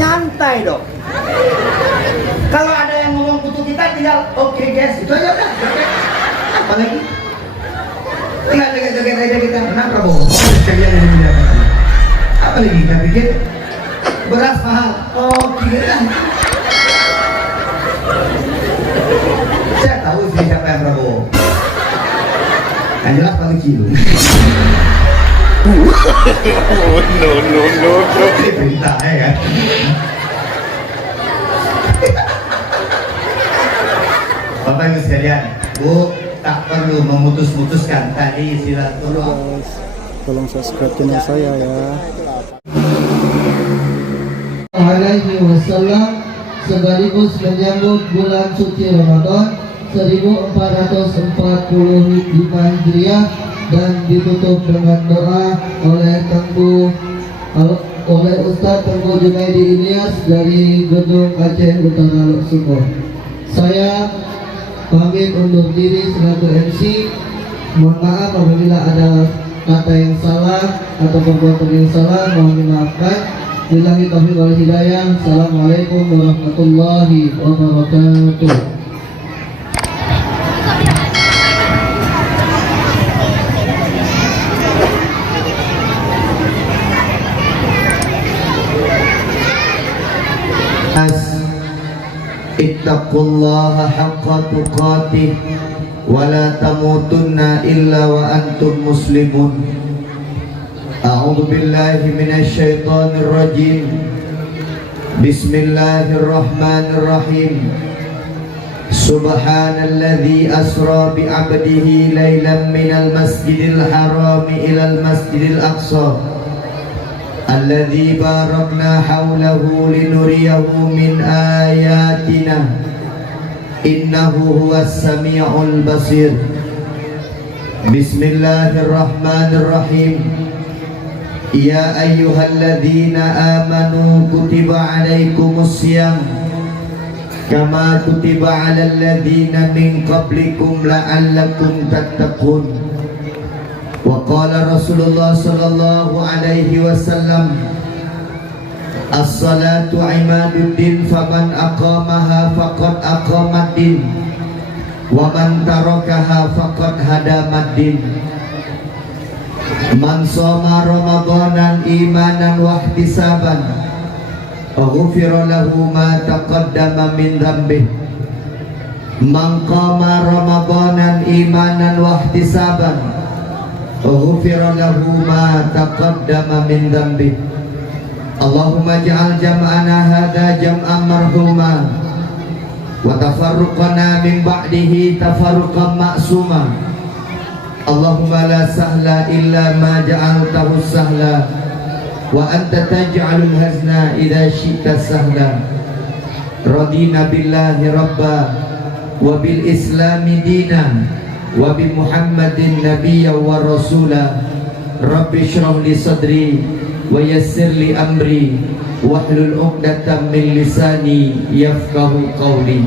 nyantai dong. Kalau ada yang ngomong kutu kita tinggal oke guys, itu aja udah. Apalagi tinggal joget-joget aja kita. Menang Prabowo. Sekalian yang menjadi. Apalagi kita pikir beras mahal. Oke kita. Saya tahu sih siapa yang Prabowo. Yang jelas paling kilo. No. Perintah ya kan. Bapak Ibu sekalian, Bu, tak perlu memutus-mutuskan tadi silaturahmi. Tolong subscribe channel saya ya. Alaihi wasallam sekaligus menyambut bulan suci Ramadan 1445 Hijriah dan ditutup dengan doa oleh Ustadz Tengku Junaidi Ilyas dari Gedung Aceh Utara Luxembourg. Saya pamit undur diri selaku MC. Mohon maaf apabila ada kata yang salah atau perbuatan yang salah, mohon dimaafkan. Billahi taufiq wal hidayah. Assalamualaikum warahmatullahi wabarakatuh. Ittaqullaha haqqa tuqatih wa la tamutunna illa wa antum muslimun. A'udzu billahi minasy syaithanir rajim. Bismillahirrahmanirrahim. Subhanalladzi asra bi 'abdihi lailan minal masjidil harami ilal masjidil aqsa alladzi barakna haulahu linuriyahu min ayatina innahu huwas samiul basir. Bismillahirrahmanirrahim. Ya ayyuhalladzina amanu kutiba alaikumus syiyam kama kutiba alal ladzina min qablikum la'allakum tattaqun. Wa qala Rasulullah sallallahu alaihi wasallam, as-salatu imaduddin faman aqamaha faqad aqamaddin wa man tarakaha faqad hadamaddin. Man shoma ramadanan imanan wa ihtisaban ghufira lahu ma taqaddama min dhanbihi. Man qama ramadanan imanan wa ihtisaban ghufira lahu ma taqaddama min dhanbi. Allahumma ja'al jam'ana hadha jam'an marhuma wa tafarruqana min ba'dihi tafarruqan ma'suma. Allahumma la sahla illa ma ja'altahu sahla wa anta taj'alul hazna idza syi'ta sahla. Radina billahi rabba wa bil islami dinan wa bi Muhammadin nabiyya wa rasula. Rabbi shrah li sadri wa yassir li amri wahlul 'uqdatam min lisani yafqahu qawli.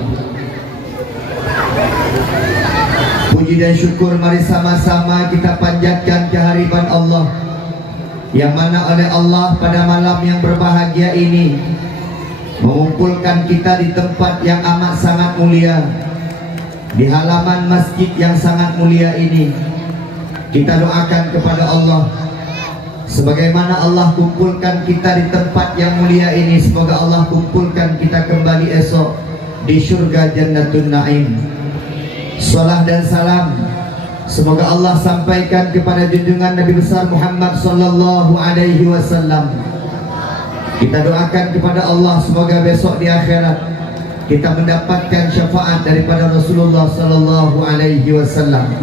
Puji dan syukur mari sama-sama kita panjatkan kehadiran Allah, yang mana oleh Allah pada malam yang berbahagia ini mengumpulkan kita di tempat yang amat sangat mulia, di halaman masjid yang sangat mulia ini. Kita doakan kepada Allah, sebagaimana Allah kumpulkan kita di tempat yang mulia ini, semoga Allah kumpulkan kita kembali esok di surga Jannatun Naim. Salam dan salam semoga Allah sampaikan kepada junjungan Nabi besar Muhammad sallallahu alaihi wasallam. Kita doakan kepada Allah semoga besok di akhirat kita mendapatkan syafaat daripada Rasulullah sallallahu alaihi wasallam.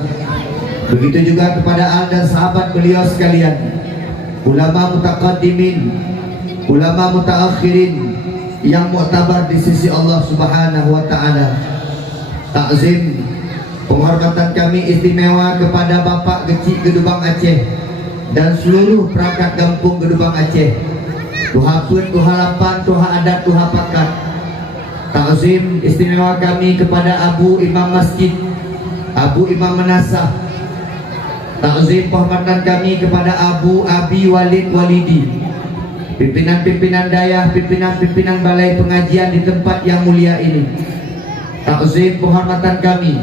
Begitu juga kepada al dan sahabat beliau sekalian, ulama mutaqaddimin, ulama mutaakhirin yang muktabar di sisi Allah Subhanahu wa taala. Takzim penghormatan kami istimewa kepada Bapak Gecik Gedubang Aceh dan seluruh perangkat kampung Gedubang Aceh. Tuha Pun, Tuha Lapan, Tuha Adat, Tuha Pakat. Takzim istimewa kami kepada Abu Imam Masjid, Abu Imam Menasah. Takzim penghormatan kami kepada Abu Abi Walid Walidi. pimpinan-pimpinan dayah, pimpinan-pimpinan balai pengajian di tempat yang mulia ini. Takzim penghormatan kami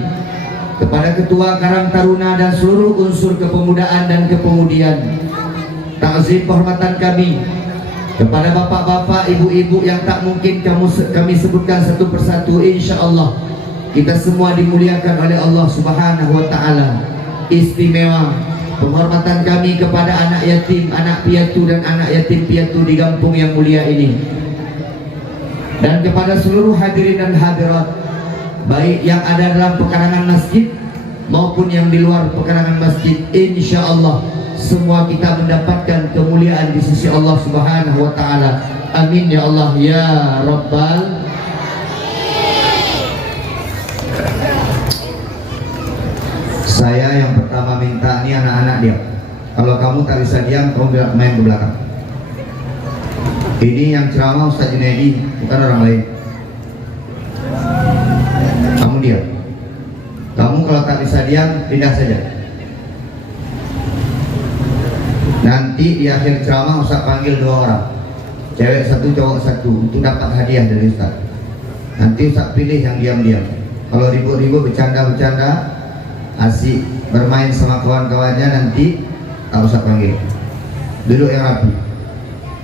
kepada Ketua Karang Taruna dan seluruh unsur kepemudaan dan kepemudian. Takzim penghormatan kami kepada bapak-bapak, ibu-ibu yang tak mungkin kami sebutkan satu persatu. Insya Allah kita semua dimuliakan oleh Allah Subhanahu wa Ta'ala. Istimewa penghormatan kami kepada anak yatim, anak piatu dan anak yatim piatu di kampung yang mulia ini, dan kepada seluruh hadirin dan hadirat, baik yang ada dalam pekarangan masjid maupun yang di luar pekarangan masjid. Insya Allah semua kita mendapatkan kemuliaan di sisi Allah Subhanahu wa Ta'ala. Amin ya Allah ya Rabbal. Saya yang pertama minta ini anak-anak diam. Kalau kamu tak bisa diam, kamu main ke belakang. Ini yang ceramah Ustaz Junaidi, bukan orang lain. Kamu diam. Kamu kalau tak bisa diam, pindah saja. Nanti di akhir ceramah Ustaz panggil 2 orang, cewek 1, cowok 1, untuk dapat hadiah dari Ustaz. Nanti Ustaz pilih yang diam-diam. Kalau ribut-ribut, bercanda-bercanda, asik bermain sama kawan-kawannya, nanti tak usah panggil. Duduk yang rapi.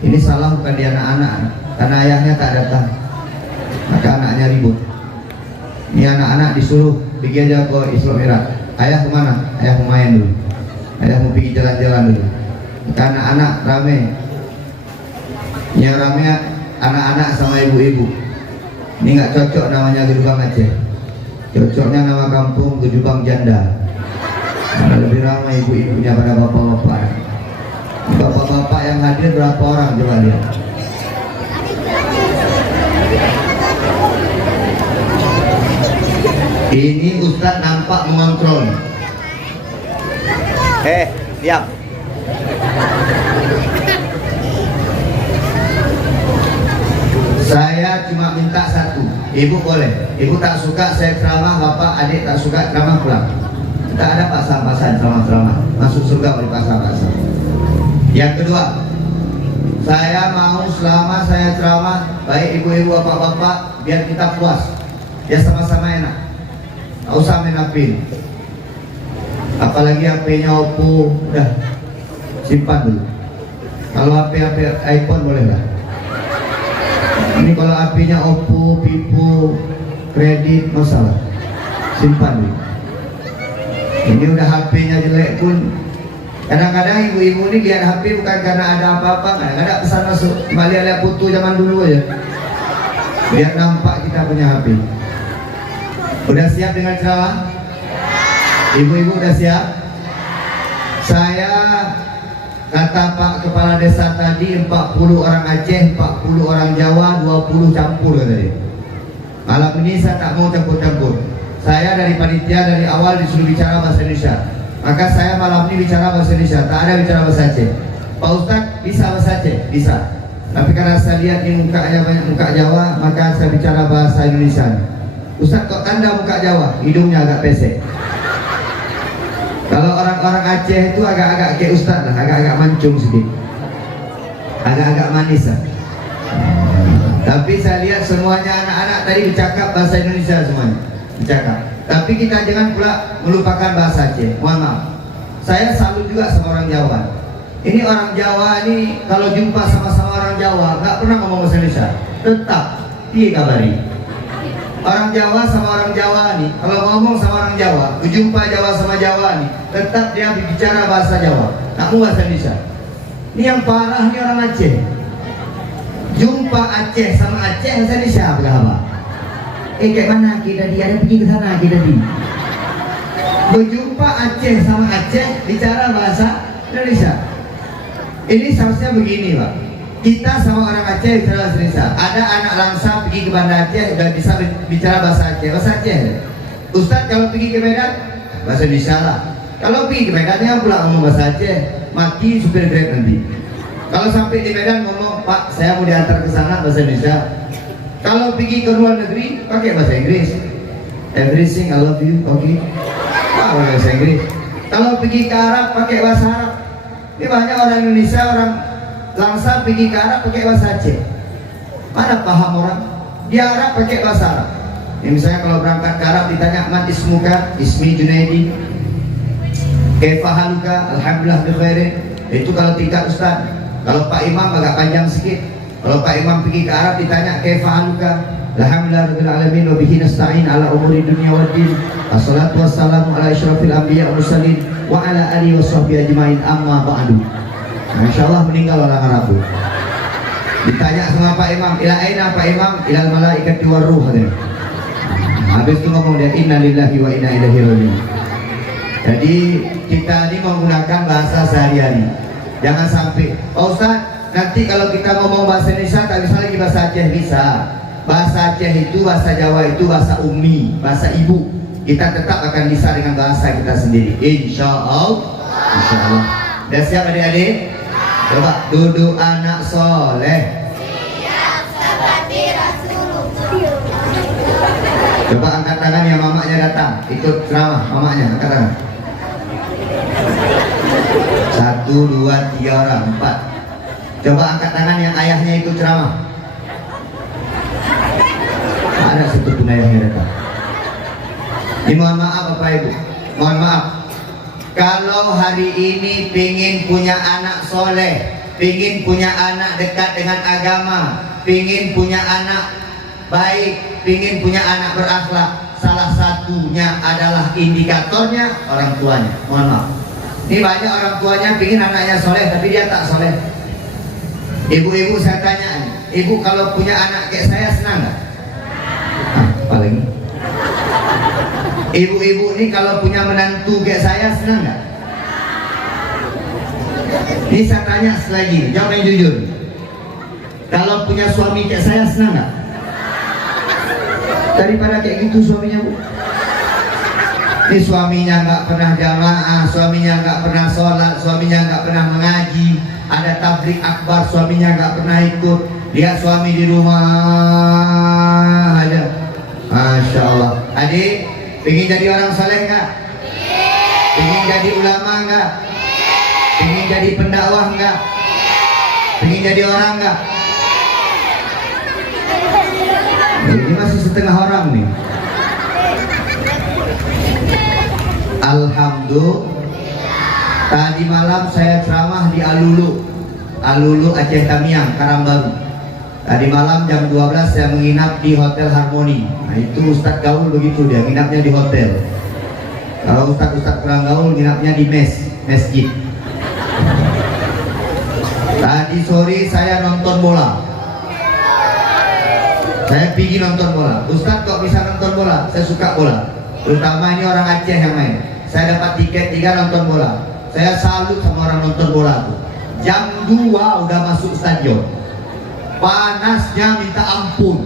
Ini salah bukan di anak-anak, karena ayahnya tak datang, maka anaknya ribut. Ini anak-anak disuruh pergi aja ke Islam Irak. Ayah kemana? Ayah mau main dulu, ayah mau pergi jalan-jalan dulu. Maka anak-anak rame. Yang rame anak-anak sama ibu-ibu. Ini nggak cocok namanya Gedubang Aceh. Cocoknya nama kampung Gedubang Janda. Karena lebih ramai ibu-ibunya pada bapak-bapak. Bapak-bapak yang hadir berapa orang coba lihat. Ini Ustadz nampak mengontrol. Diam. Saya cuma minta satu. Ibu boleh. Ibu tak suka saya ceramah, bapak adik tak suka ceramah, pulang. Tak ada pasang-pasang ceramah-ceramah. Masuk surga boleh pasang-pasang. Yang kedua, saya mau selama saya ceramah, baik ibu-ibu, bapak-bapak, biar kita puas, biar sama-sama enak. Tak usah main HP. Apalagi HP-nya Oppo, udah simpan dulu. Kalau HP iPhone boleh lah. Ini kalau HP-nya Oppo, Vivo, kredit, masalah, simpan dulu. Ini udah HP-nya jelek pun. Kadang-kadang ibu-ibu ini lihat HP bukan karena ada apa-apa, kadang-kadang pesan masuk, kembali lihat foto zaman dulu aja, biar nampak kita punya HP. Udah siap dengan ceramah? Ibu-ibu udah siap? Saya kata Pak Kepala Desa tadi 40 orang Aceh, 40 orang Jawa, 20 campur tadi. Malam ini saya tak mau campur-campur. Saya dari panitia dari awal disuruh bicara bahasa Indonesia, maka saya malam ini bicara bahasa Indonesia, tak ada bicara bahasa Aceh. Pak Ustadz bisa bahasa Aceh? Bisa. Tapi karena saya lihat ini mukanya banyak muka Jawa, maka saya bicara bahasa Indonesia. Ustadz kok tanda muka Jawa? Hidungnya agak pesek. Kalau orang-orang Aceh itu agak-agak kayak Ustadz lah, agak-agak mancung sedikit, agak-agak manis lah. Tapi saya lihat semuanya anak-anak tadi bercakap bahasa Indonesia semuanya, bercakap. Tapi kita jangan pula melupakan bahasa Aceh. Mohon maaf, saya salut juga sama orang Jawa. Ini orang Jawa ini kalau jumpa sama-sama orang Jawa nggak pernah ngomong bahasa Indonesia, tetap iya kabari. Orang Jawa sama orang Jawa nih, kalau ngomong sama orang Jawa, berjumpa Jawa sama Jawa nih, tetap dia bicara bahasa Jawa, tak mau bahasa Indonesia. Ini yang parah nih orang Aceh. Jumpa Aceh sama Aceh bahasa Indonesia berapa? Kayak mana kita dia ada pergi ke sana kita di. Berjumpa Aceh sama Aceh bicara bahasa Indonesia. Ini seharusnya begini Pak. Kita sama orang Aceh bicara bahasa Indonesia. Ada anak langsa pergi ke Banda Aceh udah bisa bicara bahasa Aceh. Bahasa Aceh. Ustadz kalau pergi ke Medan bahasa Indonesia lah. Kalau pergi ke Medan ya pulang ngomong bahasa Aceh, mati supir Grab nanti. Kalau sampai di Medan ngomong Pak saya mau diantar ke sana bahasa Indonesia. Kalau pergi ke luar negeri pakai bahasa Inggris. Everything I love you, oke. Pakai bahasa Inggris. Kalau pergi ke Arab pakai bahasa Arab. Ini banyak orang Indonesia, orang Langsa pergi ke Arab pakai bahasa Aceh. Mana paham orang? Di Arab pakai bahasa Arab. Ya, misalnya kalau berangkat ke Arab ditanya man ismuka, ismi Junaidi, kaifa haluka, alhamdulillah bi khairin. Itu kalau tingkat ustaz. Kalau Pak Imam agak panjang sedikit. Kalau Pak Imam pergi ke Arab ditanya kaifa haluka, alhamdulillah rabbil alamin wa bihi nasta'in ala umuri dunya waddin. Wassalatu wassalamu ala asyrafil anbiya wal mursalin wa ala alihi washabbihi ajmain amma ba'du. Masyaallah meninggal orang Arab. Ditanya sama Pak Imam, ila aina Pak Imam? Ilal malaikati war ruh. Habis itu ngomong dia inna lillahi wa inna ilaihi raji'un. Jadi kita ini menggunakan bahasa sehari-hari. Jangan sampai, Pak Ustaz, nanti kalau kita ngomong bahasa Indonesia tak bisa lagi bahasa Aceh. Bisa. Bahasa Aceh itu, bahasa Jawa itu bahasa ummi, bahasa ibu. Kita tetap akan bisa dengan bahasa kita sendiri. Insya Allah. Insya Allah. Dah siap adik-adik? Coba duduk anak soleh. Siap seperti Rasulullah. Coba angkat tangan yang mamanya datang ikut ceramah. Mamanya angkat tangan. 1, 2, 3 orang, 4. Coba angkat tangan yang ayahnya ikut ceramah. Ada satu pun ayahnya datang. Ini mohon maaf Bapak Ibu, mohon maaf. Kalau hari ini pingin punya anak soleh, pingin punya anak dekat dengan agama, pingin punya anak baik, pingin punya anak berakhlak, salah satunya adalah indikatornya orang tuanya. Mohon maaf. Ini banyak orang tuanya pingin anaknya soleh, tapi dia tak soleh. Ibu-ibu saya tanya, ibu kalau punya anak kayak saya senang nggak? Paling. Ibu-ibu ini kalau punya menantu kayak saya senang nggak? Ini saya tanya lagi, jawab yang jujur. Kalau punya suami kayak saya senang nggak? Daripada kayak gitu suaminya Bu. Ini suaminya nggak pernah jamaah, suaminya nggak pernah sholat, suaminya nggak pernah mengaji, ada tablik akbar, suaminya nggak pernah ikut. Lihat suami di rumah ada. Masya Allah. Adik, pengen jadi orang saleh nggak? Pengen jadi ulama nggak? Pengen jadi pendakwah nggak? Pengen jadi orang nggak? Ini masih setengah orang nih. Alhamdulillah. Tadi malam saya ceramah di Alulu Aceh Tamiang, Karangbaru. Tadi malam jam 12 saya menginap di Hotel Harmoni. Nah itu Ustadz Gaul begitu, dia nginapnya di hotel. Kalau Ustadz kurang gaul nginapnya di masjid. Tadi sore saya nonton bola. Saya pergi nonton bola. Ustadz kok bisa nonton bola? Saya suka bola. Terutama ini orang Aceh yang main. Saya dapat tiket 3 nonton bola. Saya salut sama orang nonton bola tuh. Jam 2 udah masuk stadion. Panasnya minta ampun.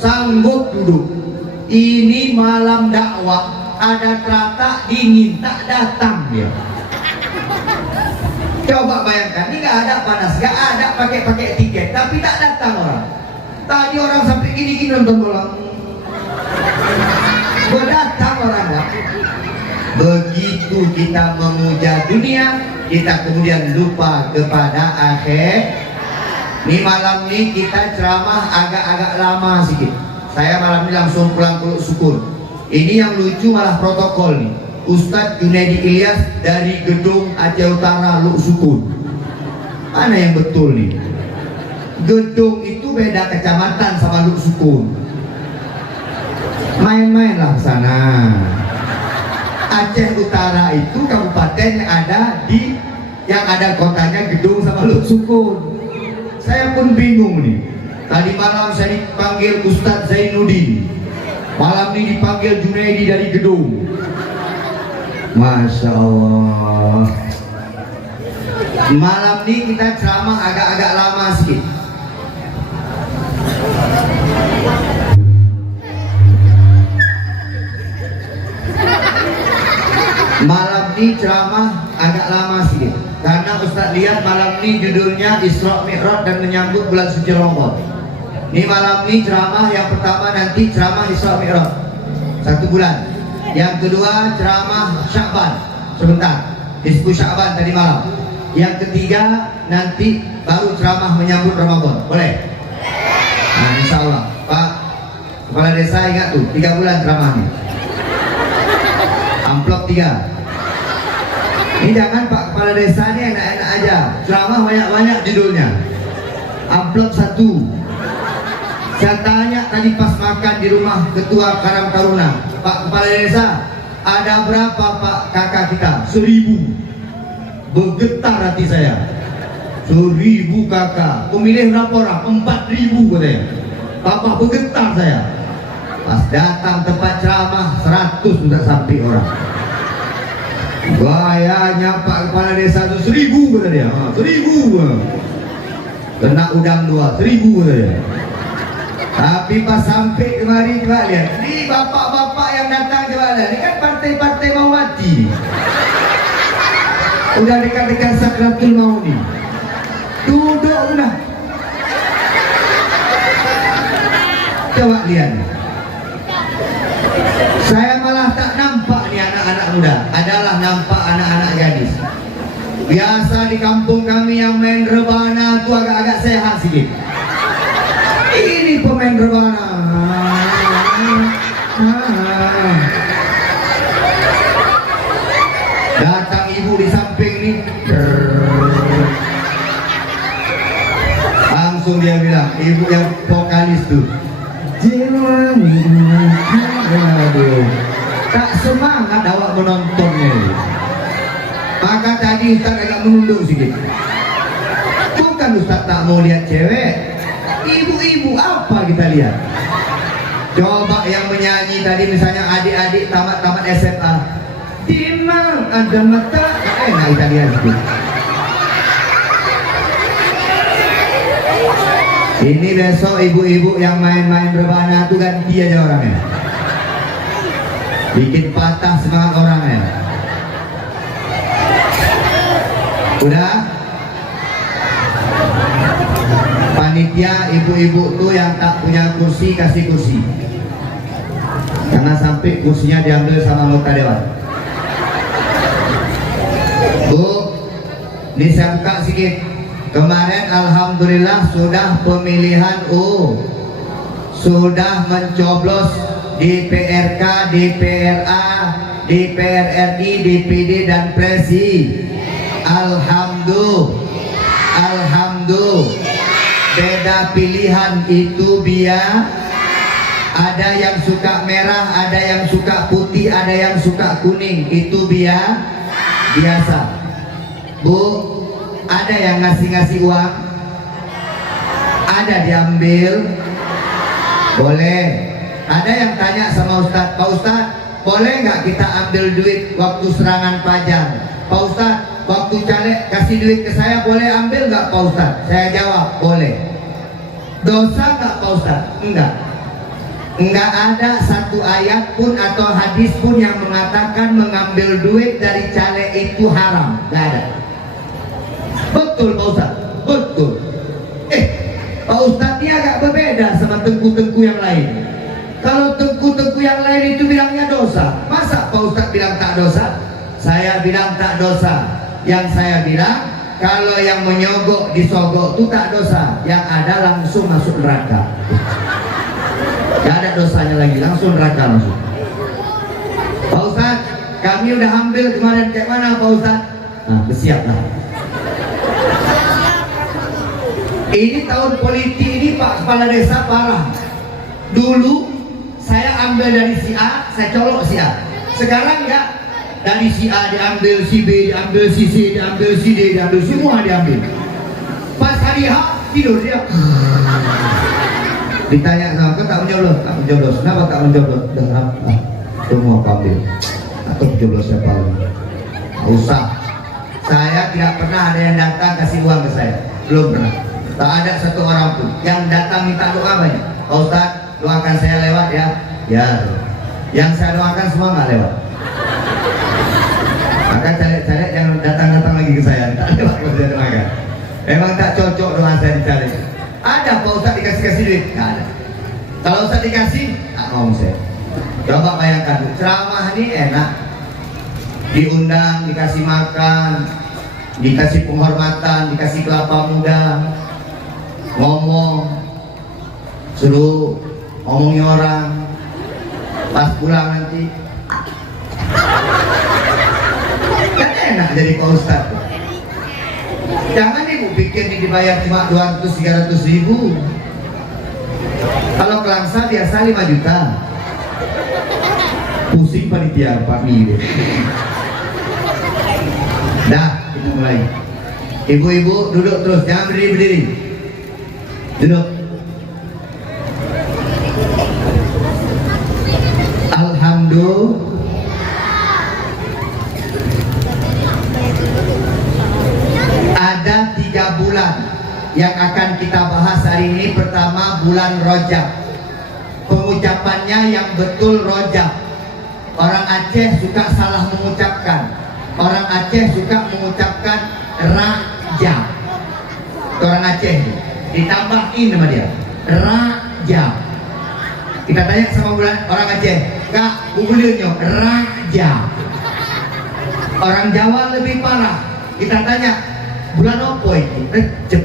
Sanggup duduk. Ini malam dakwah, ada teratak dingin, tak datang dia. Coba bayangkan, ini gak ada panas, gak ada pakai tiket, tapi tak datang orang. Tadi orang sampai gini-gini nonton bola. Gua datang orang gak. Begitu kita memuja dunia, kita kemudian lupa kepada akhir. Ini malam ini kita ceramah agak-agak lama sedikit. Saya malam ini langsung pulang ke Syukur. Ini yang lucu malah protokol nih. Ustadz Junaidi Ilyas dari gedung Aceh Utara Luk Sukun. Mana yang betul nih? Gedung itu beda kecamatan sama Luk Sukun. Main-mainlah sana. Aceh Utara itu kabupaten yang ada kotanya gedung sama Luk Sukun. Saya pun bingung nih. Tadi malam saya dipanggil Ustadz Zainuddin. Malam ini dipanggil Junaidi dari gedung. Masya Allah. Malam ini kita ceramah agak-agak lama sedikit. Malam ini ceramah agak lama sedikit. Karena Ustadz lihat malam ini judulnya Isra Mi'raj dan menyambut bulan suci Ramadan. Ini malam ini ceramah yang pertama nanti ceramah Isra Mi'raj 1 bulan. Yang kedua ceramah Sya'ban sebentar, disebut Sya'ban tadi malam. Yang ketiga nanti baru ceramah menyambut Ramadan. Boleh? Nah, insya Allah. Pak Kepala Desa ingat tuh, 3 bulan ceramahnya. Amplop 3. Ini jangan Pak Kepala Desa ini enak-enak aja. Ceramah banyak-banyak judulnya. Amplop 1. Saya tanya tadi pas makan di rumah Ketua Karang Taruna, Pak Kepala Desa, ada berapa Pak kakak kita? 1000. Bergetar hati saya. 1000 kakak. Pemilih berapa orang? 4000 katanya. Bapak bergetar saya. Pas datang tempat ceramah 100 sudah sampai orang. Gayanya Pak Kepala Desa itu 1000 kata dia. 1000. Kena udang 2, 1000 kata dia. Tapi pas sampai kemari coba lihat. Ini bapak-bapak yang datang coba lihat. Ini kan partai-partai mau mati. Udah dekat-dekat sakratul maut nih. Duduk udah. Coba lihat. Saya malah tak nampak nih anak-anak muda. Adalah nampak anak-anak gadis. Biasa di kampung kami yang main rebana tuh agak-agak sehat sedikit. Ini pemain rebana. Datang ibu di samping nih. Langsung dia bilang, ibu yang vokalis tuh. Aduh, tak semangat awak menontonnya. Maka tadi Ustaz agak menunduk sedikit. Bukan Ustaz tak mau lihat cewek. Ibu-ibu apa kita lihat? Coba yang menyanyi tadi misalnya adik-adik tamat SMA. Timang ada mata. Nah kita lihat sedikit. Ini besok ibu-ibu yang main-main rebana tuh ganti aja orangnya. Bikin patah semangat orangnya. Udah? Panitia ibu-ibu tuh yang tak punya kursi kasih kursi. Jangan sampai kursinya diambil sama anggota dewan. Bu, ini saya buka sedikit. Kemarin alhamdulillah sudah pemilihan sudah mencoblos di PRK, DPRA, DPR RI, DPD dan Presi. Alhamdulillah. Beda pilihan itu biar ada yang suka merah, ada yang suka putih, ada yang suka kuning. Itu biasa. Bu, ada yang ngasih uang? Ada diambil? Boleh. Ada yang tanya sama Ustadz, Pak Ustadz, boleh nggak kita ambil duit waktu serangan Fajar? Pak Ustadz, waktu caleg kasih duit ke saya, boleh ambil nggak Pak Ustadz? Saya jawab, boleh. Dosa nggak Pak Ustadz? Enggak. Enggak ada satu ayat pun atau hadis pun yang mengatakan mengambil duit dari caleg itu haram. Nggak ada. Betul Pak Ustadz? Betul. Pak Ustadz ini agak berbeda sama tengku-tengku yang lain. Kalau tengku-tengku yang lain itu bilangnya dosa, masa Pak Ustadz bilang tak dosa? Saya bilang tak dosa. Yang saya bilang, kalau yang menyogok disogok itu tak dosa. Yang ada langsung masuk neraka. Gak ada dosanya lagi, langsung neraka masuk. Pak Ustadz, kami udah ambil kemarin kayak mana Pak Ustadz? Nah, bersiaplah. Ini tahun politik ini Pak Kepala Desa parah. Dulu saya ambil dari si A, saya colok si A. Sekarang enggak, dari si A diambil, si B diambil, si C diambil, si D diambil, semua diambil. Pas hari H tidur dia. Ditanya sama aku, tak menjoblos, kenapa tak menjoblos? Semua ambil. Atau menjoblos siapa lagi? Usah. Saya tidak pernah ada yang datang kasih uang ke saya, belum pernah. Tak ada satu orang pun yang datang minta doa banyak. Pak Ustadz, doakan saya lewat ya. Ya. Yang saya doakan semua nggak lewat. Maka caleg-caleg yang datang lagi ke saya, tak lewat saya doakan. Memang tak cocok doa saya dicari. Ada Pak Ustadz dikasih duit? Nggak ada. Kalau Ustadz dikasih, tak mau saya. Coba bayangkan, ceramah ini enak. Diundang, dikasih makan. dikasih penghormatan, dikasih kelapa muda, ngomong, suruh ngomongin orang, pas pulang nanti kan enak jadi Pak Ustadz. Jangan ibu pikir ini dibayar cuma 200-300 ribu. Kalau kelangsa biasa 5 juta. Pusing panitia Pak Mi. Dah, kita mulai. Ibu-ibu duduk terus, jangan berdiri-berdiri. Duduk. Alhamdulillah. Ada 3 bulan yang akan kita bahas hari ini. Pertama, bulan Rajab. Pengucapannya yang betul Rajab. Orang Aceh suka salah mengucapkan. Orang Aceh suka mengucapkan Rajab. Orang Aceh ditambahin nama dia Rajab. Kita tanya sama bulan orang Aceh, Kak, bubulirnya Rajab. Orang Jawa lebih parah. Kita tanya, bulan apa itu? Rejab.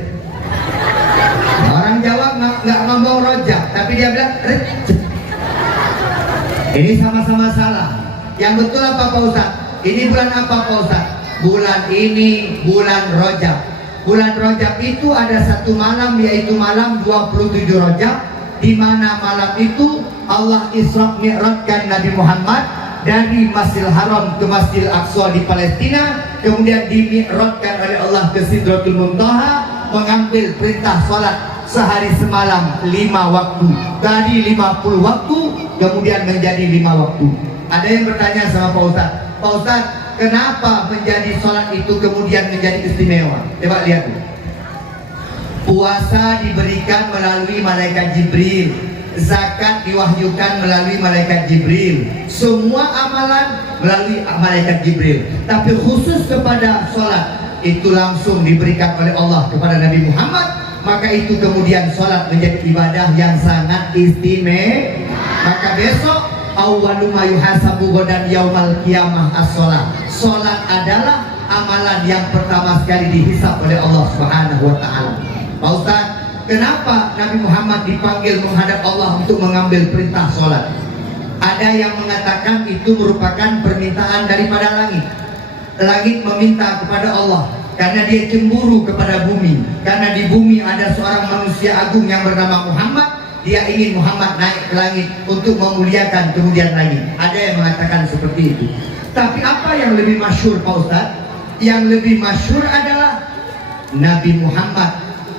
Orang Jawa nggak ngomong Rajab, tapi dia bilang Rejab. Ini sama-sama salah. Yang betul apa Pak Ustadz? Ini bulan apa Pak Ustadz? Bulan ini bulan Rajab. Bulan Rajab itu ada satu malam, yaitu malam 27 Rajab, di mana malam itu Allah Isra Mi'rajkan Nabi Muhammad dari Masjidil Haram ke Masjidil Aqsa di Palestina, kemudian dimi'rajkan oleh Allah ke Sidratul Muntaha, mengambil perintah salat sehari semalam 5 waktu, dari 50 waktu kemudian menjadi 5 waktu. Ada yang bertanya sama Pak Ustadz, Pak Ustadz, kenapa menjadi salat itu kemudian menjadi istimewa? Coba lihat. Puasa diberikan melalui malaikat Jibril, zakat diwahyukan melalui malaikat Jibril, semua amalan melalui malaikat Jibril. Tapi khusus kepada sholat itu langsung diberikan oleh Allah kepada Nabi Muhammad. Maka itu kemudian sholat menjadi ibadah yang sangat istimewa. Maka besok awwalu ma yuhasabu ghadan yaumal qiyamah as-sholat. Sholat adalah amalan yang pertama sekali dihisab oleh Allah Subhanahu wa taala. Pak Ustaz, kenapa Nabi Muhammad dipanggil menghadap Allah untuk mengambil perintah sholat? Ada yang mengatakan itu merupakan permintaan daripada langit. Langit meminta kepada Allah karena dia cemburu kepada bumi. Karena di bumi ada seorang manusia agung yang bernama Muhammad. Dia ingin Muhammad naik ke langit untuk memuliakan kemudian langit. Ada yang mengatakan seperti itu. Tapi apa yang lebih masyhur Pak Ustaz? Yang lebih masyhur adalah Nabi Muhammad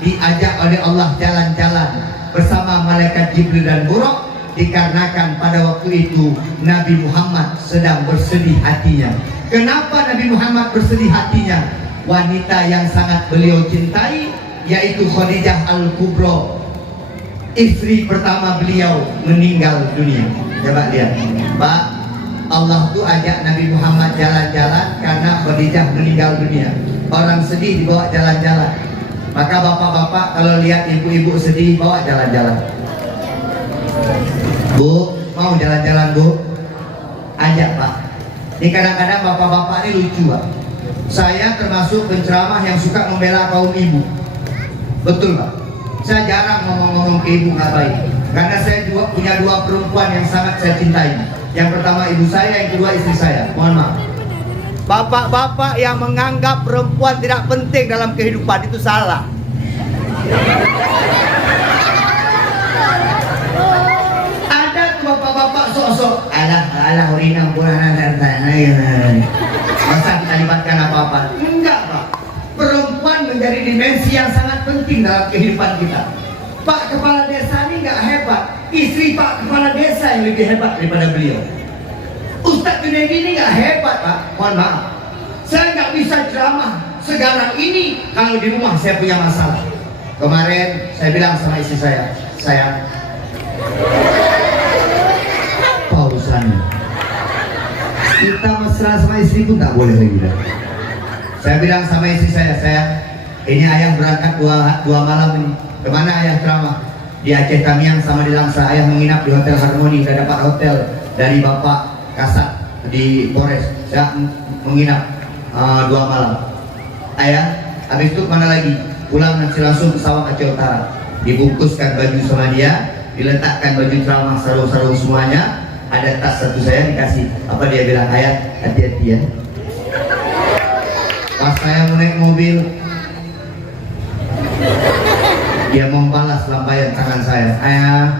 diajak oleh Allah jalan-jalan bersama malaikat Jibril dan Buraq, dikarenakan pada waktu itu Nabi Muhammad sedang bersedih hatinya. Kenapa Nabi Muhammad bersedih hatinya? Wanita yang sangat beliau cintai, yaitu Khadijah Al-Kubra, istri pertama beliau, meninggal dunia. Coba lihat, Pak, Allah tuh ajak Nabi Muhammad jalan-jalan karena Khadijah meninggal dunia. Orang sedih dibawa jalan-jalan. Maka bapak-bapak kalau lihat ibu-ibu sedih, bawa jalan-jalan. Bu, mau jalan-jalan Bu? Ajak Pak. Ini kadang-kadang bapak-bapak ini lucu Pak. Saya termasuk penceramah yang suka membela kaum ibu. Betul Pak. Saya jarang ngomong-ngomong ke ibu nggak baik. Karena saya juga punya 2 perempuan yang sangat saya cintai. Yang pertama ibu saya, yang kedua istri saya. Mohon maaf. Bapak-bapak yang menganggap perempuan tidak penting dalam kehidupan itu salah. Ada tuh bapak-bapak sok-sok, alah urinang puranan dan masa kita libatkan apa-apa? Enggak Pak. Perempuan menjadi dimensi yang sangat penting dalam kehidupan kita. Pak Kepala Desa ini nggak hebat, istri Pak Kepala Desa yang lebih hebat daripada beliau. Ustadz Junaidi ini nggak hebat Pak, mohon maaf. Saya nggak bisa ceramah sekarang ini kalau di rumah saya punya masalah. Kemarin saya bilang sama istri saya, sayang, pausan. Kita mesra sama istri pun tak boleh lagi. Saya bilang sama istri saya, sayang, ini ayah berangkat dua malam ini. Kemana ayah ceramah? Di Aceh Tamiang sama di Langsa. Ayah menginap di Hotel Harmoni. Saya dapat hotel dari Bapak Kasat di Polres. Saya menginap 2 malam. Ayah, habis itu mana lagi? Pulang nanti langsung ke sawah Aceh Utara. Dibungkuskan baju sama dia, diletakkan baju ceramah, sarung-sarung semuanya. Ada tas satu saya dikasih. Apa dia bilang? Ayah, hati-hati ya. Pas saya mau naik mobil, dia membalas lambaian tangan saya. Ayah,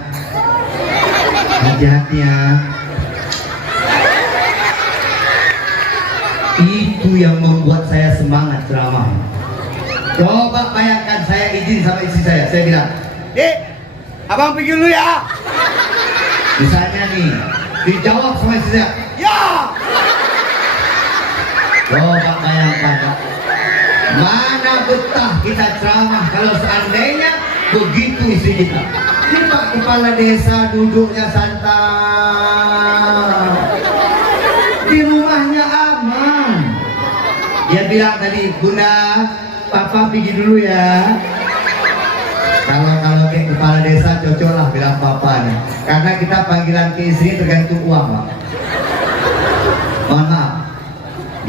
hati-hati ya. Itu yang membuat saya semangat ceramah. Coba bayangkan saya izin sama istri saya bilang, Dek, abang pergi dulu ya. Misalnya nih, dijawab sama istri saya, ya. Coba bayangkan, mana betah kita ceramah kalau seandainya begitu istri kita. Ini Pak Kepala Desa duduknya santai, di rumahnya aman. Dia bilang tadi, Bunda, Papa pergi dulu ya. Kalau kayak kepala desa cocok lah bilang papa nih. Karena kita panggilan ke istri tergantung uang, Pak. Mohon maaf.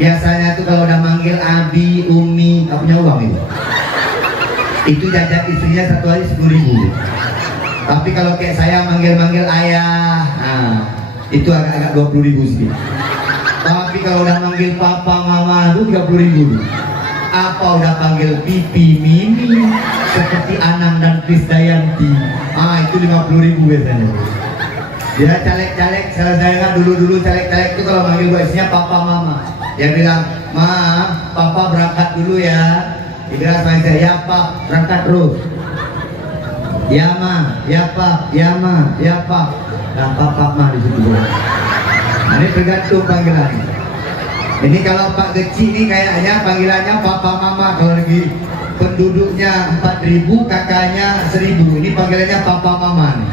Biasanya tuh kalau udah manggil Abi, Umi, gak punya uang itu. Itu jajan istrinya satu hari 10.000. Tapi kalau kayak saya manggil ayah, nah, itu agak-agak 20.000 sih. Tapi kalau udah manggil papa, mama, itu 30.000. Apa udah panggil pipi, mimi, seperti Anang dan Krisdayanti, itu 50.000 biasanya. Dia caleg-caleg, saya dulu caleg-caleg itu kalau manggil istrinya papa, mama. Dia bilang, Ma, papa berangkat dulu ya. Dia bilang sama saya, ya pak, berangkat terus. Ya ma, ya pak, ya ma, ya pak. Dan papa mah di situ. Ini tergantung panggilan. Ini kalau Pak Geci ini kayaknya panggilannya papa mama. Kalau lagi penduduknya 4.000, kakaknya 1.000. Ini panggilannya papa mama nih.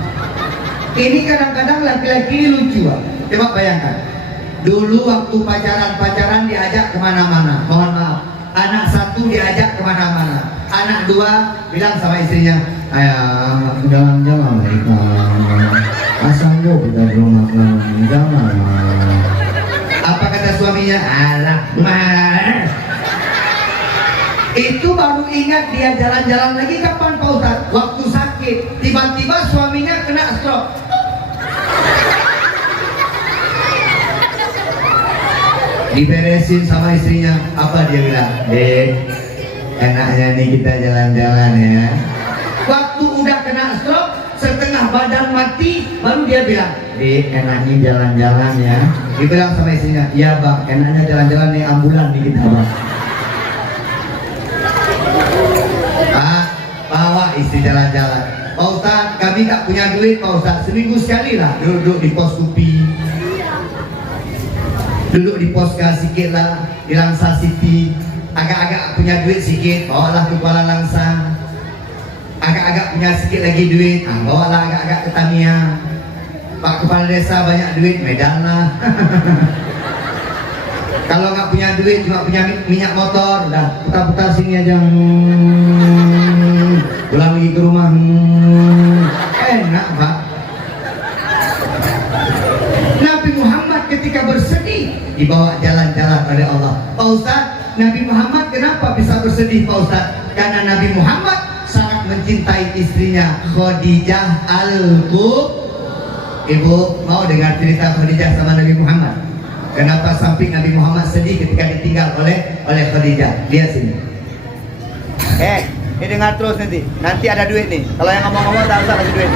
Ini kadang-kadang laki-laki lucu, Pak. Coba bayangkan. Dulu waktu pacaran diajak kemana-mana. Mohon maaf, anak satu diajak kemana-mana. Anak dua bilang sama istrinya, ayah jalan-jalan asal yuk kita di rumah jangan. Apa kata suaminya? Alah, mah. Itu baru ingat dia jalan-jalan lagi kapan Pak Ustadz? Waktu sakit, tiba-tiba suaminya kena stroke. Diberesin sama istrinya, apa dia bilang? Dek, enaknya nih kita jalan-jalan ya. Waktu udah kena stroke, setengah badan mati, baru dia bilang, Dek, enaknya jalan-jalan ya. Dia bilang sama istrinya, iya bang, enaknya jalan-jalan nih ambulan nih kita bang. Bawa istri jalan-jalan. Pak Ustadz, kami tak punya duit Pak Ustadz, seminggu sekali lah duduk di pos Kupi. Duduk di pos sikit lah, di Langsa City. Agak-agak punya duit sikit, bawalah ke Kuala Langsa. Agak-agak punya sedikit lagi duit, bawalah agak-agak ke Tamiya. Pak Kepala Desa banyak duit, Medan lah. Kalau nggak punya duit, cuma punya minyak motor, udah putar-putar sini aja. Pulang lagi ke rumah. Enak Pak. Nabi Muhammad ketika bersedih dibawa jalan-jalan oleh Allah. Pak Ustadz, Nabi Muhammad kenapa bisa bersedih Pak Ustadz? Karena Nabi Muhammad sangat mencintai istrinya Khadijah Al-Kubra. Ibu mau dengar cerita Khadijah sama Nabi Muhammad? Kenapa samping Nabi Muhammad sedih ketika ditinggal oleh Khadijah? Lihat sini. Ini dengar terus nanti ada duit nih. Kalau yang ngomong-ngomong tak usah kasih duit.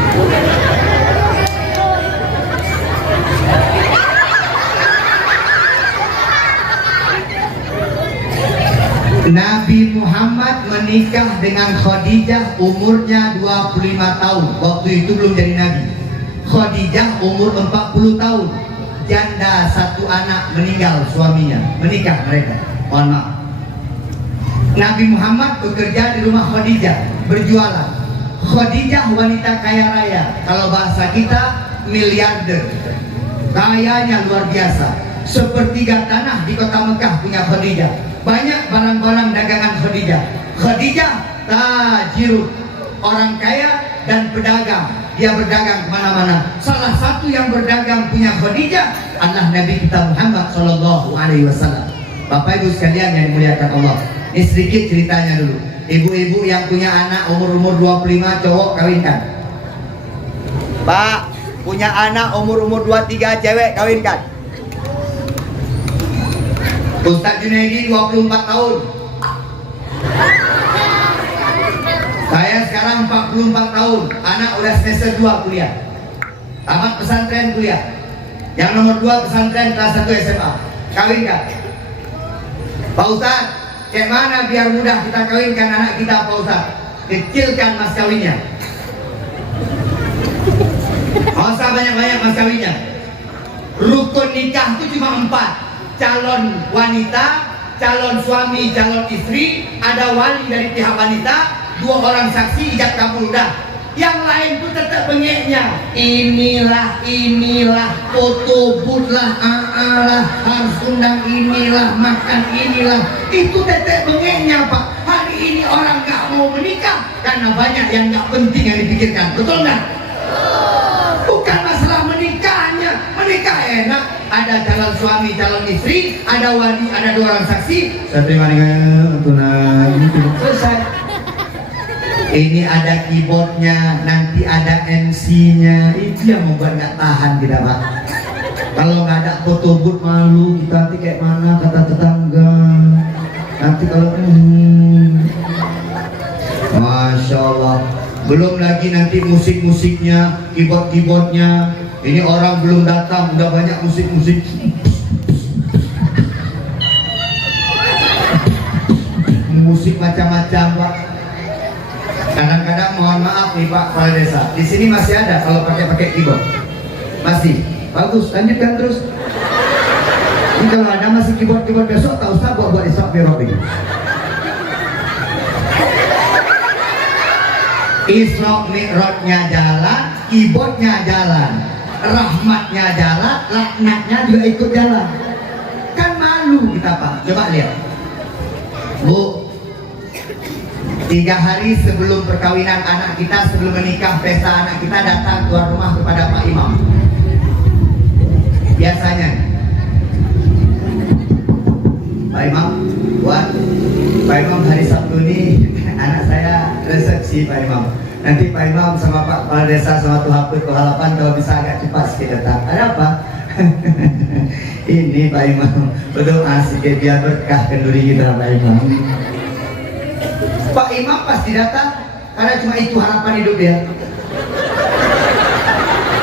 Nabi Muhammad menikah dengan Khadijah umurnya 25 tahun. Waktu itu belum jadi Nabi. Khadijah umur 40 tahun. Janda satu anak meninggal suaminya. Menikah mereka. Mohon maaf. Nabi Muhammad bekerja di rumah Khadijah, berjualan. Khadijah wanita kaya raya. Kalau bahasa kita miliarder. Kayanya luar biasa. Sepertiga tanah di kota Mekah punya Khadijah. Banyak barang-barang dagangan Khadijah. Khadijah tajirun, orang kaya dan pedagang. Dia berdagang kemana-mana. Salah satu yang berdagang punya Khadijah adalah Nabi kita Muhammad SAW. Bapak Ibu sekalian yang dimuliakan Allah, Ini sedikit ceritanya dulu. Ibu-ibu yang punya anak umur 25 cowok kawinkan. Pak, punya anak umur 23 cewek kawinkan. Ustaz Junaidi 24 tahun. Saya sekarang 44 tahun. Anak udah semester 2 kuliah. Tamat pesantren kuliah. Yang nomor 2 pesantren kelas 1 SMA. Kawinkan. Pak Ustaz, kayak mana biar mudah kita kawinkan anak kita Pak Ustaz? Kecilkan mas kawinnya. Nggak usah banyak-banyak mas kawinnya. Rukun nikah itu cuma 4. Calon wanita, calon suami, calon istri, ada wali dari pihak wanita, 2 orang saksi, ijab kabul udah. Yang lain tuh tetap bengeknya. Inilah, foto booth lah, lah, harus undang inilah, makan inilah. Itu tetap bengeknya Pak. Hari ini orang nggak mau menikah karena banyak yang nggak penting yang dipikirkan. Betul nggak? Bukan masalah menikahnya. Menikah enak. Ada calon suami, calon istri, ada wali, ada 2 orang saksi. Saya terima dengan tunai. Selesai. Ini ada keyboardnya, nanti ada MC-nya. Itu yang membuat nggak tahan kita Pak. Kalau nggak ada foto booth malu kita nanti kayak mana kata tetangga. Nanti kalau Masya Allah. Belum lagi nanti musik-musiknya, keyboard-keyboardnya. Ini orang belum datang udah banyak musik-musik. Musik macam-macam Pak. Kadang-kadang mohon maaf nih Pak Kepala Desa, di sini masih ada kalau pakai keyboard. Masih bagus, lanjutkan terus. Ini kalau ada masih keyboard besok, tak usah buat Isra Mi'raj. Isra Mi'rajnya jalan, keyboardnya jalan, rahmatnya jalan, laknatnya juga ikut jalan. Kan malu kita Pak. Coba lihat, Bu. 3 hari sebelum perkawinan anak kita, sebelum menikah pesta anak kita, datang tuan rumah kepada Pak Imam. Biasanya Pak Imam, buat Pak Imam hari Sabtu ini anak saya resepsi Pak Imam. Nanti Pak Imam sama Pak Kepala Desa sama Tuhan Halapan kalau bisa agak cepat sedikit datang. Ada apa? Ini Pak Imam berdoa sedikit biar berkah kenduri kita Pak Imam. Pak Imam pasti datang karena cuma itu harapan hidup dia.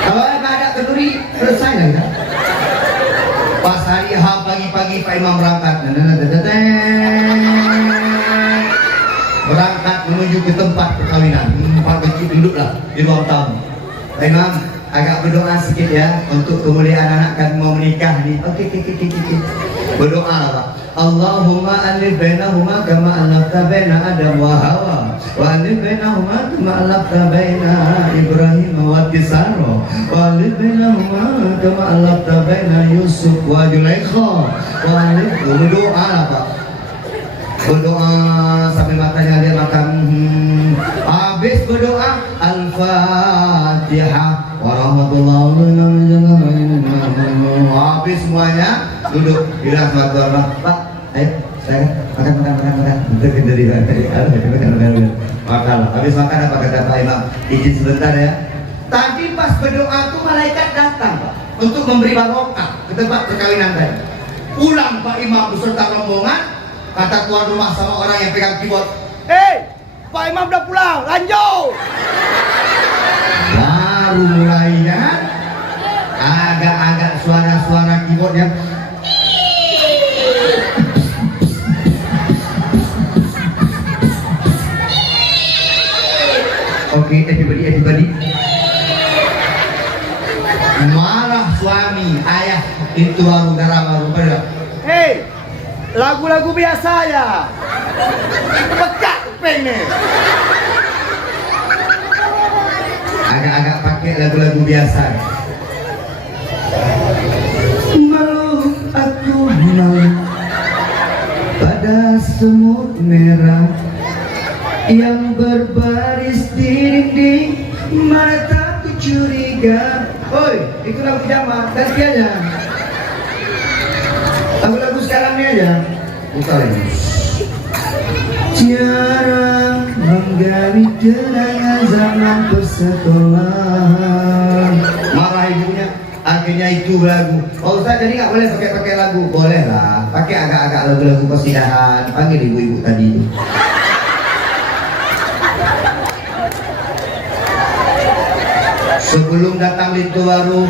Kalau nggak ada kenduri selesai lah kita. Pas hari H pagi-pagi Pak Imam berangkat, berangkat menuju ke tempat perkawinan. Pak Kecil duduklah di ruang tamu. Pak Imam agak berdoa sedikit ya untuk kemuliaan anak kami mau menikah nih. Oke. Berdoa lah Pak. Allahumma alif bainahuma kama alafta baina Adam wa Hawa wa alif bainahuma kama alafta baina Ibrahim wa Tisar wa alif bainahuma kama alafta baina Yusuf wa Zulaikha wa alif. Berdoa lah Pak. Berdoa sampai matanya dia makan. Habis berdoa Al-Fatihah warahmatullahi wabarakatuh. Habis semuanya duduk bilang sama tuan rumah, Pak, ayo saya makan. Makan. Habis makan apa kata Pak Imam? Izin sebentar ya. Tadi pas berdoa tuh malaikat datang Pak untuk memberi barokah ke tempat perkawinan tadi. Pulang Pak Imam beserta rombongan, kata tuan rumah sama orang yang pegang keyboard, Pak Imam udah pulang, lanjut. Baru mulainya agak-agak suara-suara keyboardnya. Oke, everybody. Marah suami, ayah itu baru pada. Hei, lagu-lagu biasa ya. Pekat pengen. Agak-agak pakai lagu-lagu biasa. Malu aku malu pada semut merah yang berbaris di dinding, mataku curiga. Oi, itu lagu zaman, ganti aja. Lagu-lagu sekarang ini aja. Putar ini. Jarang menggali kenangan zaman persekolahan. Marah ibunya, akhirnya itu lagu. Oh Ustaz, jadi nggak boleh pakai lagu? Boleh lah, pakai agak-agak lagu-lagu kesidahan. Panggil ibu-ibu tadi. Sebelum datang Lintu Baru,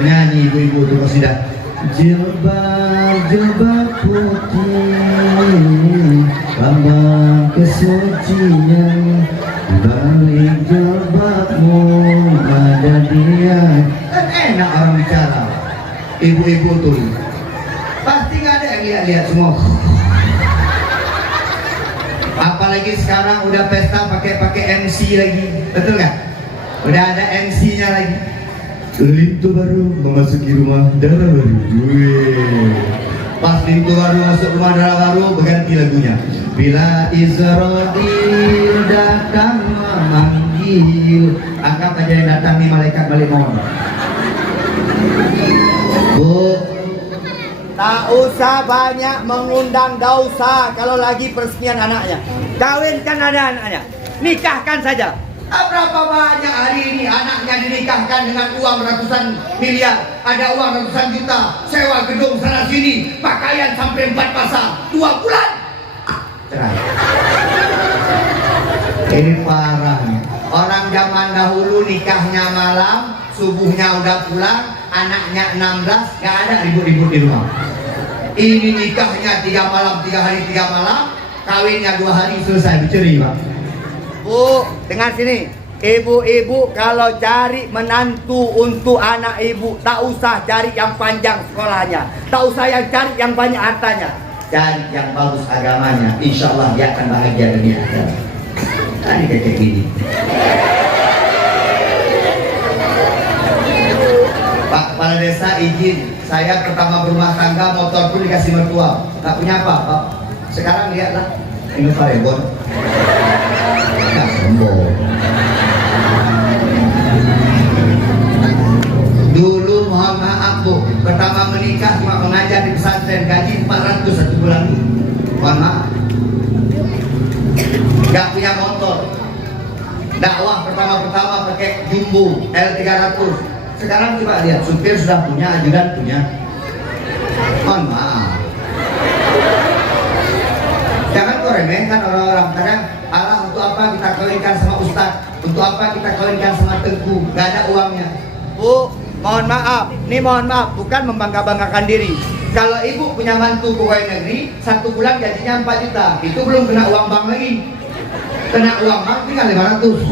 nyanyi ibu-ibu itu kesidahan. Jilbab putih, lambang kesucian, balik jilbabmu ada dia. Kan enak orang bicara. Ibu-ibu tuh pasti nggak ada yang lihat-lihat semua. Apalagi sekarang udah pesta pakai MC lagi, betul nggak? Udah ada MC-nya lagi. Lintu Baru memasuki rumah Dara Baru. Pas Lintu Baru masuk rumah Dara Baru, berganti lagunya. Bila Israel datang memanggil, anggap aja yang datang nih malaikat balik mohon. Bu, Tak usah banyak mengundang dausa kalau lagi peresmian anaknya. Kawinkan ada anaknya, nikahkan saja. berapa banyak hari ini anaknya dinikahkan dengan uang ratusan miliar, ada uang ratusan juta, sewa gedung sana sini, pakaian sampai 4 pasang, 2 bulan cerai. Ini parah nih. Orang zaman dahulu nikahnya malam, subuhnya udah pulang, anaknya 16, gak ada ribut-ribut di rumah. Ini nikahnya 3 malam, 3 hari 3 malam, kawinnya 2 hari selesai, bercerai Pak. Bu, dengar sini. Ibu-ibu kalau cari menantu untuk anak ibu, tak usah cari yang panjang sekolahnya, tak usah yang cari yang banyak hartanya. Cari yang bagus agamanya, insya Allah dia akan bahagia dunia akhirat. Tadi kayak gini. Pak Kepala Desa izin, saya pertama berumah tangga, motor pun dikasih mertua, tak punya apa Pak. Sekarang lihatlah, ini Rebon. Nggak sombong. Dulu mohon maaf Bu, pertama menikah cuma mengajar di pesantren, gaji 400 1 bulan. Mohon maaf. Gak punya motor. Dakwah pertama pakai Jumbo L300. Sekarang coba lihat, supir sudah punya, ajudan punya. Mohon maaf. Jangan kau remehkan orang-orang. Kadang Allah untuk apa kita kawinkan sama ustaz, untuk apa kita kawinkan sama tengku, gak ada uangnya. Bu, mohon maaf, bukan membangga-banggakan diri. Kalau ibu punya mantu pegawai negeri, 1 bulan gajinya 4 juta, itu belum kena uang bank lagi. Kena uang bank tinggal 500.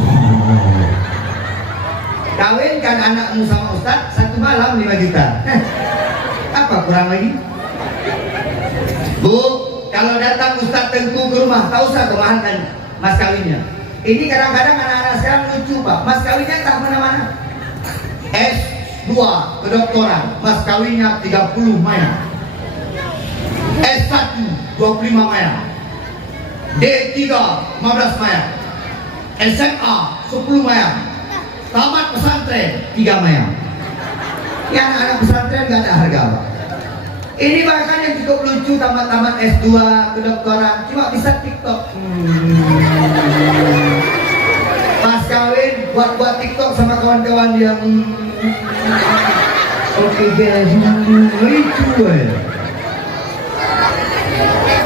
Kawinkan anakmu sama ustaz, 1 malam 5 juta. Apa kurang lagi? Bu, kalau datang ustaz tengku ke rumah, tak usah kemahalkan mas kawinnya. Ini kadang-kadang anak-anak sekarang lucu Pak, mas kawinnya entah mana-mana. S2 kedokteran, mas kawinnya 30 maya. S1 25 maya. D3 15 maya. SMA 10 maya. Tamat pesantren 3 maya. Ya anak-anak pesantren gak ada harga Pak. Ini bahkan yang cukup lucu, tamat S2 kedokteran cuma bisa TikTok. Pas kawin buat TikTok sama kawan-kawan yang oke guys, lucu ya.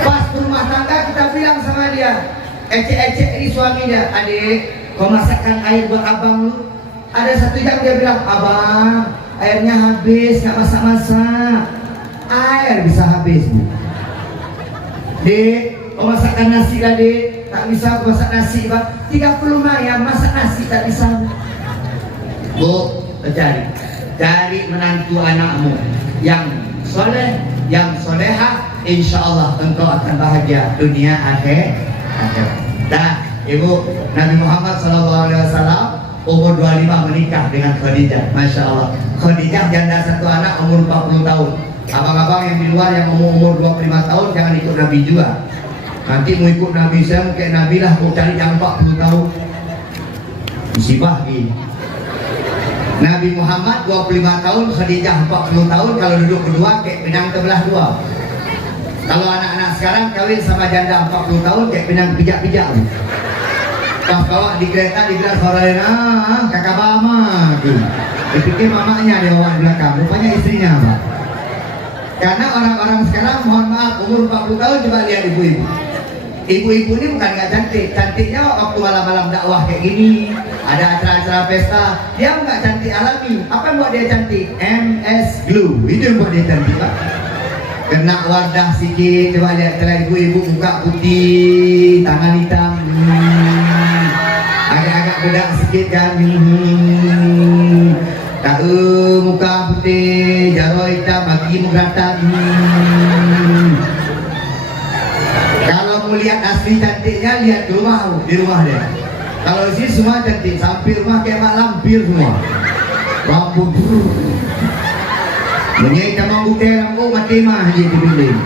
Pas rumah tangga kita bilang sama dia, ecek-ecek ini suaminya, adik, kau masakkan air buat abang lu. Ada 1 jam dia bilang, abang, airnya habis, nggak masak-masak. Air bisa habis Bu. Dek, kau masakkan nasi lah dek. Tak bisa aku masak nasi Pak. 30 maya masak nasi tak bisa Bu. Cari menantu anakmu yang soleh, yang soleha, insya Allah engkau akan bahagia dunia akhirat. Nah, Ibu, Nabi Muhammad SAW umur 25 menikah dengan Khadijah. Masya Allah, Khadijah janda 1 anak umur 40 tahun. Abang-abang yang di luar yang umur 25 tahun jangan ikut Nabi juga. Nanti mau ikut Nabi, saya mau kayak Nabi lah, mau cari yang 40 tahun. Musibah gini. Nabi Muhammad 25 tahun, Khadijah 40 tahun, kalau duduk berdua kayak pinang terbelah 2. Kalau anak-anak sekarang kawin sama janda 40 tahun kayak pinang pijak-pijak. Pas bawa di kereta dibilang suaranya, kakak mama. Dipikir mamanya dia bawa di belakang, rupanya istrinya Pak. Karena orang-orang sekarang mohon maaf umur 40 tahun coba lihat ibu-ibu. Ibu-ibu ini bukan nggak cantik, cantiknya waktu malam-malam dakwah kayak gini, ada acara-acara pesta, dia nggak cantik alami. Apa yang buat dia cantik? MS Glue, itu yang buat dia cantik Pak. Kena wardah sikit, coba lihat kalau ibu-ibu buka putih, tangan hitam, agak-agak bedak sikit kan, muka putih, jaro hitam, kaki mengeratak. Kalau mau lihat asli cantiknya, lihat di rumah dia. Kalau di sini semua cantik, sampai rumah kayak mak lampir semua. Rambut menyai tamang gutel lampu mati mah je dipilih.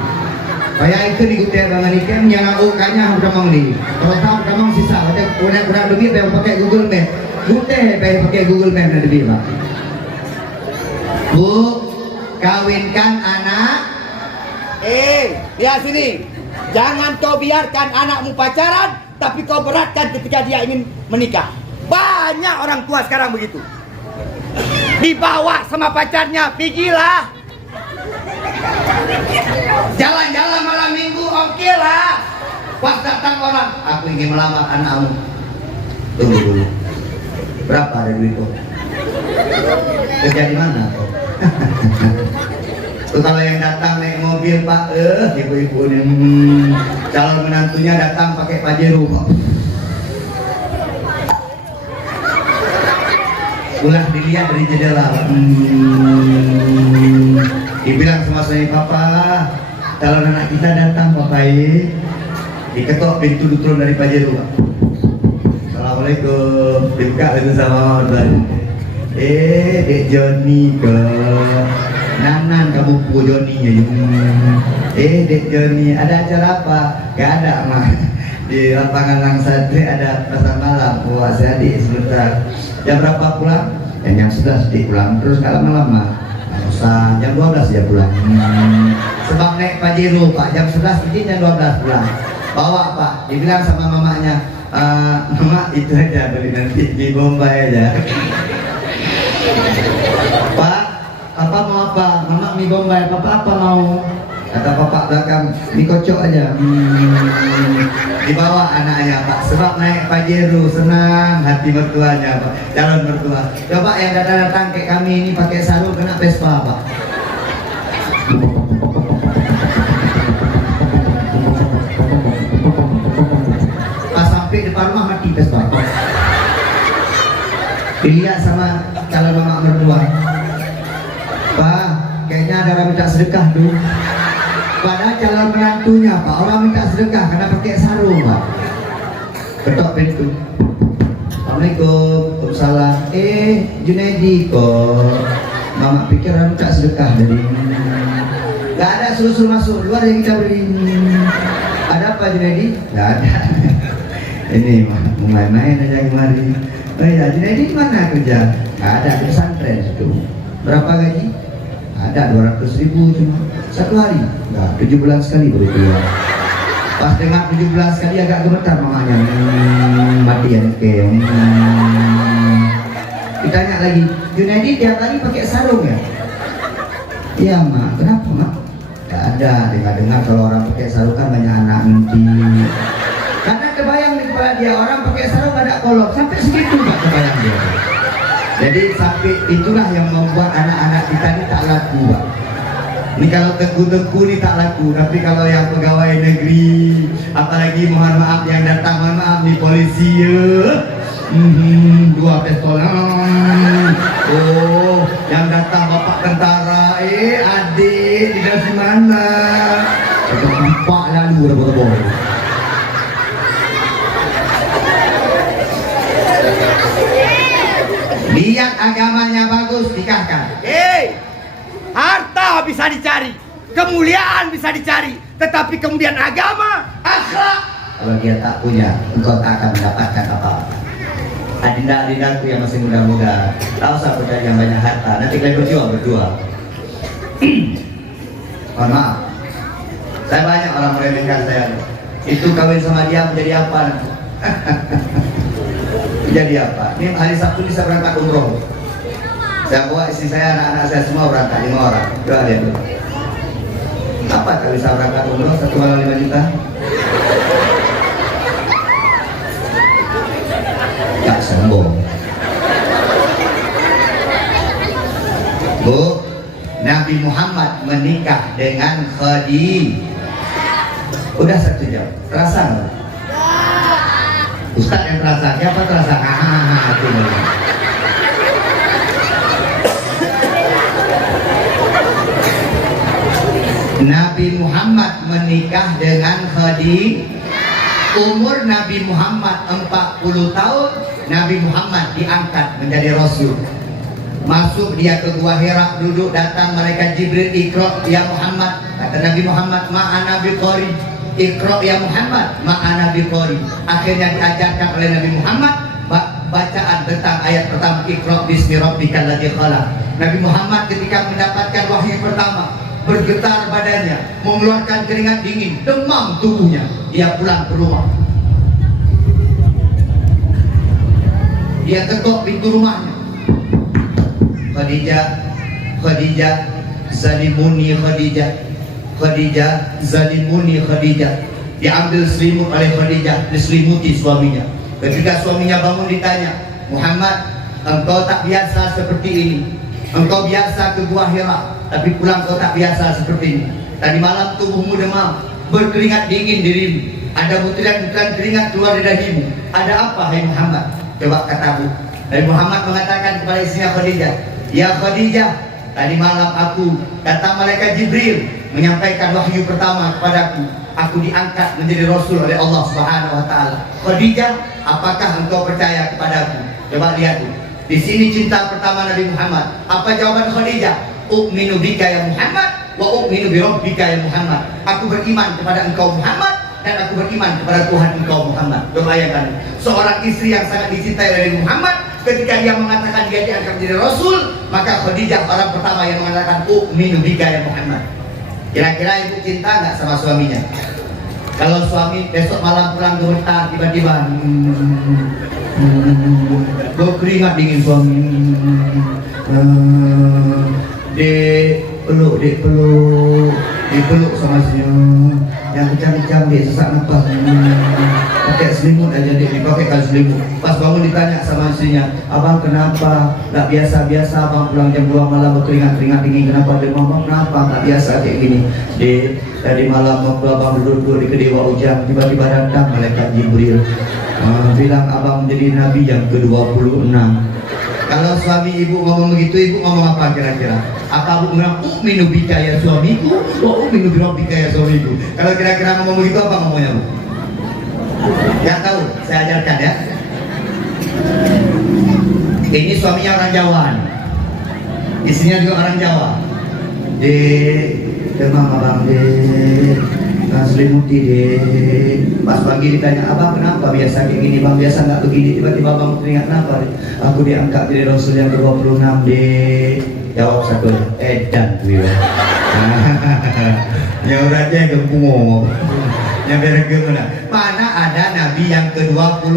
Kaya itu di gutel bangan ikan yang kanya tamang ni. Kalau tahu tamang sisa, udah lebih bayar pakai Google Map. Gutel bayar pakai Google Map ada lebih Pak. Bu, kawinkan anak. Lihat sini. Jangan kau biarkan anakmu pacaran, tapi kau beratkan ketika dia ingin menikah. Banyak orang tua sekarang begitu. Dibawa sama pacarnya, pergilah. Jalan-jalan malam minggu, oke lah. Pas datang orang, aku ingin melamar anakmu. Tunggu dulu. Berapa ada duit kok? Kerja di mana kok? Tuh kalau yang datang naik mobil Pak, ibu-ibu ini calon menantunya datang pakai Pajero Pak. Ulah dilihat dari jendela. Dibilang sama saya, Papa, calon anak kita datang Papa diketok pintu turun dari Pajero Pak. Assalamualaikum. Dibuka itu sama orang. Dek Joni ke Nanan kamu pu Joninya. Dek Joni, ada acara apa? Gak ada mah. Di lapangan Langsatri ada pasar malam. Wah, saya adik sebentar. Jam berapa pulang? Jam 11 di pulang. Terus kalau malam usah jam 12 ya pulang. Sebab naik Pajero Pak, jam 11 pergi, jam 12 pulang. Bawa Pak, dibilang sama mamanya, Mama itu aja beli nanti di Bombay aja. Pak, Papa mau apa? Mama mie Bombay, Papa apa mau? Kata Papa belakang, mie kocok aja. Dibawa anaknya Pak, sebab naik Pajero senang hati mertuanya Pak, calon mertua. Coba yang datang-datang kayak kami ini pakai sarung kena Vespa Pak. Pas sampai depan rumah mati Vespa. Dilihat sama calon mama mertua. Pak, kayaknya ada orang minta sedekah tuh. Padahal calon menantunya Pak, orang minta sedekah karena pakai sarung Pak. Ketok pintu. Assalamualaikum, Waalaikumsalam. Junaidi kok. Mama pikir orang minta sedekah jadi. Gak ada, suruh masuk, luar yang kita beri. Ada apa Junaidi? Gak ada. Ini mau main-main aja kemari. Oh iya, Junaidi mana kerja? Gak ada, di pesantren situ. Berapa gaji? Ada 200.000 cuma satu hari. Nah, 7 bulan sekali baru keluar. Pas dengar 7 bulan sekali agak gemetar mamanya. Mati ya ke. Ditanya lagi, Junaidi tiap hari pakai sarung ya? Iya mak, kenapa mak? Gak ada, dengar kalau orang pakai sarung kan banyak anak nanti. Karena kebayang di kepala dia orang pakai sarung ada kolor sampai segitu Pak kebayang dia. Jadi sampai itulah yang membuat anak-anak kita ini tak laku Pak. Ini kalau tengku-tengku ini tak laku, tapi kalau yang pegawai negeri, apalagi mohon maaf yang datang, mohon maaf nih polisi ya. 2 pistol. Oh, yang datang bapak tentara, adik tidak di mana? Itu nampak lalu rebut-rebut. Lihat agamanya bagus, nikahkan. Harta bisa dicari, kemuliaan bisa dicari, tetapi kemudian agama, akhlak. Kalau dia tak punya, engkau tak akan mendapatkan apa-apa. Adinda-adindaku yang masih muda-muda, tak usah percaya yang banyak harta. Nanti kalian berdua. Mohon maaf, Saya banyak orang meremehkan saya. Itu kawin sama dia menjadi apa nanti? Menjadi apa? Ini hari Sabtu ini saya berangkat umroh. Saya bawa istri saya, anak-anak saya semua berangkat 5 orang. Coba lihat dulu. Apa kalau bisa berangkat umroh 1 malam 5 juta? Gak sombong. Bu, Nabi Muhammad menikah dengan Khadijah. Udah 1 jam. Terasa nggak? Ustaz yang terasa, siapa terasa? Itu Nabi Muhammad menikah dengan Khadijah. Umur Nabi Muhammad 40 tahun, Nabi Muhammad diangkat menjadi Rasul. Masuk dia ke Gua Hira, duduk, datang malaikat Jibril, Iqra ya Muhammad. Kata Nabi Muhammad, ma'ana biqari. Iqra ya Muhammad, ma'ana biqari. Akhirnya diajarkan oleh Nabi Muhammad bacaan tentang ayat pertama, Iqra bismi rabbikal ladzi khalaq. Nabi Muhammad ketika mendapatkan wahyu pertama, bergetar badannya, mengeluarkan keringat dingin, demam tubuhnya. Dia pulang ke rumah. Dia ketok pintu rumahnya. Khadijah, zalimuni Khadijah, zalimuni Khadijah. Diambil selimut oleh Khadijah, diselimuti suaminya. Ketika suaminya bangun ditanya, Muhammad, engkau tak biasa seperti ini. Engkau biasa ke Gua Hira, tapi pulang kau tak biasa seperti ini. Tadi malam tubuhmu demam, berkeringat dingin dirimu, ada butiran-butiran keringat keluar dari dahimu. Ada apa, hai Muhammad? Coba katamu. Nabi Muhammad mengatakan kepada istrinya Khadijah, ya Khadijah, tadi malam kata malaikat Jibril menyampaikan wahyu pertama kepadaku. Aku diangkat menjadi Rasul oleh Allah Subhanahu Wa Taala. Khadijah, apakah engkau percaya kepadaku? Coba lihat tuh. Di sini cinta pertama Nabi Muhammad. Apa jawaban Khadijah? U'minu bika ya Muhammad wa u'minu bi rabbika ya Muhammad. Aku beriman kepada engkau Muhammad dan aku beriman kepada Tuhan engkau Muhammad. Bayangkan, seorang istri yang sangat dicintai oleh Muhammad, ketika dia mengatakan dia diangkat menjadi Rasul, maka Khadijah orang pertama yang mengatakan u'minu bika ya Muhammad. Kira-kira ibu cinta nggak sama suaminya? Kalau suami besok malam pulang gemetar, tiba-tiba berkeringat dingin suami, dipeluk sama istrinya, yang kencang-kencang dek, sesak nafas, pakai selimut aja dek, dipakai kali selimut. Pas bangun ditanya sama istrinya, abang kenapa? Gak biasa-biasa abang pulang jam 2 malam berkeringat-keringat dingin, kenapa demam? Abang kenapa? Gak biasa kayak gini. Dek, tadi malam waktu abang duduk di Kedewa Ujang, tiba-tiba datang malaikat Jibril, bilang abang menjadi nabi yang ke-26. Kalau suami ibu ngomong begitu, ibu ngomong apa kira-kira? Apa ibu bilang, u'minu bika ya suamiku, wa u'minu bi rabbika ya suamiku? Kalau kira-kira ngomong begitu, apa ngomongnya bu? Ya tahu, saya ajarkan ya. Ini suaminya orang Jawa, istrinya juga orang Jawa. Demam abang selimuti pas pagi ditanya, abang kenapa biasa kayak gini bang, biasa nggak begini, tiba-tiba abang teringat kenapa? Aku diangkat jadi Rasul yang ke-26 jawab satu, edan gue ya udah aja gempung yang berguna. Mana ada Nabi yang ke-20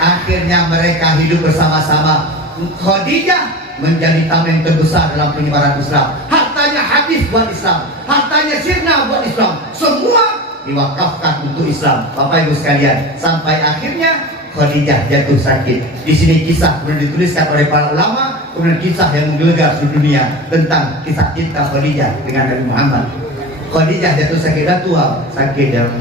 akhirnya mereka hidup bersama-sama. Khadijah menjadi tameng terbesar dalam penyebaran Islam. Hartanya habis buat Islam, hartanya sirna buat Islam, semua diwakafkan untuk Islam. Bapak Ibu sekalian, sampai akhirnya Khadijah jatuh sakit. Di sini kisah kemudian dituliskan oleh para ulama, kemudian kisah yang menggelegar seluruh dunia tentang kisah cinta Khadijah dengan Nabi Muhammad. Khadijah jatuh sakit, dah tua, sakit yang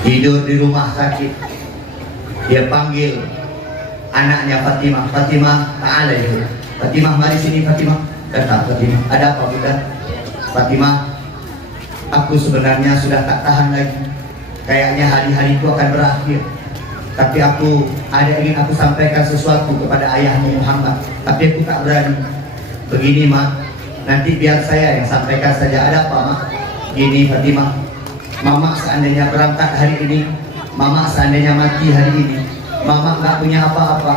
tidur di rumah sakit. Dia panggil anaknya Fatimah, Fatimah ta'ala itu. Fatimah mari sini Fatimah. Kata Fatimah, ada apa bunda? Fatimah, aku sebenarnya sudah tak tahan lagi. Kayaknya hari-hari itu akan berakhir. Tapi ingin aku sampaikan sesuatu kepada ayahmu Muhammad. Tapi aku tak berani. Begini mak, nanti biar saya yang sampaikan saja. Ada apa mak? Gini Fatimah, mama seandainya berangkat hari ini, mama seandainya mati hari ini, Mama nggak punya apa-apa.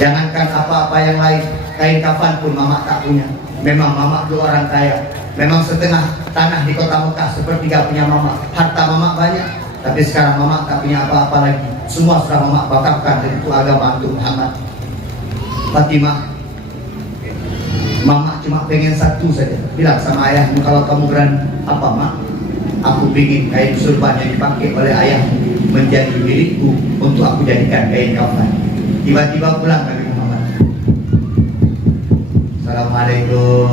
Jangankan apa-apa yang lain, kain kafan pun mama tak punya. Memang mama itu orang kaya. Memang setengah tanah di kota Mekah sepertiga punya mama. Harta mama banyak, tapi sekarang mama tak punya apa-apa lagi. Semua sudah mama wakafkan itu agama untuk Muhammad. Fatimah, mama cuma pengen satu saja. Bilang sama ayahmu, kalau kamu berani, apa mak? Aku ingin kain surban yang dipakai oleh ayahmu menjadi milikku untuk aku jadikan kain kafan. Tiba-tiba pulang Nabi Muhammad. Assalamualaikum.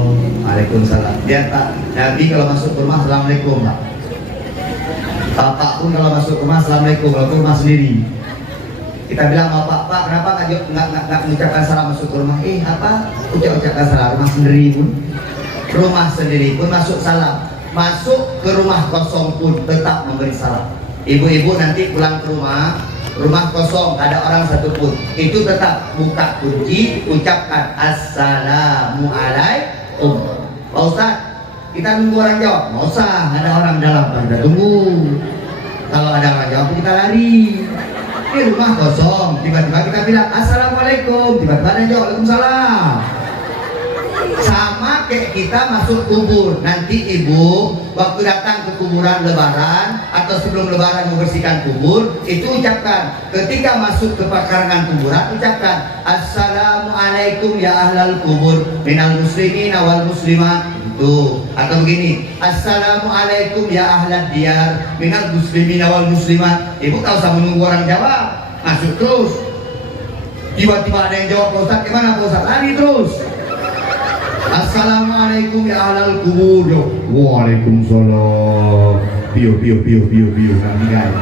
Waalaikumsalam. Dia tak, Nabi kalau masuk ke rumah Assalamualaikum Pak. Bapak pun kalau masuk ke rumah Assalamualaikum. Kalau ke rumah sendiri kita bilang bapak, Pak kenapa nggak mengucapkan salam masuk ke rumah? Apa? Ucapkan salam rumah sendiri pun masuk salam. Masuk ke rumah kosong pun tetap memberi salam. Ibu-ibu nanti pulang ke rumah kosong, gak ada orang satupun, itu tetap buka kunci, ucapkan Assalamualaikum. Pak Ustaz, kita nunggu orang jawab? Nggak usah, ada orang dalam, kita tunggu. Kalau ada orang jawab kita lari. Ini rumah kosong, tiba-tiba kita bilang Assalamualaikum, tiba-tiba ada yang jawab Waalaikumsalam. Sama kayak kita masuk kubur. Nanti ibu waktu datang ke kuburan lebaran atau sebelum lebaran membersihkan kubur, itu ucapkan. Ketika masuk ke pekarangan kuburan, ucapkan Assalamualaikum ya ahlal kubur minal muslimin wal muslimat. Itu. Atau begini, Assalamualaikum ya ahlal diyar minal muslimin wal muslimat. Ibu tak usah menunggu orang jawab, masuk terus. Tiba-tiba ada yang jawab, Pak Ustaz gimana Pak Ustaz? Lari terus. Assalamualaikum ya ahlal kubur. Waalaikumsalam. Pio. Nanti guys.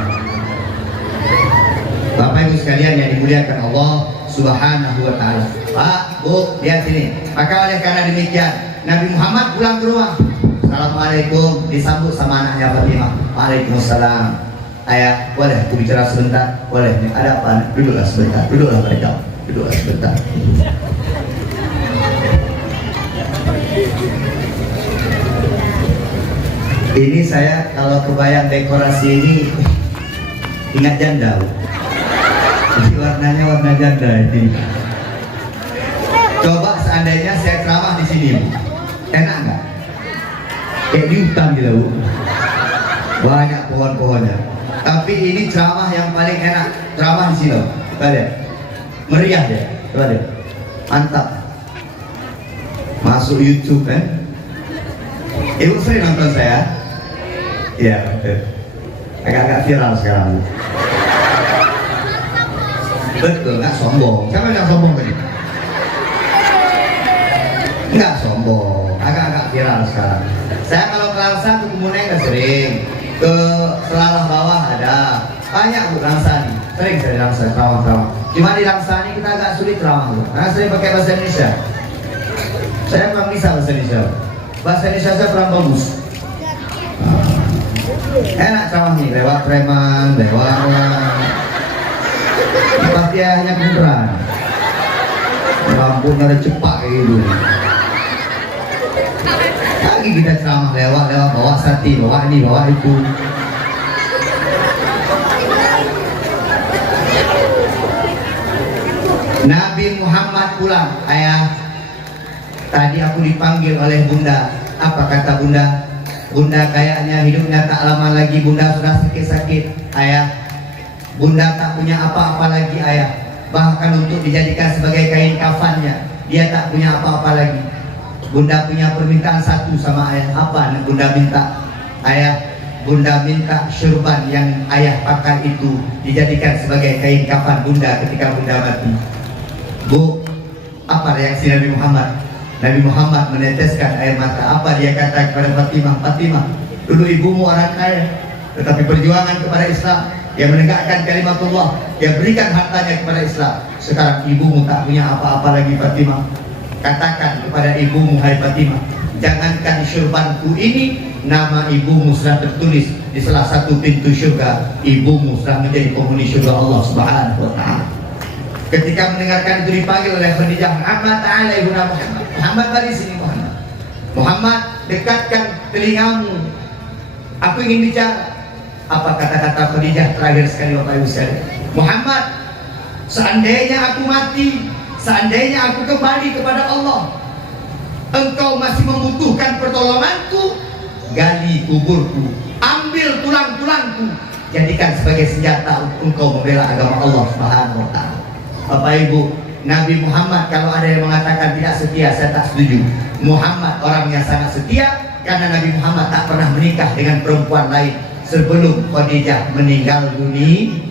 Bapak Ibu sekalian yang dimuliakan Allah Subhanahu wa taala. Pak, Bu, lihat sini. Maka oleh karena demikian, Nabi Muhammad pulang ke rumah. Assalamualaikum, disambut sama anaknya Fatimah. Waalaikumsalam. Ayah, boleh aku bicara sebentar? Boleh. Ada apa? Duduklah sebentar. Duduklah mereka. Duduklah sebentar. Ini saya kalau kebayang dekorasi ini ingat janda. Jadi warnanya warna janda ini. Coba seandainya saya ceramah di sini, enak nggak? Kayak di hutan gitu, Bu. Banyak pohon-pohonnya. Tapi ini ceramah yang paling enak. Ceramah di sini, kita lihat. Meriah ya, coba lihat. Mantap. Masuk YouTube kan? Ibu sering nonton saya? Iya, betul. Agak-agak viral sekarang. Betul, nggak sombong. Siapa yang sombong tadi? Nggak sombong, agak-agak viral sekarang. Saya kalau ke Langsa ke Kemuneng nggak sering, ke Selalah bawah ada, banyak Bu Langsa nih. Sering saya di Langsa terawang-terawang. Cuma di Langsa ini kita agak sulit terawang, karena sering pakai bahasa Indonesia. Saya kurang bisa bahasa Indonesia. Bahasa Indonesia saya kurang bagus. Enak ceramah nih, lewat preman, lewat pasti hanya beneran. Rambut ada cepak kayak gitu. Lagi kita ceramah lewat bawa sati, bawa ini, bawa itu. Nabi Muhammad pulang. Ayah, tadi aku dipanggil oleh Bunda. Apa kata Bunda? Bunda kayaknya hidupnya tak lama lagi. Bunda sudah sakit-sakit. Ayah, Bunda tak punya apa-apa lagi ayah. Bahkan untuk dijadikan sebagai kain kafannya, dia tak punya apa-apa lagi. Bunda punya permintaan satu sama ayah. Apa Bunda minta? Ayah, Bunda minta syurban yang ayah pakai itu dijadikan sebagai kain kafan Bunda ketika Bunda mati. Bu, apa reaksi Nabi Muhammad? Nabi Muhammad meneteskan air mata. Apa dia kata kepada Fatimah? Fatimah, dulu ibumu orang kaya, tetapi perjuangan kepada Islam, yang menegakkan kalimatullah, yang berikan hartanya kepada Islam. Sekarang ibumu tak punya apa-apa lagi Fatimah. Katakan kepada ibumu, hai Fatimah, jangankan syurbanku ini, nama ibumu sudah tertulis di salah satu pintu syurga. Ibumu sudah menjadi penghuni syurga Allah Subhanahu wa ta'ala. Ketika mendengarkan itu dipanggil oleh Khadijah, Muhammad ta'ala ibuna Muhammad. Muhammad balik sini Muhammad. Muhammad, dekatkan telingamu. Aku ingin bicara. Apa kata-kata Khadijah terakhir sekali Bapak Ibu sekalian? Muhammad, seandainya aku mati, seandainya aku kembali kepada Allah, engkau masih membutuhkan pertolonganku, gali kuburku, ambil tulang-tulangku, jadikan sebagai senjata untuk engkau membela agama Allah Subhanahu wa taala. Bapak Ibu, Nabi Muhammad kalau ada yang mengatakan tidak setia, saya tak setuju. Muhammad orang yang sangat setia karena Nabi Muhammad tak pernah menikah dengan perempuan lain sebelum Khadijah meninggal dunia.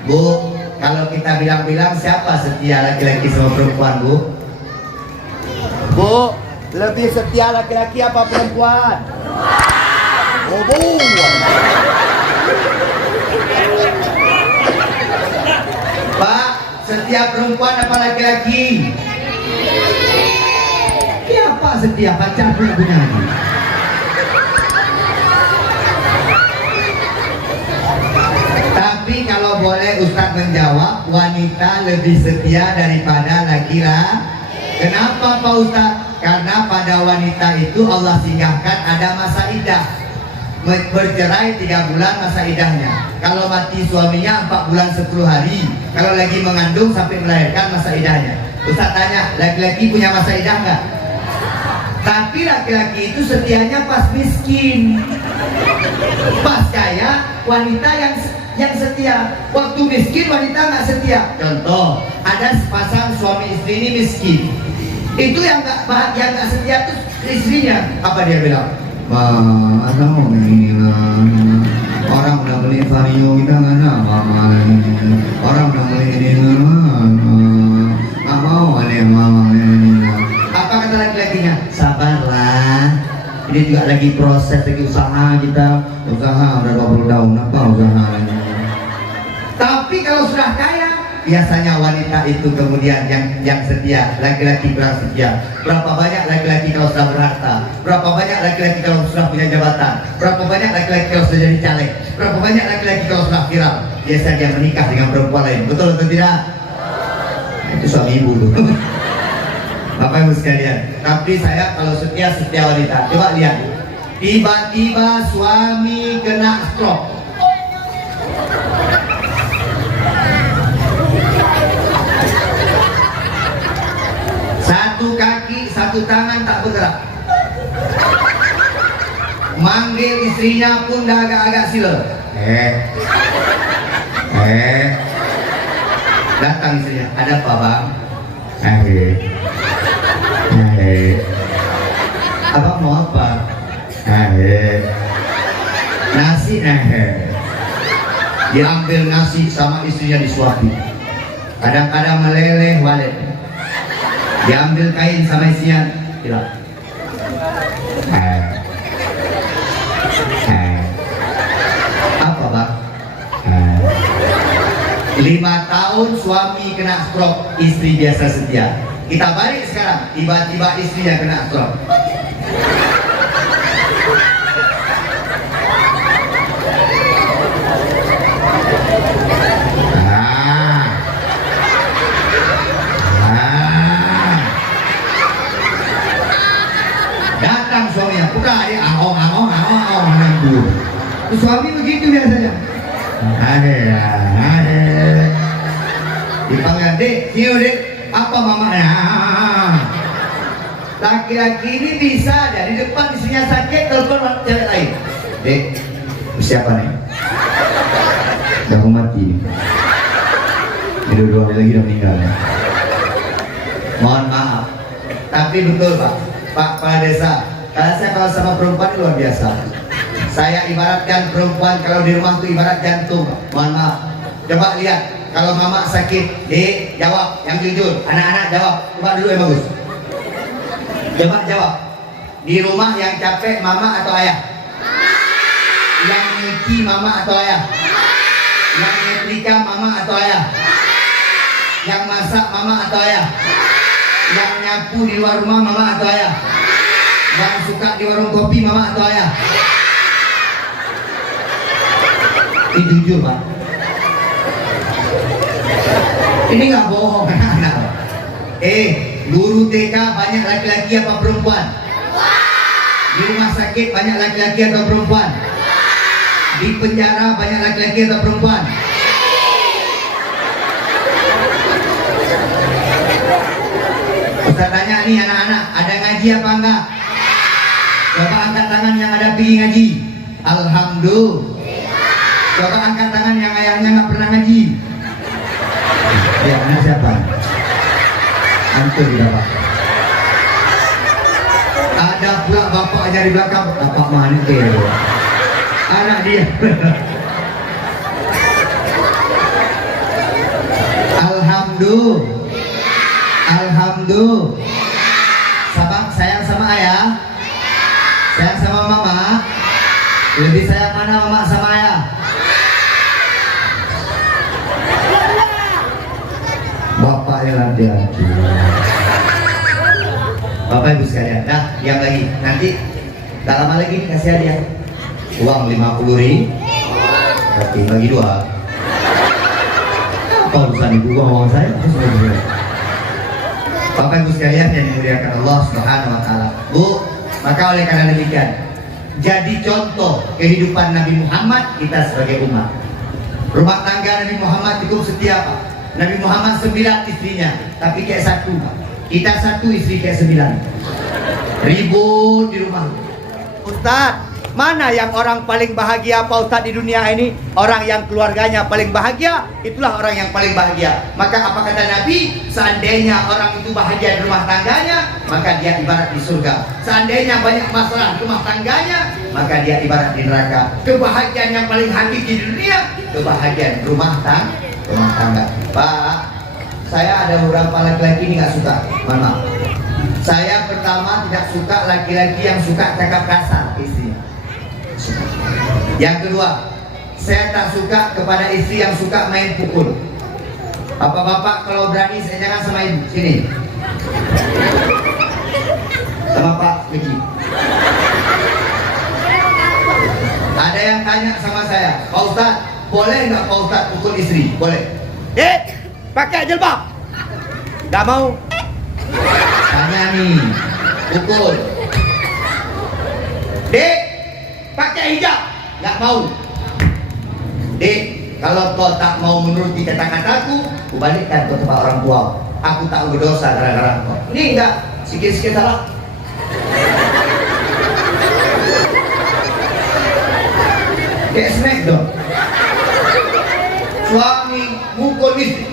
Bu, kalau kita bilang-bilang siapa setia laki-laki sama perempuan, Bu? Bu, lebih setia laki-laki apa perempuan? Oh, Bu. Pak, setia perempuan apa laki-laki? Siapa setia? Pacar punya lagi. Tapi kalau boleh Ustadz menjawab, wanita lebih setia daripada laki-laki. Kenapa Pak Ustadz? Karena pada wanita itu Allah singgahkan ada masa idah. Bercerai 3 bulan masa idahnya. Kalau mati suaminya 4 bulan 10 hari. Kalau lagi mengandung sampai melahirkan masa idahnya. Ustaz tanya, laki-laki punya masa idah nggak? Tapi laki-laki itu setianya pas miskin. Pas kaya, wanita yang setia. Waktu miskin wanita nggak setia. Contoh, ada sepasang suami istri ini miskin. Itu yang nggak setia tuh istrinya. Apa dia bilang? Masa mau ini orang udah beli vario kita nggak apa orang udah beli ini nggak mau ada yang mau ini. Apa kata laki-lakinya? Sabarlah, ini juga lagi proses, lagi usaha kita, usaha udah 20 tahun apa usaha lagi. Tapi kalau sudah kaya, biasanya wanita itu kemudian yang setia, laki-laki kurang setia. Berapa banyak laki-laki kalau sudah berharta? Berapa banyak laki-laki kalau sudah punya jabatan? Berapa banyak laki-laki kalau sudah jadi caleg? Berapa banyak laki-laki kalau sudah viral? Biasanya dia menikah dengan perempuan lain. Betul atau tidak? Itu suami ibu tuh. Bapak Ibu sekalian. Tapi saya kalau setia wanita. Coba lihat. Tiba-tiba suami kena stroke. Satu kaki, satu tangan tak bergerak. Manggil istrinya pun dah agak-agak siler. Datang istrinya, ada apa bang? Abang mau apa? Nasi. Diambil nasi sama istrinya disuapi. Kadang-kadang meleleh walet. Diambil kain sama istrinya, bilang apa bang? 5 tahun suami kena stroke, istri biasa setia. Kita balik sekarang, tiba-tiba istrinya kena stroke. Datang suaminya, buka dia ahong menanggur. Suami begitu biasanya. Dipanggil dek, sini dek, apa mamanya? Laki-laki ini bisa dari depan istrinya sakit, telepon cewek lain. Dek, siapa nih? Udah mau mati nih. Ini 2 hari lagi udah meninggal. Mohon maaf, tapi betul Pak Kepala Desa, karena saya kalau sama perempuan luar biasa. Saya ibaratkan perempuan kalau di rumah itu ibarat jantung. Mohon maaf. Coba lihat, kalau mama sakit, Dek, jawab yang jujur. Anak-anak jawab. Coba dulu yang bagus. Coba jawab. Di rumah yang capek mama atau ayah? Yang nyuci mama atau ayah? Yang nyetrika mama atau ayah? Yang masak mama atau ayah? Yang nyapu di luar rumah mama atau ayah? Yang suka di warung kopi mama atau ayah? Ini jujur Pak. Ini nggak bohong anak-anak. Guru TK banyak laki-laki apa perempuan? Di rumah sakit banyak laki-laki atau perempuan? Di penjara banyak laki-laki atau perempuan? nih anak-anak, ada ngaji apa enggak? Coba angkat tangan yang ada pergi ngaji. Alhamdulillah. Coba angkat tangan yang ayahnya nggak pernah ngaji. Ya, anak siapa? Antum tidak pak. Ada pula bapaknya di belakang. Bapak mana dia? Anak dia. Alhamdulillah. Alhamdulillah. Sabak sayang sama ayah. Sayang sama mama. Lebih sayang mana mama sama ayah? Bapaknya laki-laki. Bapak ibu sekalian, dah diam lagi. Nanti tak lama lagi nih kasih hadiah. Uang 50.000. Tapi bagi 2. Apa urusan ibu uang saya? Bapak ibu sekalian yang dimuliakan Allah Subhanahu wa taala. Bu, maka oleh karena demikian, jadi contoh kehidupan Nabi Muhammad kita sebagai umat. Rumah tangga Nabi Muhammad cukup setia Pak. Nabi Muhammad 9 istrinya, tapi kayak 1 Pak. Kita 1 istri kayak 9. Ribut di rumah. Ustaz, mana yang orang paling bahagia Pak Ustaz di dunia ini? Orang yang keluarganya paling bahagia, itulah orang yang paling bahagia. Maka apa kata Nabi? Seandainya orang itu bahagia di rumah tangganya, maka dia ibarat di surga. Seandainya banyak masalah di rumah tangganya, maka dia ibarat di neraka. Kebahagiaan yang paling hakiki di dunia, kebahagiaan rumah tangga. Pak, saya ada beberapa laki-laki ini nggak suka. Mana? Saya pertama tidak suka laki-laki yang suka cakap kasar istrinya. Yang kedua, saya tak suka kepada istri yang suka main pukul. Bapak-bapak kalau berani saya jangan sama ibu. Sini. Sama Pak Miki. Ada yang tanya sama saya, Pak Ustaz, boleh nggak Pak Ustaz pukul istri? Boleh. Pakai jilbab. Gak mau. Tanya nih, pukul. Dek, pakai hijab. Gak mau. Dek, kalau kau tak mau menuruti kata-kataku, kubalikkan ke tempat orang tua. Aku tak berdosa gara-gara kau. Ini enggak, sikit-sikit salah. Kayak smackdown. Suami mukul istri.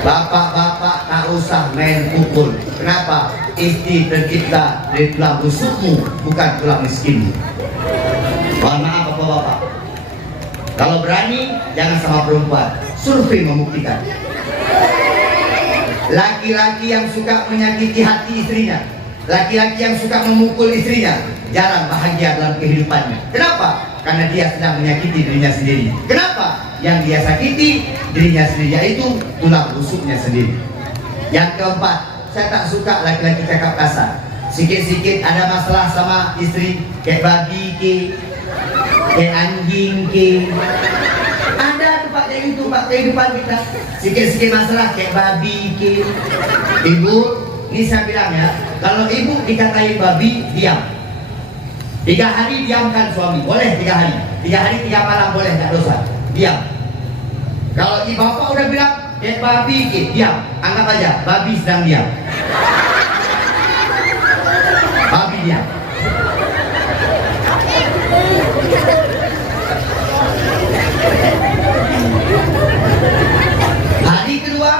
Bapak-bapak tak usah main pukul. Kenapa? Istri tercipta dari tulang rusukmu, bukan tulang miskin. Mohon maaf bapak-bapak. Kalau berani, jangan sama perempuan. Survei membuktikan. Laki-laki yang suka menyakiti hati istrinya, laki-laki yang suka memukul istrinya, jarang bahagia dalam kehidupannya. Kenapa? Karena dia sedang menyakiti dirinya sendiri. Kenapa? Yang dia sakiti dirinya sendiri, yaitu tulang rusuknya sendiri. Yang keempat, saya tak suka laki-laki cakap kasar. Sikit-sikit ada masalah sama istri, kayak babi ke, kayak anjing ke. Ada tempat kayak gitu Pak, kehidupan kita. Sikit-sikit masalah kayak babi ke. Ibu, ini saya bilang ya, kalau ibu dikatain babi, diam. 3 hari diamkan suami, boleh 3 hari. 3 hari 3 malam boleh, tak dosa. Diam. Kalau ibu bapak udah bilang kayak babi ke, diam. Anggap aja babi sedang diam. Babi diam. Hari kedua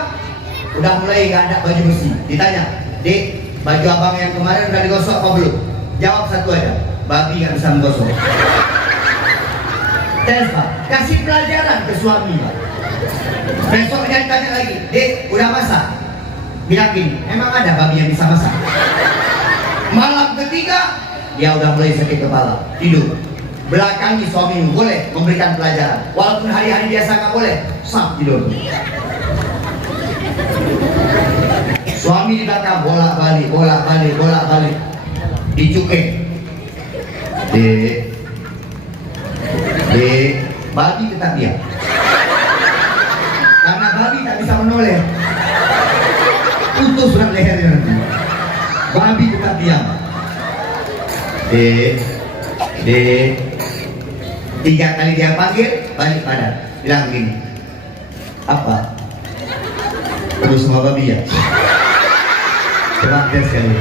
udah mulai gak ada baju bersih. Ditanya, Dek, baju abang yang kemarin udah digosok apa belum? Jawab satu aja, babi gak bisa menggosok. Tes Pak, kasih pelajaran ke suami Pak. Besoknya ditanya lagi, Dek, udah masak? Bilang gini, emang ada babi yang bisa masak? Malam ketiga, dia udah mulai sakit kepala, tidur. Belakangi suamimu boleh memberikan pelajaran, walaupun hari-hari biasa nggak boleh, sap tidur. Suami di belakang bolak-balik, dicukai. Dek, babi tetap diam. Karena babi tak bisa menoleh, putus surat lehernya nanti. Babi tetap diam. Dek, 3 kali dia panggil, balik badan. Bilang begini, Apa? Terus sama babi ya? Coba sekali.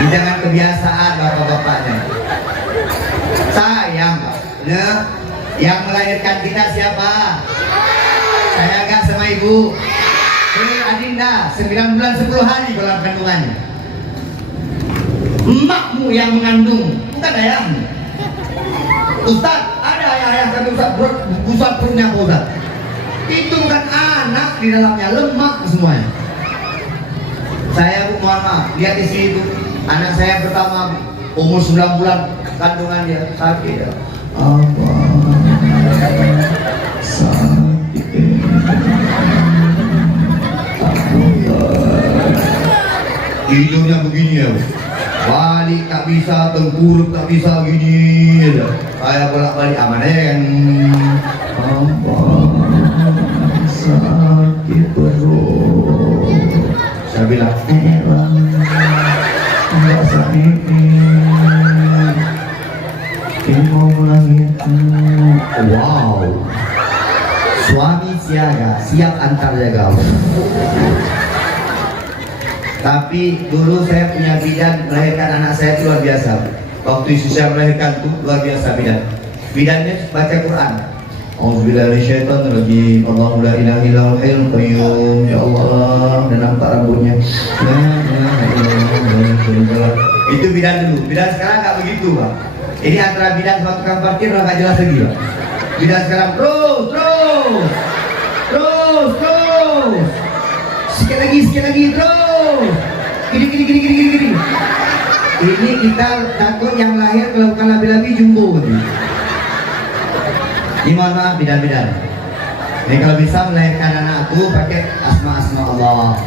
Ini jangan kebiasaan bapak-bapaknya. Sayang, ya. Yang melahirkan kita siapa? Saya agak sama ibu. Ini Adinda, 9 bulan 10 hari dalam kandungannya. Emakmu yang mengandung, bukan ayahmu. Ustaz, ada ayah kami Ustaz pusat perutnya Ustaz. Itu bukan anak, di dalamnya lemak semuanya. Saya mohon maaf, lihat istri itu. Anak saya pertama umur 9 bulan kandungan dia sakit ya. Apa? Sakit. Hidungnya begini ya. Balik tak bisa, tengkurap tak bisa gini ya. Saya bolak-balik aman ya kan. Apa? Sakit perut. Saya bilang, enggak sakit. Ini mau melahirkan. Wow. Suami siaga, siap antar jaga. Tapi dulu saya punya bidan melahirkan anak saya itu luar biasa. Waktu istri saya melahirkan itu luar biasa bidan. Bidannya baca Quran. Auzubillahiminasyaitonirrajim. Allahu la ilaha illal hayyul qayyum. Ya Allah, dan nampak rambutnya. Itu bidan dulu. Bidan sekarang nggak begitu, Pak. Ini antara bidan sama tukang parkir udah nggak jelas lagi, Pak. Bidan sekarang terus. Sikit lagi terus. Gini. Ini kita takut yang lahir kalau bukan labi-labi jumbo gitu. Ini mohon maaf bidan-bidan. Ini kalau bisa melahirkan anakku pakai asma-asma Allah.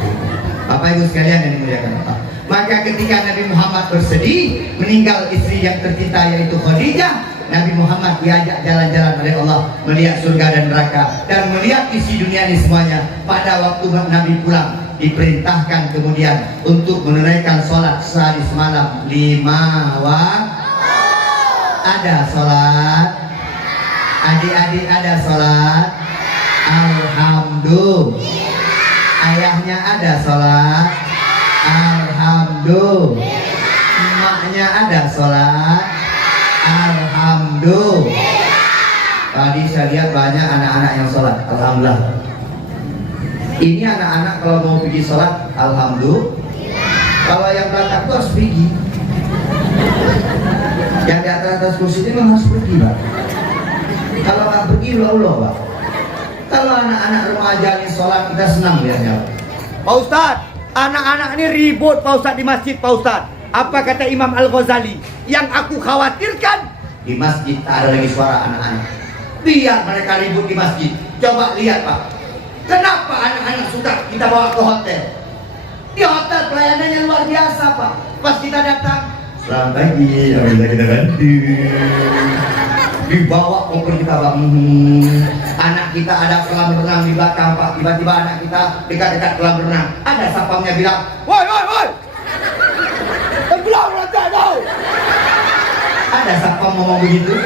Bapak Ibu sekalian yang dimuliakan Allah. Maka ketika Nabi Muhammad bersedih meninggal istri yang tercinta yaitu Khadijah, Nabi Muhammad diajak jalan-jalan oleh Allah melihat surga dan neraka dan melihat isi dunia ini semuanya. Pada waktu Nabi pulang diperintahkan kemudian untuk menunaikan sholat sehari semalam 5 waktu. Ada sholat. Adik-adik ada sholat. Alhamdulillah. Ayahnya ada sholat. Alhamdulillah. Emaknya ada sholat. Alhamdulillah. Tadi saya lihat banyak anak-anak yang sholat. Alhamdulillah. Ini anak-anak kalau mau pergi sholat, alhamdulillah. Kalau yang belakang itu harus pergi. Yang di atas kursi ini memang harus pergi, Pak. Kalau nggak pergi, ulah Pak. Kalau anak-anak remaja ini sholat, kita senang lihatnya. Pak Ustadz, anak-anak ini ribut Pak Ustadz di masjid Pak Ustadz. Apa kata Imam Al-Ghazali? Yang aku khawatirkan Di masjid tak ada lagi suara anak-anak. Biar mereka ribut di masjid. Coba lihat Pak. Kenapa anak-anak suka kita bawa ke hotel? Di hotel pelayanannya luar biasa Pak. Pas kita datang, selamat pagi, yang bisa kita bantu. Dibawa koper kita Pak. Anak kita ada kolam renang di belakang Pak. Tiba-tiba anak kita dekat-dekat kolam renang. Ada sapamnya bilang, woi. Tenggelam lantai kau. ada sapam ngomong begitu.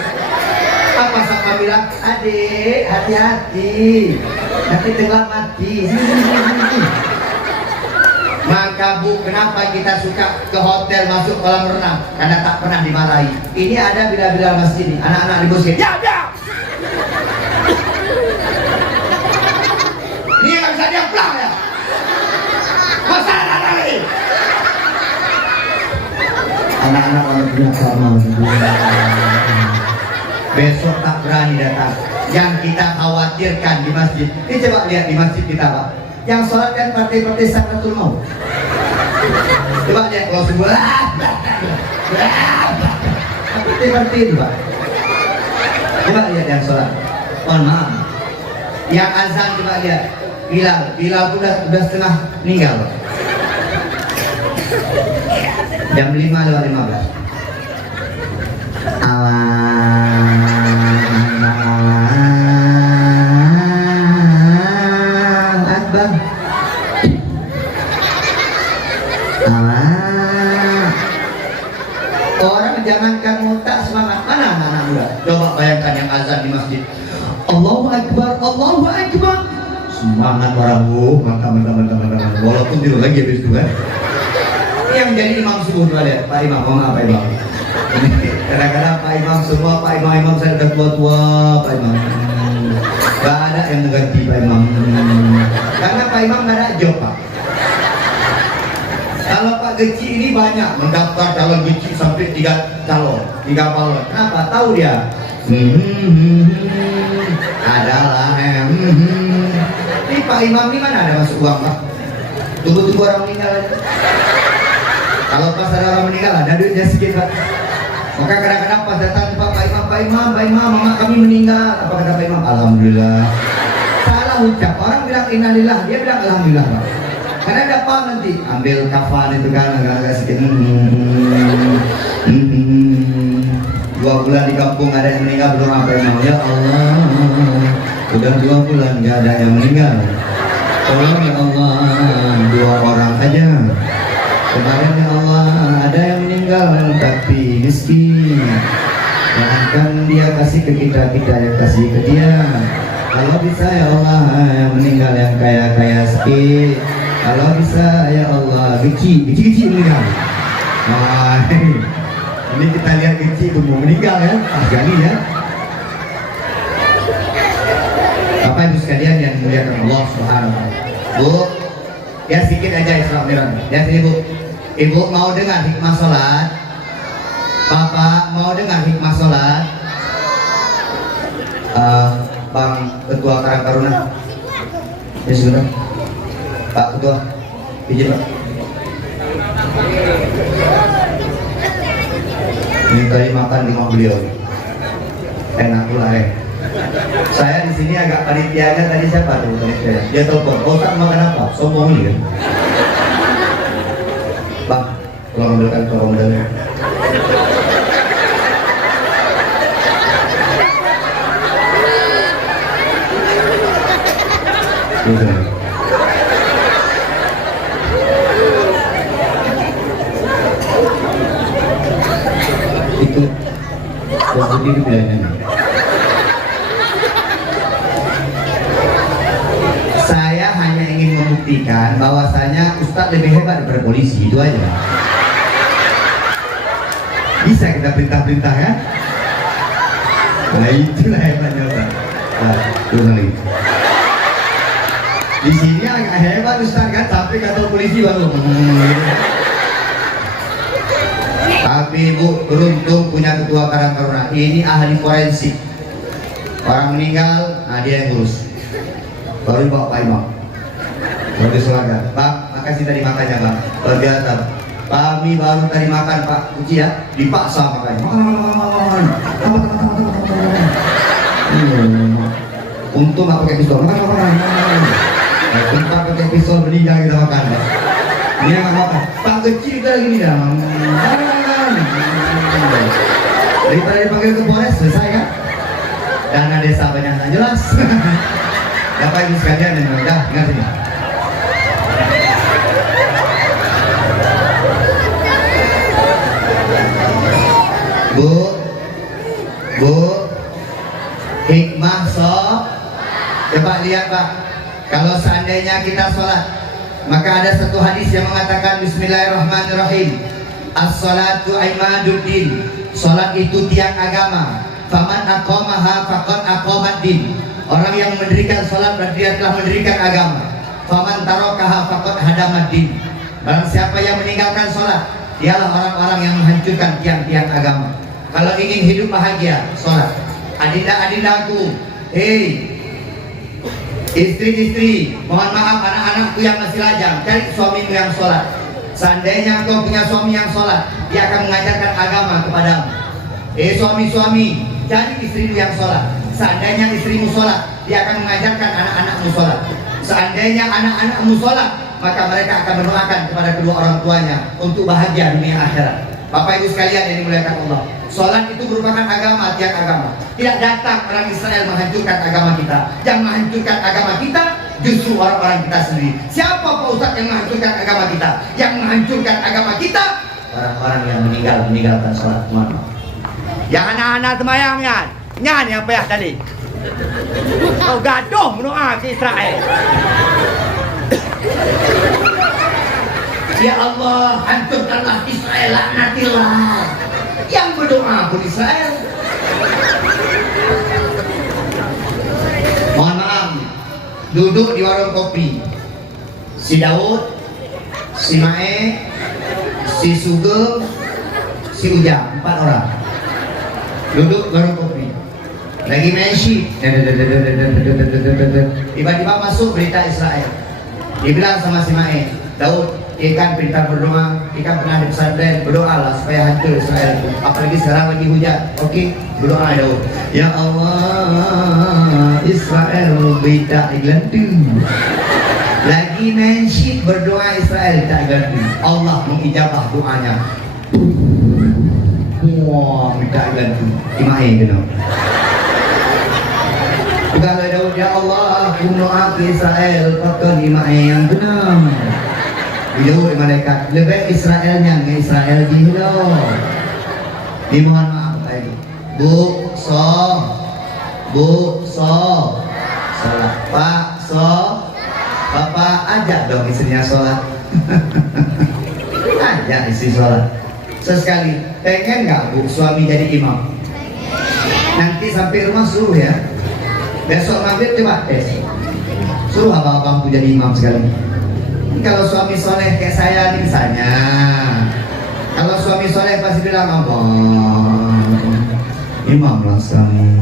Apa sapam bilang? Adik, hati-hati. Nanti tenggelam mati. Maka Bu, kenapa kita suka ke hotel masuk kolam renang? Karena tak pernah dimarahi. Ini ada bila-bila masjid nih, anak-anak di bosnya. Ya. Ini nggak bisa diam pulang ya. Masalah lagi. Anak-anak orang punya sama. Besok tak berani datang. Yang kita khawatirkan di masjid. Ini coba lihat di masjid kita Pak. Yang sholat kan partai-partai Sakratul Maut. Coba lihat kalau semua partai itu Pak. Coba lihat yang sholat. Mohon maaf. Yang azan coba lihat. Bilal udah setengah meninggal. Jam 5:15. Akbar. Orang jangankan mutak semangat. Mana anak-anak muda? Coba bayangkan yang azan di masjid. Allahu Akbar, Allahu Akbar. Semangat orang mantap. Walaupun tidur lagi habis itu kan. Yang jadi imam subuh tuh ada Pak Imam, mohon Pak Imam. Kadang-kadang Pak Imam semua, Pak Imam saya udah tua-tua, Pak Imam. Gak ada yang mengganti Pak Imam. Karena Pak Imam gak ada job Pak. Kalau Pak Geci ini banyak mendaftar calon Geci sampai 3 calon, 3 balon. Kenapa? Tahu dia. Adalah Ini Pak Imam ini mana ada masuk uang Pak? Tunggu-tunggu orang meninggal aja. Kalau pas ada orang meninggal ada duitnya sedikit Pak. Maka kadang-kadang pas datang Pak Imam, mama kami meninggal. Apa kata Pak Imam? Alhamdulillah. Salah ucap. Orang bilang innalillah, dia bilang alhamdulillah Pak. Karena ada apa nanti? Ambil kafan itu kan agak-agak sedikit. 2 bulan di kampung ada yang meninggal belum apa Imam. Ya Allah, udah 2 bulan gak ada yang meninggal. Tolong ya Allah, 2 orang aja. Kemarin ya Allah ada yang meninggal tapi miskin. Jangankan dia kasih ke kita, kita yang kasih ke dia. Kalau bisa ya Allah yang meninggal yang kaya-kaya sikit. Kalau bisa ya Allah Geci meninggal. Nah, ini kita lihat Geci belum meninggal ya, Gani ya. Bapak Ibu sekalian yang dimuliakan Allah Subhanahu wa taala. Bu, ya sedikit aja Isra Mi'raj. Ya sini Bu. Ibu mau dengar hikmah sholat? Bapak mau dengar hikmah sholat? Bang Ketua Karang Taruna. Ya sebentar. Pak Ketua, izin Pak. Ini tadi makan di rumah beliau. Enak pula ya. Saya di sini agak panitianya tadi siapa tuh panitia? Dia telepon, tak makan apa? Sombong ini kan? Bang, tolong ambilkan tolong modalnya. Itu putih itu pilihannya. Saya hanya ingin membuktikan bahwasanya Ustadz lebih hebat daripada polisi, itu aja. Bisa kita perintah-perintah kan? Nah itulah hebatnya Ustadz. Nah, terus lagi. Di sini agak hebat Ustadz kan, sampai kantor polisi baru. Tapi Bu beruntung punya Ketua Karang Taruna. Ini ahli forensik. Orang meninggal, nah dia yang ngurus. Baru dibawa Pak Imam. Baru disolatkan. Pak, makasih tadi makannya Pak. Luar biasa. Kami baru tadi makan Pak. Uji ya, dipaksa makannya. Makan. Untung nggak pakai pistol. Makan. Kita pakai pistol meninggal kita makan. Ini nggak makan. Pak kecil kita lagi nih dah. Daripada dipanggil ke Polres selesai kan? Dana desa banyak nggak jelas. Bapak Ibu sekalian yang mudah, dengar sini. Bu, hikmah coba lihat Pak. Kalau seandainya kita sholat, maka ada satu hadis yang mengatakan Bismillahirrahmanirrahim. As-salatu imaduddin. Sholat itu tiang agama. Faman aqamaha faqad aqamad din. Orang yang mendirikan sholat berarti dia telah mendirikan agama. Faman tarakaha faqad hadamad din. Barang siapa yang meninggalkan sholat, dialah orang-orang yang menghancurkan tiang-tiang agama. Kalau ingin hidup bahagia, sholat. Adinda-adindaku, hei istri-istri, mohon maaf anak-anakku yang masih lajang, cari suamimu yang sholat. Seandainya engkau punya suami yang sholat, dia akan mengajarkan agama kepadamu. Suami-suami, cari istrimu yang sholat. Seandainya istrimu sholat, dia akan mengajarkan anak-anakmu sholat. Seandainya anak-anakmu sholat, maka mereka akan mendoakan kepada kedua orang tuanya untuk bahagia dunia akhirat. Bapak Ibu sekalian yang dimuliakan Allah, sholat itu merupakan agama, tiang agama. Tidak datang orang Israel menghancurkan agama kita. Yang menghancurkan agama kita justru orang-orang kita sendiri. Siapa Pak Ustadz yang menghancurkan agama kita? Yang menghancurkan agama kita orang-orang yang meninggalkan sholat. Yang anak-anak semayang nyan apa ya tadi? Kau gaduh mendoa ke Israel. Ya Allah, hancurkanlah Israel, laknatilah. Yang berdoa pun Israel. Mohon maaf, duduk di warung kopi. Si Daud, si Mae, si Sugeng, si Ujang, 4 orang. Duduk warung kopi. Lagi main sheet. Tiba-tiba masuk berita Israel. Dibilang sama si Mae, Daud, ikan perintah berdoa, ikan pernah di pesantren, berdoalah supaya hancur Israel. Apalagi sekarang lagi hujan. Oke, berdoa Daud. Ya Allah, Israel beda gelantung. Lagi nasyid berdoa Israel tak ganti. Allah mengijabah doanya. Wah, minta ganti. Imain kena. Kalau Daud, ya Allah, aku doa ke Israel pakai imain yang benar. Jauh malaikat, lebih Israelnya, nggak Israel gila. Dimohon maaf lagi. Bu, salat. Pak, Bapak ajak dong istrinya sholat. Ajak istri sholat. Sesekali, pengen nggak bu suami jadi imam? Nanti sampai rumah suruh ya. Besok maghrib coba tes. Suruh abang-abangku jadi imam sekali. Kalau suami soleh kayak saya nih misalnya, kalau suami soleh pasti bilang abang, imam lah sekali.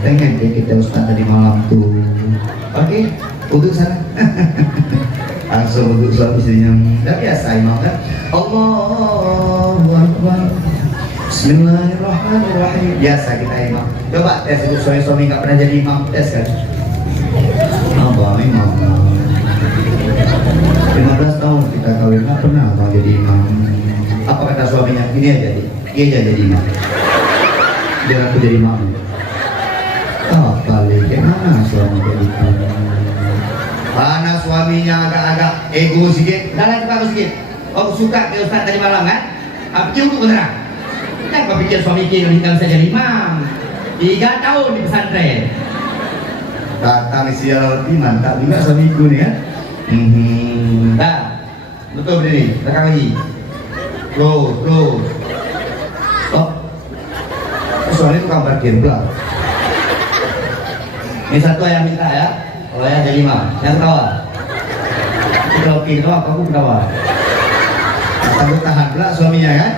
Pengen deh kita ustaz tadi malam tuh. Oke, uduk sana. Langsung uduk suami istrinya. Udah biasa imam kan? Allahu Akbar. Bismillahirrahmanirrahim. Biasa kita imam. Coba tes itu suami-suami nggak pernah jadi imam, tes kan? Abang imam. 15 tahun kita kawin, nggak pernah abang jadi imam. Apa kata suaminya? Ini aja jadi imam. Biar aku jadi imam. Oh kali, gimana suami jadi imam? Mana suaminya agak-agak ego sedikit, dalam kepala sedikit. Oh suka ke ustaz tadi malam kan? Apa cium beneran? Kan kau pikir suami kita tinggal saja imam 3 tahun di pesantren. Datang sial iman tak juga suamiku nih kan? Dah, betul berdiri, belakang lagi. Go. Oh, soalnya itu kabar parkir pula. Ini satu yang minta ya, kalau yang jadi 5, yang ketawa. Kalau ketawa, aku ketawa. Aku tahan pula suaminya kan?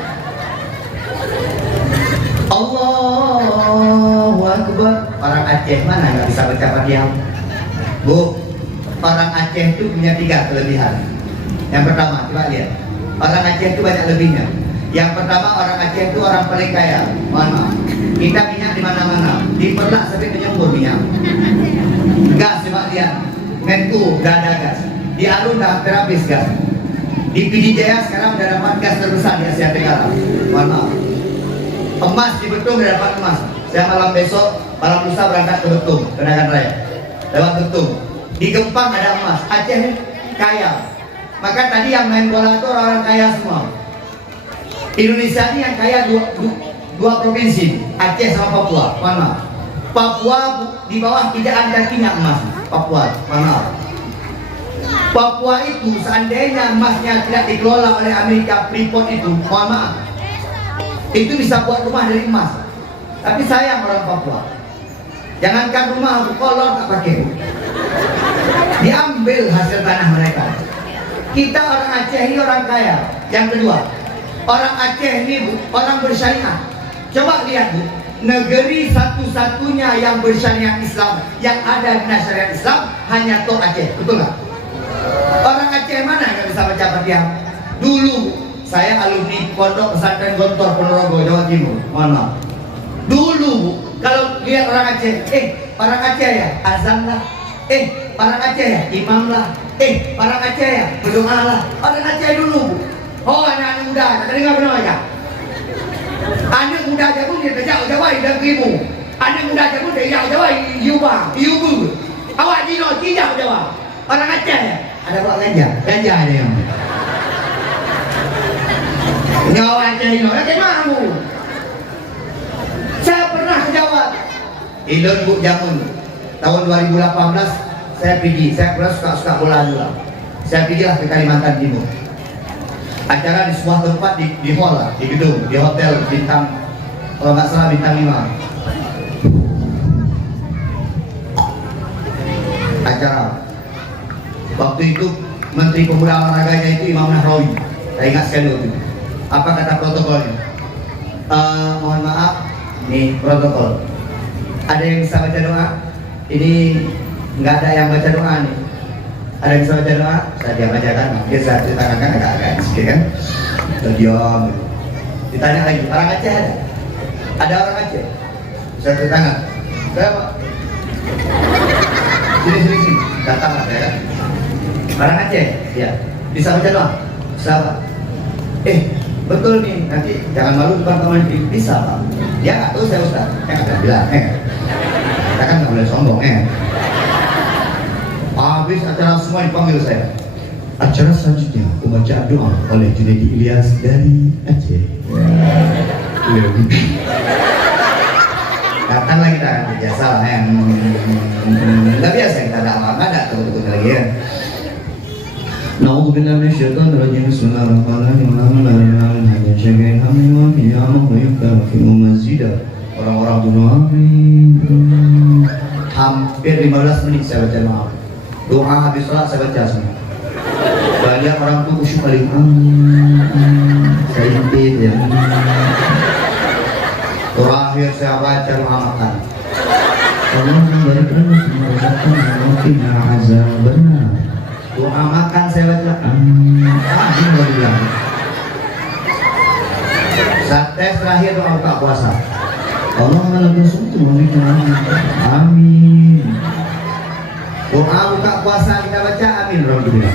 Allahu Akbar. Orang Aceh mana nggak bisa baca Fatihah? Bu, orang Aceh itu punya 3 kelebihan. Yang pertama, coba lihat. Orang Aceh itu banyak lebihnya. Yang pertama, orang Aceh itu orang paling kaya. Mohon maaf. Kita minyak di mana-mana, diperlak sampai menyembur minyak. Gas, coba lihat. Menku udah ada gas. Di Arun udah hampir habis gas. Di PD Jaya sekarang udah dapat gas terbesar di Asia Tenggara. Mohon maaf. Emas di Betung udah dapat emas. Saya malam lusa berangkat ke Betung, Kenangan Raya. Lewat Betung. Di Gempang ada emas. Aceh ini kaya. Maka tadi yang main bola itu orang-orang kaya semua. Indonesia ini yang kaya dua provinsi, Aceh sama Papua. Mana? Papua di bawah tidak ada kakinya emas. Papua, mana? Papua itu seandainya emasnya tidak dikelola oleh Amerika, Freeport itu, mohon maaf, itu bisa buat rumah dari emas. Tapi sayang orang Papua, jangankan rumah, kolor tak pakai. Diambil hasil tanah mereka. Kita orang Aceh ini orang kaya. Yang kedua, orang Aceh ini bu, orang bersyariah. Coba lihat bu, negeri satu-satunya yang bersyariat Islam, yang ada di syariat Islam hanya Tok Aceh, betul nggak? Orang Aceh mana yang bisa baca Fatihah? Dulu saya alumni Pondok Pesantren Gontor Ponorogo, Jawa Timur. Mohon maaf. Dulu bu, kalau lihat orang Aceh, orang Aceh ya azan lah, orang Aceh ya imam lah, orang Aceh ya berdoa lah. Orang Aceh dulu bu. Oh anak-anak muda, tak dengar benar aja. Anak muda aja pun dia terjauh jauh dan ilmu. Anak muda aja pun dia jauh ibu. Awak dino tidak jauh. Orang Aceh ya. Ada buat ganja ada yang. Ini awak Aceh dino, Aceh mana bu? Saya pernah ke Jawa. Ilon Bu Jamun. Tahun 2018 saya pergi. Saya pernah suka bola juga. Saya pergilah ke Kalimantan Timur. Acara di sebuah tempat di hall lah, di gedung, di hotel bintang, kalau nggak salah bintang 5. Acara waktu itu Menteri Pemuda Olahraganya itu Imam Nahrawi. Saya ingat sekali waktu itu. Apa kata protokolnya? Mohon maaf, nih protokol. Ada yang bisa baca doa? Ini nggak ada yang baca doa nih. Ada yang bisa baca doa? Saya bacakan. Mungkin saya ceritakan kan agak-agak sedikit kan. Terdiam. Ditanya lagi, orang Aceh ada? Ada orang Aceh? Saya ceritakan. Saya Pak. Sini. Datang lah saya. Orang Aceh? Ya. Bisa baca doa? Bisa Pak. Betul nih, nanti jangan malu depan teman ini. Bisa Pak. Ya nggak tahu saya Ustaz. Akan bilang, kita kan nggak boleh sombong, Habis acara semua dipanggil saya. Acara selanjutnya pembacaan doa oleh Junaidi Ilyas dari Aceh. Datang lagi kita kan biasa lah yang nggak biasa kita ada apa ada betul lagi ya. Nauzubillahi minasyaitonir rajim. Bismillahirrahmanirrahim. Hanya syai'in hamil ya Allah yukar fi masjid. Orang-orang bunuh hampir 15 menit saya baca doa. Doa habis sholat saya baca semua. Banyak orang tuh khusyuk kali. Saya impit ya. Terakhir saya baca doa makan. Allah memberikan mungkin azab benar. Doa makan saya baca. Amin walillah. Saat tes terakhir doa buka puasa. Allah memberikan amin. Doa buka puasa kita baca amin alhamdulillah.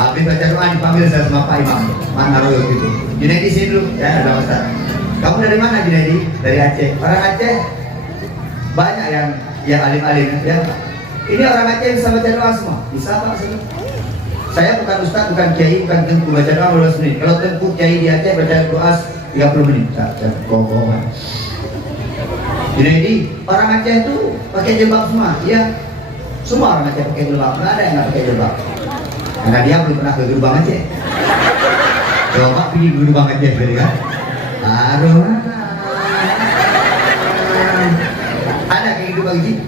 Habis baca doa dipanggil saya sama Pak Imam Mana Royo gitu. Junaidi sini dulu ya ada Ustaz. Kamu dari mana Junaidi? Dari Aceh. Orang Aceh banyak yang alim-alim ya. Ini orang Aceh bisa baca doa semua. Bisa Pak sini. Saya bukan Ustaz, bukan Kiai, bukan tengku baca doa 12 menit. Kalau tengku Kiai di Aceh baca doa 30 menit. Kongkongan. Junaidi orang Aceh itu pakai jilbab semua. Iya. Semua orang Aceh pakai jilbab, nggak ada yang nggak pakai jilbab. Karena dia belum pernah ke gerbang Aceh. Coba pergi ke gerbang Aceh, jadi kan? Aduh, ada kayak gerbang Aceh.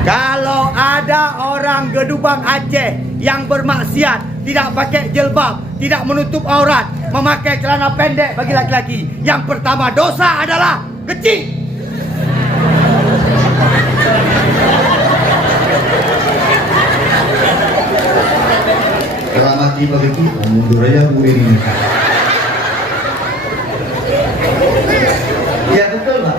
Kalau ada orang Gedubang Aceh yang bermaksiat, tidak pakai jilbab, tidak menutup aurat, memakai celana pendek bagi laki-laki, yang pertama dosa adalah kecil. Kalau mati begitu, mundur aja bu ini. Ya betul Pak.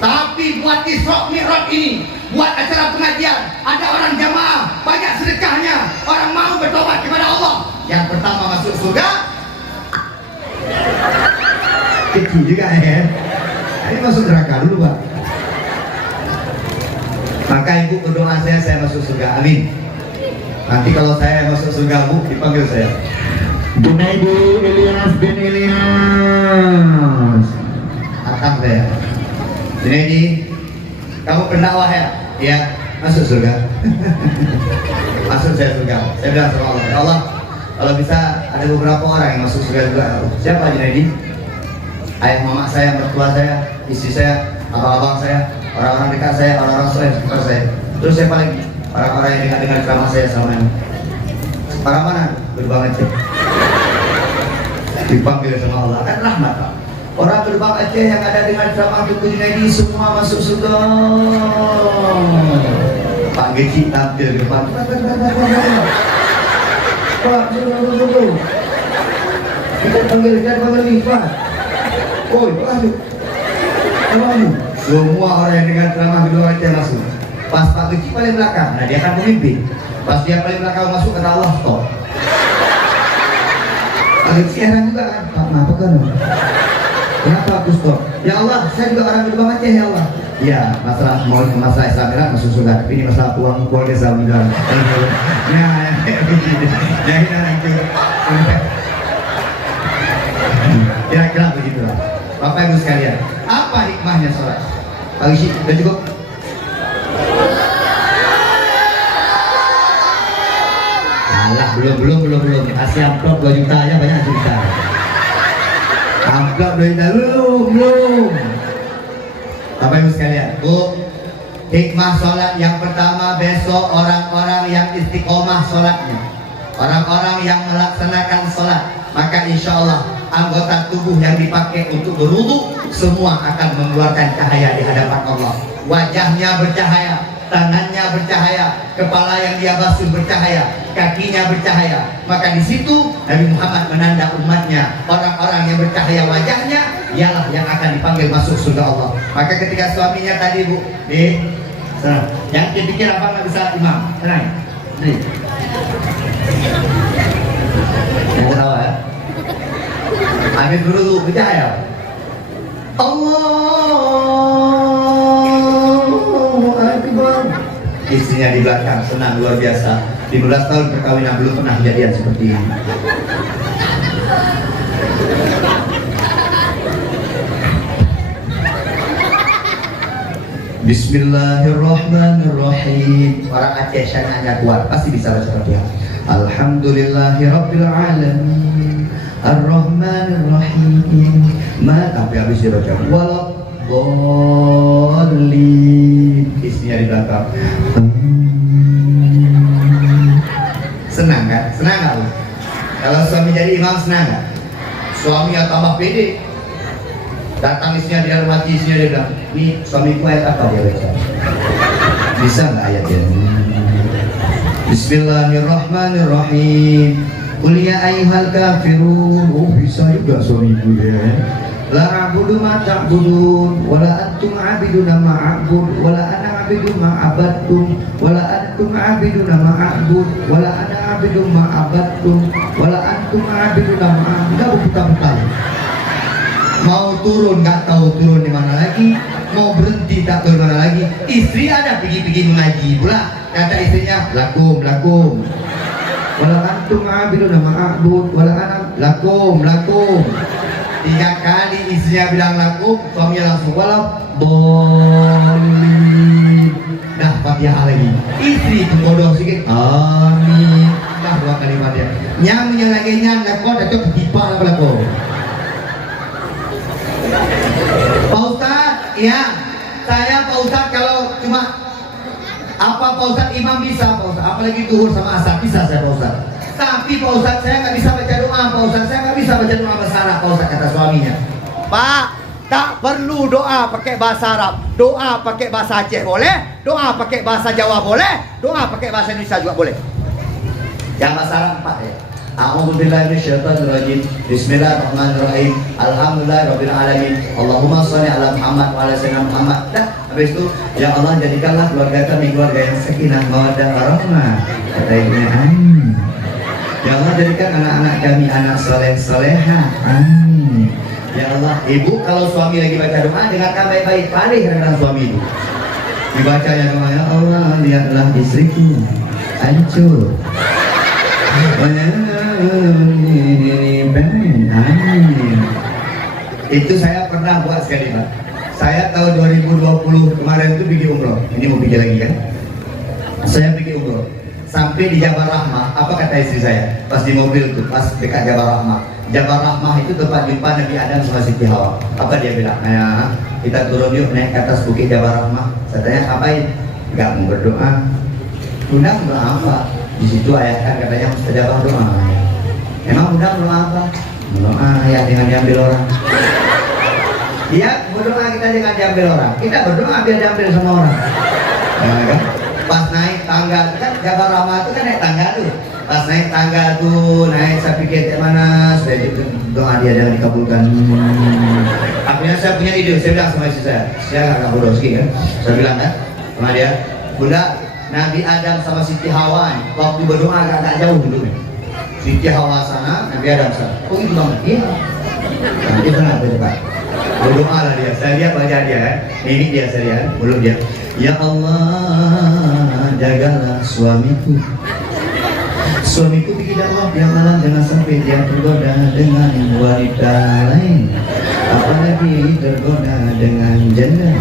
Tapi buat Isra Mi'raj ini, buat acara pengajian, ada orang jamaah, banyak sedekahnya, orang mau bertobat kepada Allah. Yang pertama masuk surga. Kecil juga ya. Ini masuk neraka dulu Pak. Maka ibu berdoa saya masuk surga. Amin. Nanti kalau saya masuk surga Bu, dipanggil saya Junaidi Ilyas bin Ilyas. Akan saya Junaidi, kamu pendakwah ya? Iya, masuk surga. Masuk saya surga. Saya bilang sama Allah, ya Allah, kalau bisa ada beberapa orang yang masuk surga juga. Siapa Junaidi? Ayah mama saya, mertua saya, istri saya, abang-abang saya, orang-orang dekat saya, orang-orang soleh sekitar saya. Terus siapa lagi? Orang-orang yang dengar ceramah saya sama ini. Orang mana? Gerbang Aceh. Dipanggil sama Allah. Kan rahmat Pak. Orang Gerbang Aceh yang ada dengan ceramah Tuku Junaidi semua masuk surga. Pak Geci tampil di depan. Pak, tunggu. Kita panggil nih Pak. Oi, Pak. Semua orang yang dengan ceramah Gerbang Aceh masuk. Pas Pak Geci paling belakang, nah dia akan memimpin. Pas dia paling belakang masuk, kata Allah stop. Pak Geci heran juga kan, Pak kenapa kan? Kenapa aku stop? Ya Allah, saya juga orang Gerbang Aceh ya Allah. Iya, masalah Islam Irak masuk surga, tapi ini masalah uang keluarga saya menjual. Nah, itu. Kira-kira begitulah. Bapak Ibu sekalian, apa hikmahnya sholat? Pak Isi, udah cukup? Alah, belum. Kasih amplop 2 juta aja banyak cerita. Amplop 2 juta, belum. Bapak Ibu sekalian, Bu, hikmah sholat yang pertama besok orang-orang yang istiqomah sholatnya, orang-orang yang melaksanakan sholat, maka insya Allah anggota tubuh yang dipakai untuk berwudu semua akan mengeluarkan cahaya di hadapan Allah. Wajahnya bercahaya, tangannya bercahaya, kepala yang dia basuh bercahaya, kakinya bercahaya. Maka di situ Nabi Muhammad menanda umatnya, orang-orang yang bercahaya wajahnya ialah yang akan dipanggil masuk surga Allah. Maka ketika suaminya tadi, Bu, yang dipikir apa nggak bisa imam, tenang. Yang ketawa ya. Ambil dulu bercahaya. Allahu Akbar. Istrinya di belakang senang luar biasa. 15 tahun perkawinan belum pernah kejadian seperti ini. Bismillahirrahmanirrahim. Orang Aceh syanahnya kuat, pasti bisa baca Fatihah. Alhamdulillahirabbil alamin. Ar-Rahmanir-Rahim. Sampai habis dia baca waladdallin. Istrinya di belakang. Senang kan? Senang nggak, Bu? Kalau suami jadi imam senang nggak? Suaminya tambah pede. Datang istrinya di dalam hati, istrinya dia bilang, ini suamiku ayat apa dia baca? Bisa nggak ayatnya? Bismillahirrahmanirrahim. Qul ya ayyuhal kafirun. Oh, bisa juga suamiku ya. La a'budu ma ta'budun wa la antum 'abiduna ma a'bud wa la ana 'abidun ma 'abadtum wa la antum 'abiduna ma a'bud wa la ana 'abidun ma 'abadtum wa la antum 'abiduna ma a'bud. Enggak putar-putar. Mau turun nggak tahu turun di mana lagi, mau berhenti tak tahu di mana lagi. Istri ada pergi-pergi mengaji pula. Kata istrinya, lakum. Wala antum abiduna ma'abud wala ana lakum. 3 kali istrinya bilang lakum, suaminya langsung wala boleh. Dah Fatihah lagi. Istri itu bodoh sedikit. Amin. Dah 2 kali Fatihah. Nyamnya lagi nyam lakum, dah cok tipa lah lakum. Pak Ustadz, ya, saya Pak Ustadz kalau cuma apa Pak Ustadz imam bisa Pak Ustadz, apalagi duhur sama asar bisa saya Pak Ustadz. Tapi Pak Ustadz saya nggak bisa baca doa Pak Ustadz, saya nggak bisa baca doa bahasa Arab Pak Ustadz, kata suaminya. Pak, tak perlu doa pakai bahasa Arab. Doa pakai bahasa Aceh boleh, doa pakai bahasa Jawa boleh, doa pakai bahasa Indonesia juga boleh. Yang bahasa Arab 4 ya. A'udzubillahi minasyaitonirrajim. Bismillahirrahmanirrahim. Alhamdulillahirabbil alamin. Allahumma shalli ala Muhammad wa ala sayyidina Muhammad. Dah, habis itu ya Allah jadikanlah keluarga kami keluarga yang sakinah mawaddah warahmah. Kata ibunya, amin. Ya Allah jadikan anak-anak kami anak soleh-soleha. Amin. Ya Allah, ibu kalau suami lagi baca doa dengarkan baik-baik, paling dengan suami itu. Dibacanya doa, ya Allah lihatlah istriku hancur. Itu saya pernah buat sekali Pak. Saya tahun 2020 kemarin itu pergi umroh. Ini mau pergi lagi kan? Saya pergi umroh. Sampai di Jabal Rahmah, apa kata istri saya? Pas di mobil tuh, pas dekat Jabal Rahmah. Jabal Rahmah itu tempat jumpa Nabi Adam sama Siti Hawa. Apa dia bilang? Nah, kita turun yuk naik ke atas bukit Jabal Rahmah. Saya tanya ngapain? Gak mau berdoa. Undang berdoa apa? Di situ ayat kan katanya mustajabah doa. Emang undang berdoa apa? Berdoa ya dengan diambil orang. Iya, berdoa kita dengan diambil orang. Kita berdoa biar diambil sama orang. Ya, kan? Pas naik tangga kan Jabal Rahmah itu kan naik tangga tuh. Pas naik tangga tuh naik saya pikir kayak mana supaya doa dia jangan dikabulkan. Akhirnya saya punya ide, saya bilang sama istri saya agak bodoh sedikit kan. Saya bilang kan sama dia, Bunda, Nabi Adam sama Siti Hawa waktu berdoa agak jauh dulu nih. Siti Hawa sana, Nabi Adam sana. Kok gitu banget? Iya. Nanti tenang dekat. Berdoa lah dia. Saya lihat wajah dia kan. Ini dia saya lihat, mulut dia. Ya Allah, jagalah suamiku. Suamiku bikin dakwah dia malam jangan sampai dia tergoda dengan wanita lain. Apalagi tergoda dengan janda.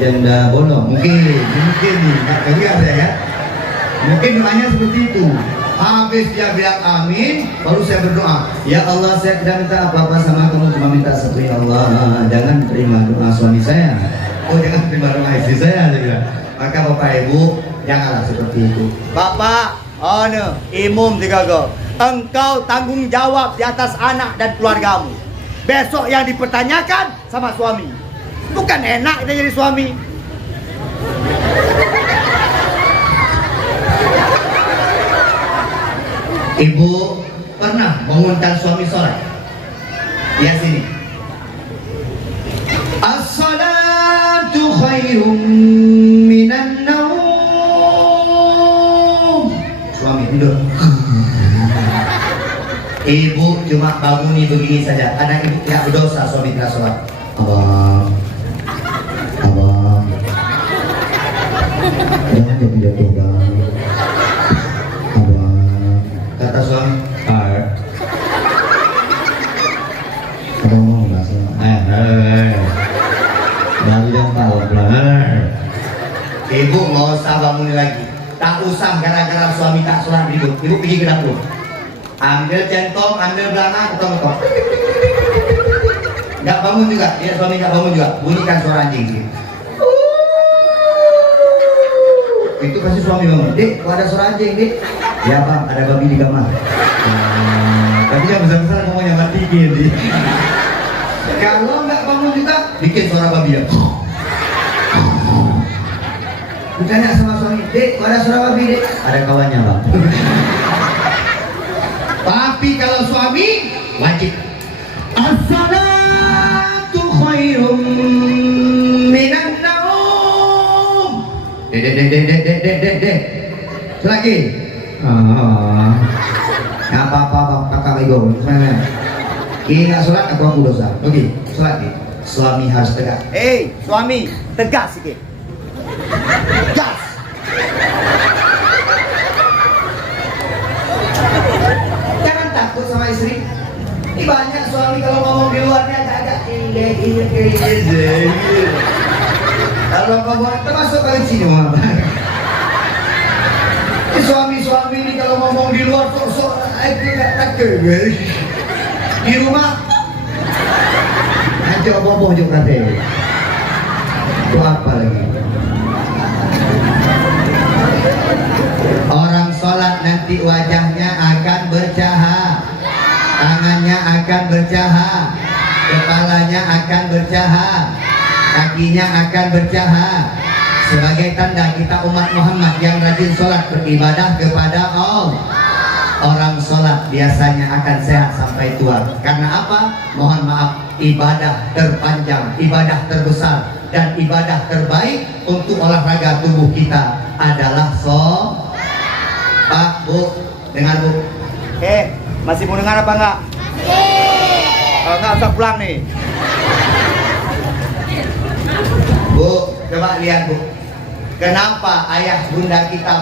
janda bono. Mungkin nih, nggak keluar ya. Mungkin doanya seperti itu. Habis dia bilang amin, baru saya berdoa. Ya Allah, saya tidak minta apa-apa sama kamu, cuma minta satu, ya Allah, jangan terima doa suami saya. Oh, jangan terima doa istri saya bilang. Maka Bapak Ibu, janganlah seperti itu. Bapak, imum digagal. Engkau tanggung jawab di atas anak dan keluargamu. Besok yang dipertanyakan sama suami. Bukan enak kita jadi suami. Ibu pernah bangunkan suami sholat? Ya sini. As-salatu khairum minan naum. Suami tidur. Ibu cuma banguni begini saja. Karena ibu tidak berdosa suami tidak sholat. Abang, jangan jatuh bang. Kata suami, abang mau nggak sih? Baru yang tahu Ibu nggak usah bangun lagi. Tak usah gara-gara suami tak sholat ribut. Ibu pergi ke dapur, ambil centong, ambil belanga, ketok-ketok. Nggak bangun juga, dia suami nggak bangun juga. Bunyikan suara anjing. Itu pasti suami bangun. Dek, kok ada suara anjing, Dek? Ya bang, ada babi di kamar. Tapi yang besar-besar ngomongnya matiin di. Kalau nggak bangun juga, bikin suara babi ya. Ditanya sama suami, Dek, kok ada suara babi, Dek? Ada kawannya bang. Tapi kalau suami wajib. As-salatu khairum minan naum. Dek. Lagi. Apa-apa kakak ego. Ini nggak sholat aku dosa. Oke, sholat nih. Suami harus tegak. Suami, tegas sikit. Gas. Jangan takut sama istri. Ini banyak suami kalau ngomong di luarnya agak-agak kalau ngomong termasuk kali sini mama. Suami-suami ini kalau ngomong di luar sok-sok tidak takut. Di rumah aja bobo juga deh. Itu apa lagi? Orang sholat nanti wajahnya akan bercahaya, tangannya akan bercahaya, kepalanya akan bercahaya, kakinya akan bercahaya. Sebagai tanda kita umat Muhammad yang rajin sholat beribadah kepada Allah. Orang sholat biasanya akan sehat sampai tua. Karena apa? Mohon maaf, ibadah terpanjang, ibadah terbesar, dan ibadah terbaik untuk olahraga tubuh kita adalah sholat. Pak, Bu, dengar Bu. Masih mau dengar apa enggak? Kalau enggak usah pulang nih. Bu, coba lihat Bu. Kenapa ayah bunda kita,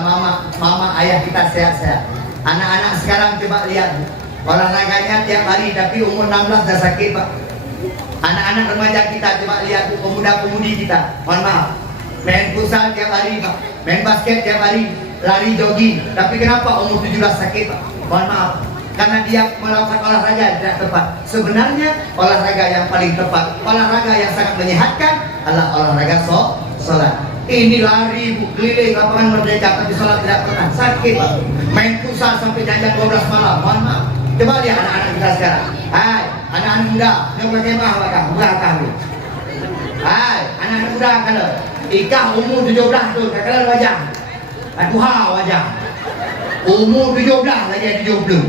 mama ayah kita sehat-sehat? Anak-anak sekarang coba lihat Bu. Olahraganya tiap hari tapi umur 16 sudah sakit Pak. Anak-anak remaja kita coba lihat Bu, pemuda-pemudi kita. Mohon maaf, main futsal tiap hari Pak, main basket tiap hari, lari jogging. Tapi kenapa umur 17 sakit Pak? Mohon maaf, karena dia melakukan olahraga yang tidak tepat. Sebenarnya olahraga yang paling tepat, olahraga yang sangat menyehatkan adalah olahraga sholat. Ini lari Bu, keliling lapangan Merdeka tapi sholat tidak pernah, sakit Pak. Main futsal sampai jam 12 malam, mohon maaf. Coba lihat anak-anak kita sekarang. Hai, anak-anak muda, nyoba kemah buka kami. Hai, anak-anak muda kalau ikah umur 17 tu, kalau wajah, aku wajah. Umur 17 lagi 70.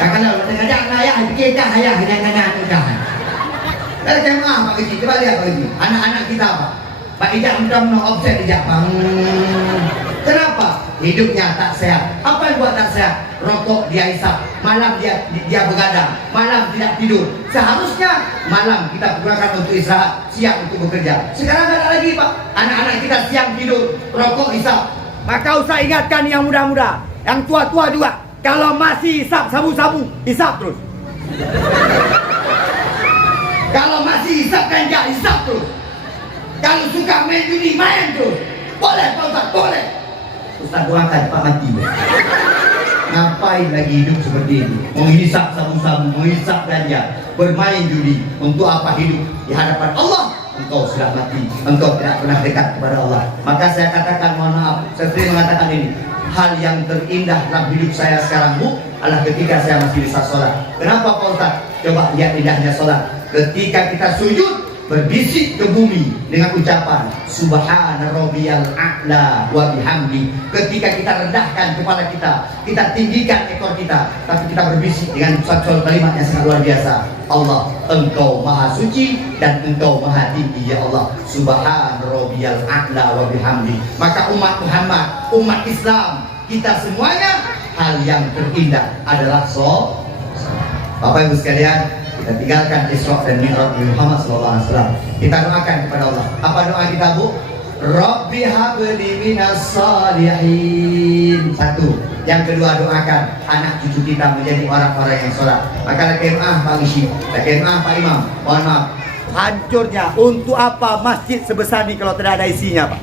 Kalau ngajak ayah fikir kah ayah dengan nikah. Kalau kemah Pak Haji, coba lihat Pak Haji. Anak-anak kita Pak. Pak Ijak mudah no offset Ijak Bang. Kenapa? Hidupnya tak sehat. Apa yang buat tak sehat? Rokok dia hisap, malam dia begadang, malam tidak tidur. Seharusnya malam kita gunakan untuk istirahat, siang untuk bekerja. Sekarang tidak ada lagi Pak. Anak-anak kita siang tidur, rokok hisap. Maka usah ingatkan yang muda-muda, yang tua-tua juga. Kalau masih hisap sabu-sabu, hisap terus. Kalau masih hisap ganja, hisap terus. Kalau suka main judi, main tuh. Boleh Pak Ustaz, boleh. Ustaz doakan Pak mati. Ngapain lagi hidup seperti ini? Menghisap sabu-sabu, menghisap ganja, bermain judi. Untuk apa hidup di hadapan Allah? Engkau sudah mati, engkau tidak pernah dekat kepada Allah. Maka saya katakan mohon maaf, saya sering mengatakan ini. Hal yang terindah dalam hidup saya sekarang Bu adalah ketika saya masih bisa sholat. Kenapa Pak Ustaz? Coba lihat indahnya sholat. Ketika kita sujud berbisik ke bumi dengan ucapan Subhana rabbiyal a'la wa bihamdi. Ketika kita rendahkan kepala kita, kita tinggikan ekor kita, tapi kita berbisik dengan satu kalimat yang sangat luar biasa. Allah, Engkau Maha Suci dan Engkau Maha Tinggi ya Allah. Subhana rabbiyal a'la wa bihamdi. Maka umat Muhammad, umat Islam, kita semuanya hal yang terindah adalah sholat. Bapak Ibu sekalian, kita tinggalkan Isra dan Mi'raj Muhammad SAW. Kita doakan kepada Allah. Apa doa kita Bu? Rabbi habli minas salihin. Satu. Yang kedua, doakan anak cucu kita menjadi orang-orang yang sholat. Maka laki Pak Isi, laki Pak Imam, mohon maaf. Hancurnya, untuk apa masjid sebesar ini kalau tidak ada isinya Pak?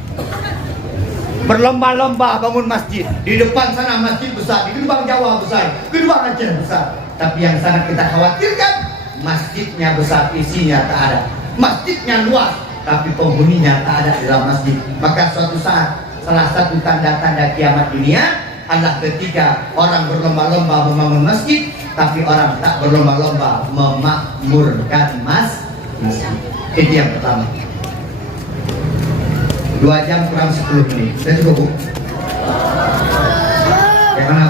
Berlomba-lomba bangun masjid. Di depan sana masjid besar, di Gerbang Jawa besar, Gerbang Aceh besar. Tapi yang sangat kita khawatirkan, masjidnya besar, isinya tak ada. Masjidnya luas, tapi penghuninya tak ada di dalam masjid. Maka suatu saat, salah satu tanda-tanda kiamat dunia adalah ketika orang berlomba-lomba membangun masjid, tapi orang tak berlomba-lomba memakmurkan masjid. Itu yang pertama. 2 jam kurang 10 menit. Sudah cukup Bu? Yang mana?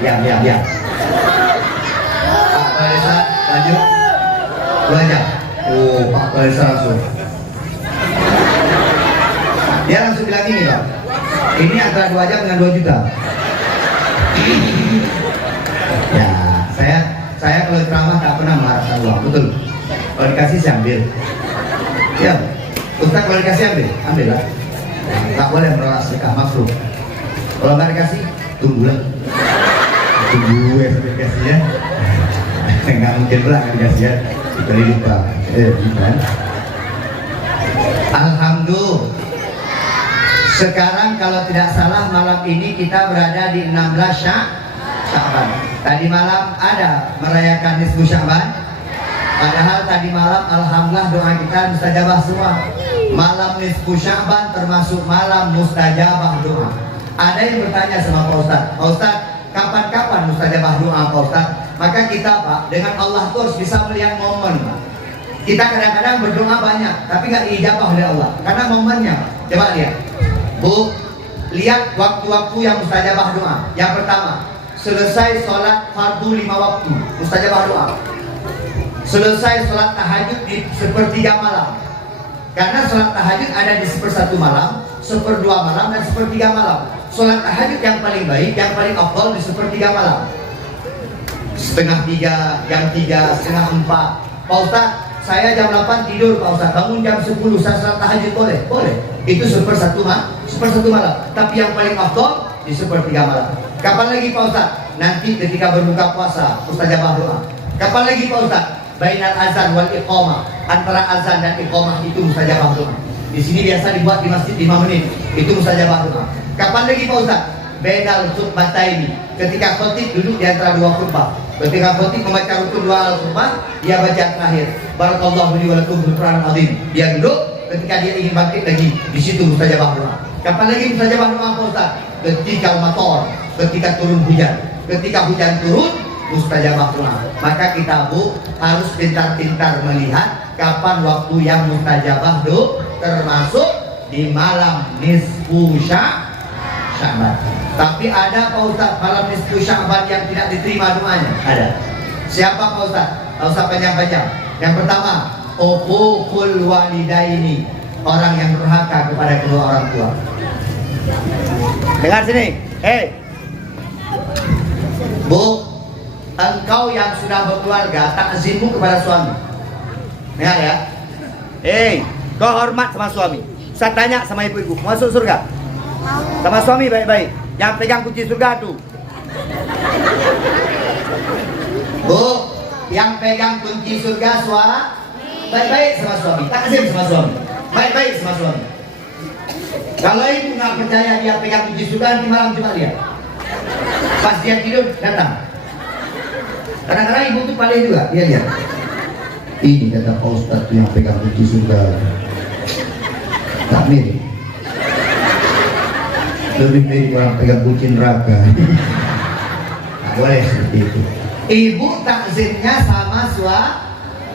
Ya. Pak Palesa, lanjut. 2 jam. Oh, Pak Palesa langsung. Dia langsung bilang ini Pak. Ini antara 2 jam dengan 2 juta. Ya, saya kalau ceramah tak pernah mengharapkan uang, betul. Kalau dikasih saya ambil. Ya, Ustaz kalau dikasih ambil lah. Tak boleh menolak sedekah, makruh. Kalau nggak dikasih, tunggulah. Tunggu ya sampai dikasih ya. Nggak mungkin pula nggak dikasih ya. Kecuali lupa. Bukan. Alhamdulillah. Sekarang kalau tidak salah malam ini kita berada di 16 Sya'ban. Tadi malam ada merayakan nisfu Sya'ban. Padahal tadi malam alhamdulillah doa kita mustajabah semua. Malam nisfu Sya'ban termasuk malam mustajabah doa. Ada yang bertanya sama Pak Ustaz, Pak Ustaz, kapan-kapan mustajabah doa Pak Ustaz? Maka kita Pak, dengan Allah terus bisa melihat momen Pak. Kita kadang-kadang berdoa banyak, tapi nggak diijabah oleh Allah karena momennya. Coba lihat, Bu, lihat waktu-waktu yang mustajabah doa. Yang pertama, selesai sholat fardu 5 waktu, mustajabah doa. Selesai sholat tahajud di 1/3 malam. Karena sholat tahajud ada di 1/1 malam, 1/2 malam, dan 1/3 malam. Sholat tahajud yang paling baik, yang paling afdal di 1/3 malam. 2:30, jam 3, 3:30. Pak Ustaz, saya jam 8 tidur Pak Ustaz, bangun jam 10, saya sholat tahajud boleh? Boleh. Itu 1/1 malam. Tapi yang paling afdal di 1/3 malam. Kapan lagi Pak Ustaz? Nanti ketika berbuka puasa, mustajabah doa. Kapan lagi Pak Ustaz? Bainal azan wal iqamah, antara azan dan iqamah itu mustajabah doa. Di sini biasa dibuat di masjid 5 menit, itu mustajabah doa. Kapan lagi Pak Ustaz? Bainal khutbataini, ketika khotib duduk di antara 2 khutbah. Ketika khotib membaca rukun 2 khutbah, dia baca terakhir barakallahu li wa lakum bil Qur'anil azim. Dia duduk, ketika dia ingin bangkit lagi, di situ mustajabah doa. Kapan lagi mustajabah doa Pak Ustaz? Ketika mator, ketika turun hujan. Ketika hujan turun, mustajabah doa. Maka kita Bu harus pintar-pintar melihat kapan waktu yang mustajabah doa, termasuk di malam nisfu Sya'ban. Tapi ada Pak Ustaz malam nisfu Sya'ban yang tidak diterima doanya? Ada. Siapa Pak Ustaz? Tak usah panjang-panjang. Yang pertama, uququl walidaini, orang yang durhaka kepada kedua orang tua. Dengar sini, Bu, engkau yang sudah berkeluarga, takzimmu kepada suami. Dengar ya. Kau hormat sama suami. Saya tanya sama ibu-ibu, masuk surga? Sama suami baik-baik. Yang pegang kunci surga tuh. Bu, yang pegang kunci surga baik-baik sama suami, takzim sama suami. Baik-baik sama suami. Kalau ibu nggak percaya dia pegang kunci surga, nanti malam coba lihat. Pas dia tidur datang. Kadang-kadang ibu tuh paling juga, dia lihat. Ini kata Pak Ustadz yang pegang kunci surga. Tak mirip. Lebih mirip orang pegang kunci neraka. Nah, boleh seperti itu. Ibu takzimnya sama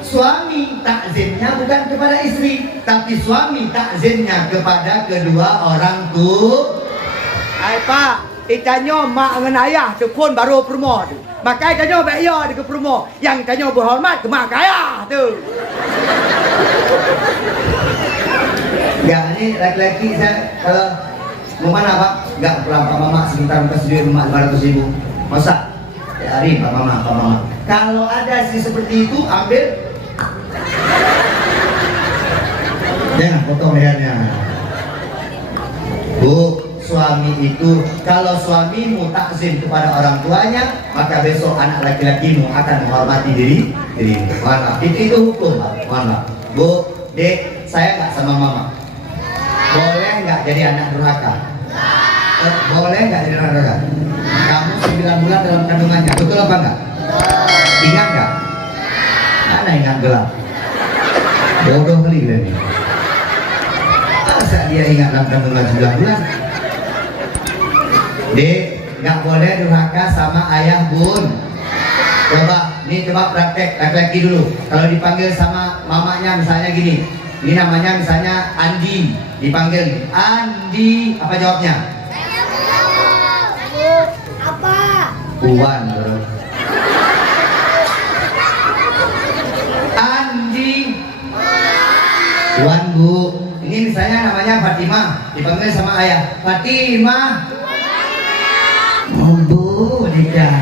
suami, takzimnya bukan kepada istri, tapi suami takzimnya kepada kedua orang tua. Ai Pak, itanyo mak dengan ayah tu pun baru perumah tu. Makai itanyo baik ya di ke perumah. Yang itanyo berhormat ke mak ayah tu. Ya, ini laki-laki saya kalau mau mana Pak? Enggak pulang Pak Mama sebentar kasih duit emak 500.000. Masa? Ya, hari Pak Mama. Kalau ada sih seperti itu ambil. Jangan potong lehernya. Bu, suami itu kalau suamimu takzim kepada orang tuanya, maka besok anak laki-lakimu akan menghormati dirimu. Mohon maaf. Itu hukum, Pak. Mohon maaf. Bu, Dek, saya nggak sama Mama. Boleh nggak jadi anak durhaka? Boleh nggak jadi anak durhaka? Kamu 9 bulan dalam kandungannya, betul apa enggak? Ingat nggak? Mana ingat gelap? Bodoh kali ini. Masa dia ingat dalam kandungan 9 bulan? Dek, nggak boleh durhaka sama ayah bun. Coba praktek laki-laki dulu. Kalau dipanggil sama mamanya misalnya gini, ini namanya misalnya Andi, dipanggil Andi, apa jawabnya? Apa? Puan, bro. Andi, Puan bu. Ini misalnya namanya Fatimah, dipanggil sama ayah Fatimah. Oh bu, nikah.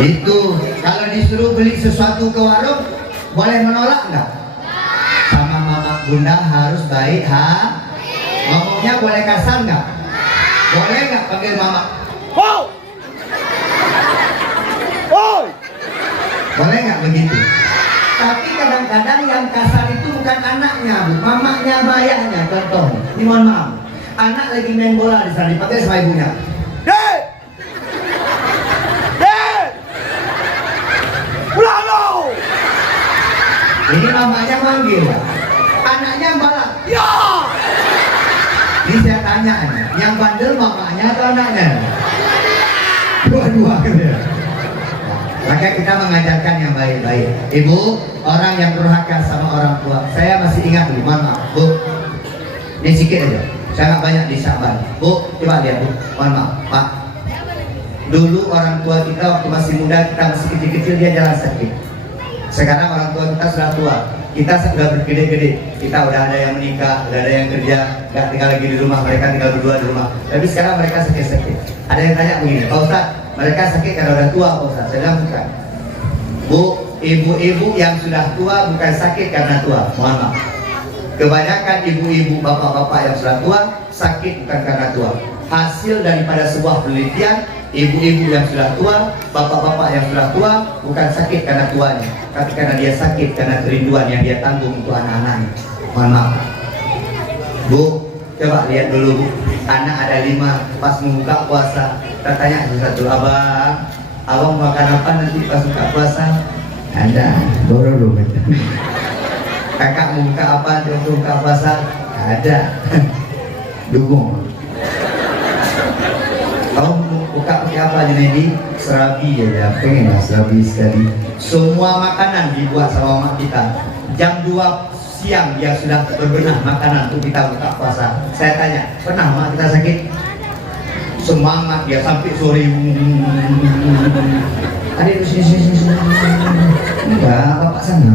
Itu kalau disuruh beli sesuatu ke warung, boleh menolak nggak? Sama mama bunda harus baik ha. Ngomongnya boleh kasar nggak? Boleh nggak panggil mama? Ho! Oi! Boleh nggak begitu? Tapi kadang-kadang yang kasar itu bukan anaknya, bu, mamanya, ayahnya. Contoh, ini mohon maaf, anak lagi main bola di sana, dipakai sama ibunya. Dek! Dek! Pulang lo! Ini mamanya manggil, anaknya balak. Ya! Ini saya tanya, yang bandel mamanya atau anaknya? Dua-dua gitu ya. Maka kita mengajarkan yang baik-baik. Ibu, orang yang durhaka sama orang tua, saya masih ingat dulu, mohon maaf, bu. Ini sedikit aja, saya nggak banyak di Syaban. Bu, coba lihat bu, mohon maaf, Pak. Dulu orang tua kita waktu masih muda, kita masih kecil-kecil dia jalan sakit. Sekarang orang tua kita sudah tua, kita sudah bergede-gede, kita udah ada yang menikah, udah ada yang kerja, nggak tinggal lagi di rumah, mereka tinggal berdua di rumah. Tapi sekarang mereka sakit-sakit. Ada yang tanya begini, Pak Ustadz, mereka sakit karena udah tua Pak Ustadz? Saya bilang bukan. Bu, ibu-ibu yang sudah tua bukan sakit karena tua, mohon maaf. Kebanyakan ibu-ibu, bapak-bapak yang sudah tua sakit bukan karena tua. Hasil daripada sebuah penelitian, ibu-ibu yang sudah tua, bapak-bapak yang sudah tua bukan sakit karena tuanya, tapi karena dia sakit karena kerinduan yang dia tanggung untuk anak-anaknya. Mohon maaf. Bu, coba lihat dulu bu, anak ada 5 pas membuka puasa. Kita tanya satu, abang makan apa nanti pas buka puasa? Ada, dulu. Kakak mau buka apa untuk buka puasa? Ada. Dukung. Kamu buka pakai apa Junaidi? Serabi ya, pengen lah serabi sekali. Semua makanan dibuat sama mak kita. Jam 2 siang dia sudah berbenah makanan untuk kita buka puasa. Saya tanya, pernah mak kita sakit? Semangat dia sampai sore. Adik sini. Enggak, bapak sana.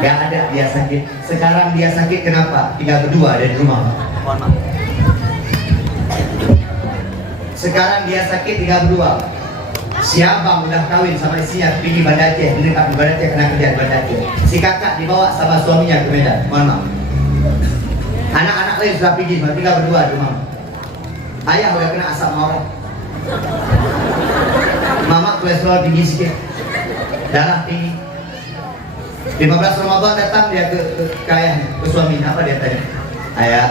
Gak ada dia sakit. Sekarang dia sakit kenapa? Tinggal berdua ada di rumah. Mohon maaf. Sekarang dia sakit tinggal berdua. Si abang udah kawin sama istrinya pergi Banda Aceh, mendekat di Banda Aceh kena kerja di Banda Aceh. Si kakak dibawa sama suaminya ke Medan. Mohon maaf. Anak-anak lain sudah pergi, tinggal berdua di rumah. Ayah udah kena asam mawar. Mama kolesterol tinggi sikit, darah tinggi. 15 Ramadan datang dia ke ayahnya, ke suaminya. Apa dia tanya? Ayah,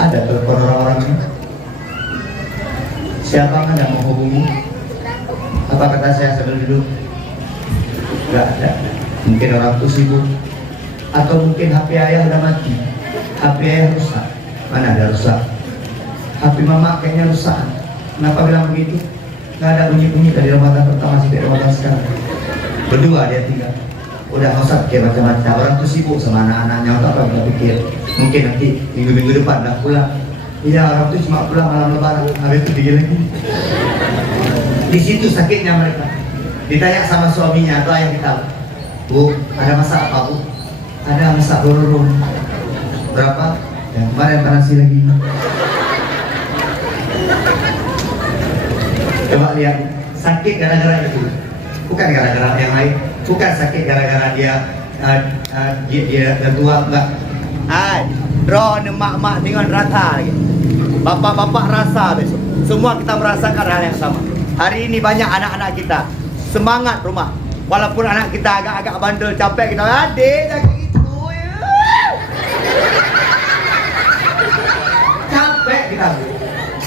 ada telepon orang-orang ini? Siapa yang mau hubungi? Apa kata saya sambil duduk? Gak ada. Mungkin orang itu sibuk, atau mungkin HP ayah udah mati, HP ayah rusak. Mana ada rusak? HP mama kayaknya rusak. Kenapa bilang begitu? Gak ada bunyi-bunyi dari Ramadan pertama sampai Ramadan sekarang. Berdua dia tinggal. Udah nggak usah pikir macam-macam. Orang tuh sibuk sama anak-anaknya. Untuk apa kita pikir? Mungkin nanti minggu-minggu depan dah pulang. Iya, orang tuh cuma pulang malam lebaran. Habis itu pikir lagi. Di situ sakitnya mereka. Ditanya sama suaminya atau ayah kita, Bu, ada masak apa Bu? Ada masak bororo. Berapa? Yang kemarin nasi lagi. Coba lihat, sakit gara-gara itu, bukan gara-gara yang lain, bukan sakit gara-gara dia tua, enggak. Hai, roh ni mak-mak dengan rata lagi. Bapak-bapak rasa besok. Semua kita merasakan hal yang sama. Hari ini banyak anak-anak kita semangat rumah. Walaupun anak kita agak-agak bandel, capek, kita adik jangan gitu ya. Capek kita.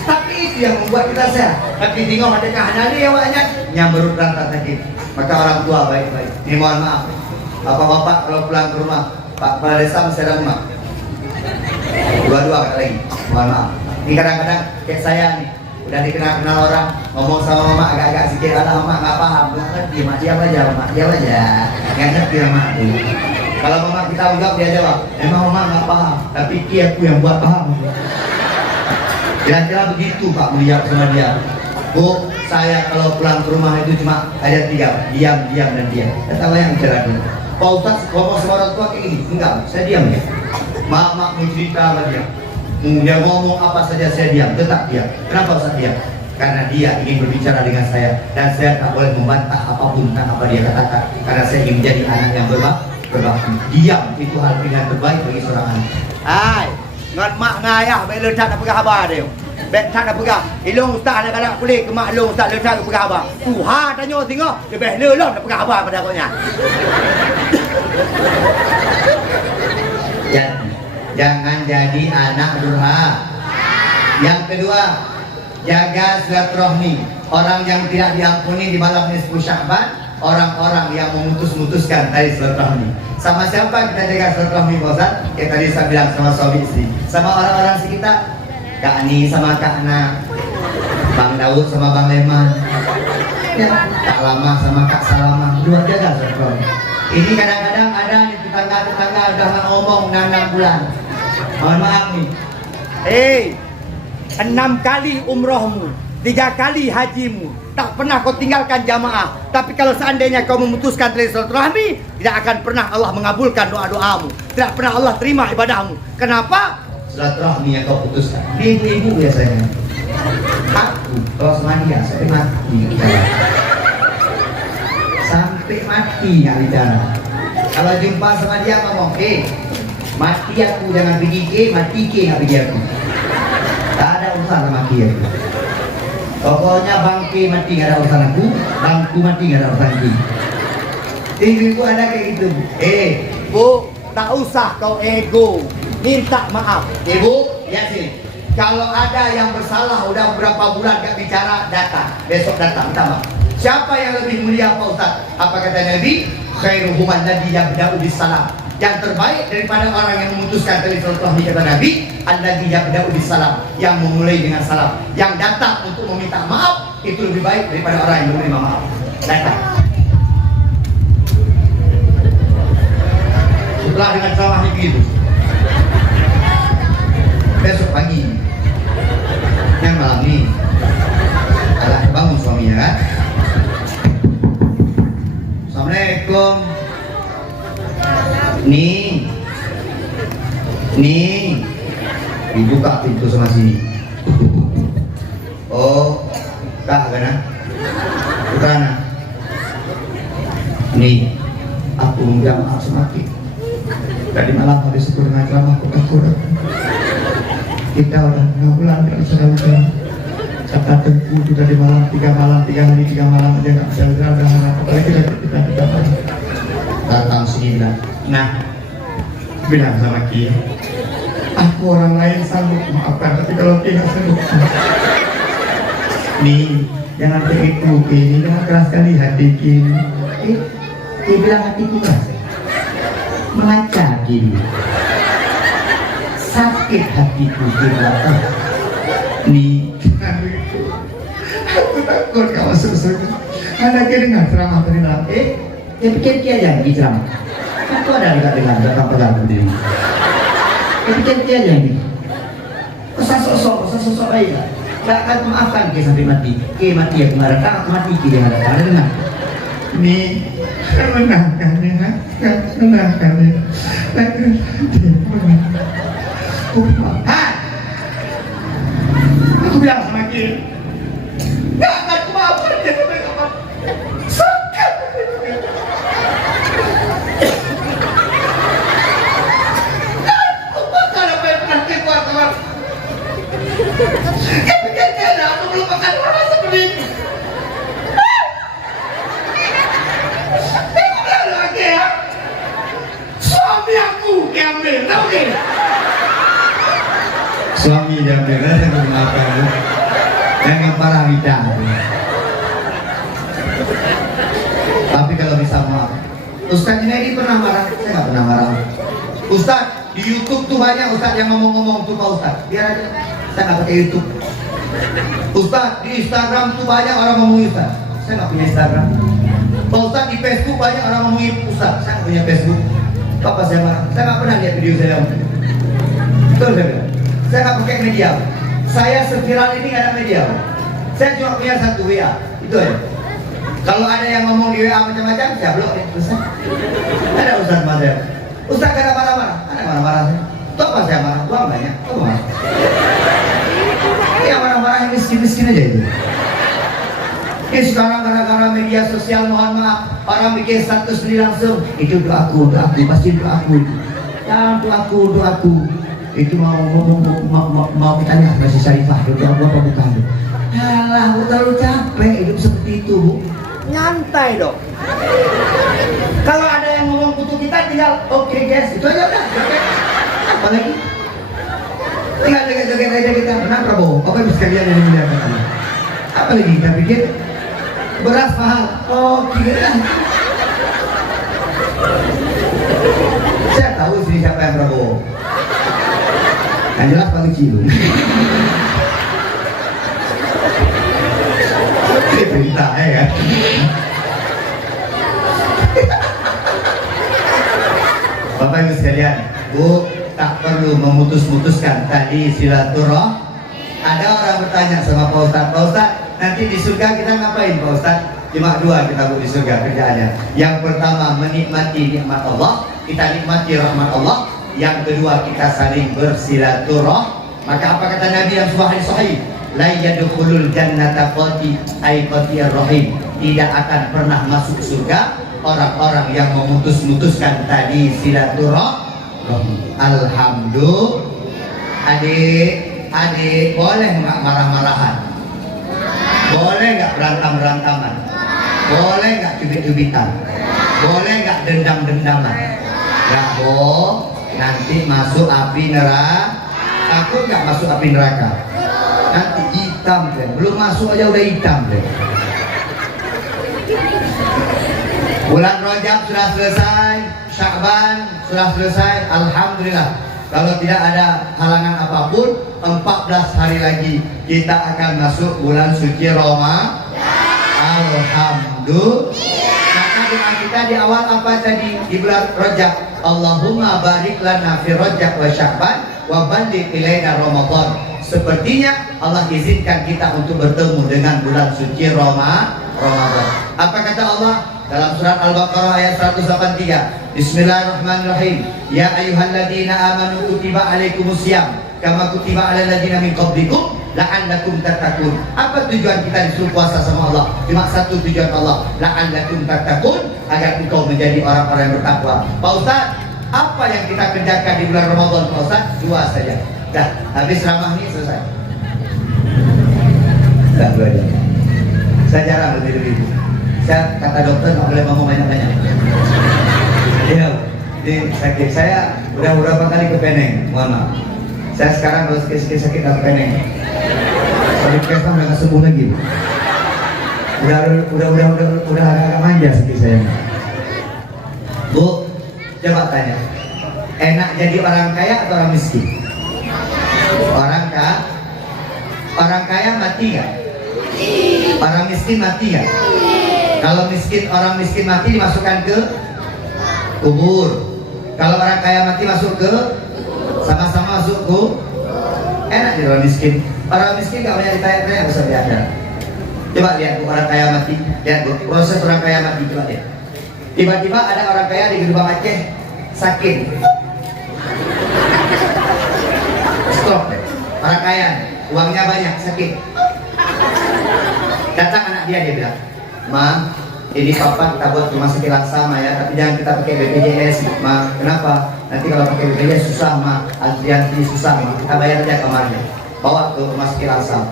Tapi itu yang membuat kita sehat. Tapi tengok adakah hari awaknya yang berutang tak sakit. Maka orang tua baik-baik. Ini mohon maaf. Bapak-bapak kalau pulang ke rumah, Pak Kepala Desa masih ada rumah. Dua-dua kata lagi. Mohon maaf. Ini kadang-kadang kayak saya nih, udah dikenal-kenal orang, ngomong sama mama agak-agak sikit, alah mama nggak paham, nggak ngerti, mak diam aja, nggak ngerti sama aku. Kalau mama kita ungkap dia jawab, emang mama nggak paham, tapi aku yang buat paham. Kira-kira begitu Pak Mulia sama dia. Bu, saya kalau pulang ke rumah itu cuma ada 3, diam, dan diam. Kata yang bicara dulu. Pak Ustaz ngomong sama orang tua kayak gini, enggak, saya diam ya. Mak mau cerita sama dia. Dia ngomong apa saja saya diam, tetap diam. Kenapa Ustaz diam? Karena dia ingin berbicara dengan saya dan saya tak boleh membantah apapun tentang apa dia katakan. Karena saya ingin menjadi anak yang berbakti. Diam itu hal pilihan terbaik bagi seorang anak. Hai, ngan mak ngayah baik letak nak pegang khabar dia. Baik tak nak pegang. Ilung Ustaz nak galak kulit ke mak long Ustaz letak nak pegang khabar. Tuhan tanya tengok, lebih lelong nak pegang khabar pada akaknya. Jangan jadi anak durhaka. Yang kedua, jaga silaturahmi. Orang yang tidak diampuni di malam nisfu Sya'ban, orang-orang yang memutuskan tali silaturahmi. Sama siapa kita jaga silaturahmi Pak Ustaz? Kayak tadi saya bilang sama suami istri, sama orang-orang sekitar. Kak Ani sama Kak Ana, Bang Daud sama Bang Leman, ya, Kak Lama sama Kak Salama. Dua jaga silaturahmi. Ini kadang-kadang ada di tetangga-tetangga udah ngomong 6 bulan. Mohon maaf nih. 6 kali umrohmu, 3 kali hajimu, tak pernah kau tinggalkan jamaah. Tapi kalau seandainya kau memutuskan tali silaturahmi, tidak akan pernah Allah mengabulkan doa-doamu. Tidak pernah Allah terima ibadahmu. Kenapa? Silaturahmi yang kau putuskan. Ibu-ibu biasanya. Aku kalau sama dia sampai mati. Sampai mati nggak bicara. Kalau jumpa sama dia ngomong, mati aku jangan pergi mati nggak pergi aku. Tak ada urusan sama dia. Pokoknya bangke mati nggak ada urusan aku, bangku mati nggak ada urusan aku. Ibu ada kayak gitu. Bu, tak usah kau ego, minta maaf. Ibu, lihat sini. Kalau ada yang bersalah udah beberapa bulan gak bicara, datang. Besok datang, minta maaf. Siapa yang lebih mulia Pak Ustaz? Apa kata Nabi? Khairuhum alladzi yabda'u bis-salam. Yang terbaik daripada orang yang memutuskan tali silaturahmi kata Nabi, alladzi yabda'u bis-salam, yang memulai dengan salam. Yang datang untuk meminta maaf itu lebih baik daripada orang yang menerima maaf. Datang. Setelah dengan ceramah begitu. Besok pagi yang malam ini adalah bangun suaminya kan. Assalamualaikum. Nih dibuka pintu sama sini. Oh, kak mana? Bukan. Nih, aku minta maaf semakin. Tadi malam habis itu dengan ceramah aku. Kita udah 6 bulan gak bisa hujan. kata Tengku itu tadi malam 3 hari 3 malam aja nggak bisa bergerak, udah harap apalagi kita datang sini bilang, nah bilang sama Ki, aku orang lain sanggup maafkan, tapi kalau Ki nggak sanggup. Nih, jangan begitu Ki, ini jangan keras kali hati Ki. Ki bilang hatiku keras, melacak Ki, sakit hatiku Ki bilang, nih, aku takut kamu masuk. Anaknya dengar ceramah tadi bilang, ya pikir Ki aja di ceramah. Aku ada dekat dengan datang pegang berdiri. Ya pikir Ki aja ini. Usah sosok baik lah. Tak akan maafkan Ki sampai mati. Ki mati ya kemarin, aku mati Ki dia ada. Ada dengar? Ini menangkan ya, menangkan ya. Aku bilang sama Ki, nggak akan maafkan dia sampai kapan. Sakit. Aku belum makan orang seperti ini. Aku bilang lagi ya, suami aku diambil, tahu gak? Suami diambil, saya belum makan. Jangan parah lidah. Tapi kalau bisa maaf, Ustaz ini pernah marah, saya nggak pernah marah. Ustaz di YouTube tuh banyak Ustaz yang ngomong-ngomong tuh Pak Ustaz, biar aja. Saya nggak pakai YouTube. Ustaz di Instagram tuh banyak orang ngomongin Ustaz. Saya nggak punya Instagram. Pak Ustaz di Facebook banyak orang ngomongin Ustaz. Saya nggak punya Facebook. Apa saya marah? Saya nggak pernah lihat video saya. Betul saya bilang. Saya nggak pakai media. Saya seviral ini nggak ada media. Saya cuma punya satu WA. Itu aja. Kalau ada yang ngomong di WA macam-macam, saya blok ya. Ustaz. Ada Ustaz Mazhar. Ustaz gak ada marah-marah. Ada marah-marah. Tahu apa saya marah? Uang banyak. Tahu marah. Ya marah-marah yang miskin-miskin aja itu. Ini sekarang gara-gara media sosial, mohon maaf, orang bikin status ini langsung, itu doaku, pasti doaku. Ya doaku. Itu mau kita lihat masih Syarifah, doa apa bukan? Alah, terlalu capek hidup seperti itu, Bu. Nyantai dong. Kalau ada yang ngomong kutu kita tinggal oke guys, itu aja udah. Apa lagi? Tinggal joget-joget aja kita. Benar Prabowo, apa yang sekalian yang dimuliakan Allah? Apa lagi kita pikir? Beras mahal. Oh kira. Saya tahu sini siapa yang Prabowo. Yang jelas Pak Kecil. Ini perintah ya kan? Bapak Ibu sekalian, Bu, tak perlu memutus-mutuskan tadi silaturahmi. Ada orang bertanya sama Pak Ustaz, nanti di surga kita ngapain Pak Ustaz? Cuma dua kita Bu di surga kerjaannya. Yang pertama menikmati nikmat Allah, kita nikmati rahmat Allah. Yang kedua kita saling bersilaturahmi. Maka apa kata Nabi dalam sebuah hadis sahih? La yadkhulul jannata qati ay qatiyar rahim. Tidak akan pernah masuk surga orang-orang yang memutus-mutuskan tadi silaturahmi. Alhamdulillah. Adik boleh nggak marah-marahan? Boleh nggak berantem-berantaman? Boleh nggak cubit-cubitan? Boleh nggak dendam-dendaman? Nggak boh, nanti masuk api neraka. Takut nggak masuk api neraka? Nanti hitam deh, belum masuk aja udah hitam deh. Bulan Rajab sudah selesai, Sya'ban sudah selesai, alhamdulillah. Kalau tidak ada halangan apapun, 14 hari lagi kita akan masuk bulan suci Ramadan. Alhamdulillah. Maka doa kita di awal apa tadi di bulan Rajab? Allahumma barik lana fi Rajab wa Sya'ban wa balligh ilaina Ramadan. Sepertinya Allah izinkan kita untuk bertemu dengan bulan suci Ramadan. Apa kata Allah dalam surat Al-Baqarah ayat 183? Bismillahirrahmanirrahim. Ya ayyuhalladzina amanu kutiba alaikumusiyam kama kutiba alal ladzina min qablikum la'allakum tattaqun. Apa tujuan kita disuruh puasa sama Allah? Cuma satu tujuan Allah, la'allakum tattaqun, agar engkau menjadi orang-orang yang bertakwa. Pak Ustaz, apa yang kita kerjakan di bulan Ramadan Pak Ustaz? Dua saja. Dah, habis ceramah ini selesai. Bukan 2 jam. Saya jarang lebih. Saya kata dokter nggak boleh ngomong banyak-banyak. Iya, ini sakit. Saya udah berapa kali ke Peneng, mohon maaf. Saya sekarang kalau sakit ke Peneng. Soalnya kita udah nggak sembuh lagi. Udah agak manja sakit saya. Bu, coba tanya. Enak jadi orang kaya atau orang miskin? Orang kaya mati nggak? Orang miskin mati nggak? Kalau orang miskin mati dimasukkan ke kubur. Kalau orang kaya mati masuk ke sama-sama masuk ke enak jadi orang miskin. Orang miskin nggak banyak ditanya-tanya bisa diada. Coba lihat bu, orang kaya mati. Lihat bu, proses orang kaya mati coba lihat. Tiba-tiba ada orang kaya di Gerbang Aceh sakit. Stop deh. Orang kaya, uangnya banyak, sakit. Datang anak dia bilang, Ma, ini papa kita buat rumah sakit Laksama ya, tapi jangan kita pakai BPJS, Ma. Kenapa? Nanti kalau pakai BPJS susah, Ma. Antrian ini susah, Ma. Kita bayar aja kamarnya. Bawa ke rumah sakit Laksama.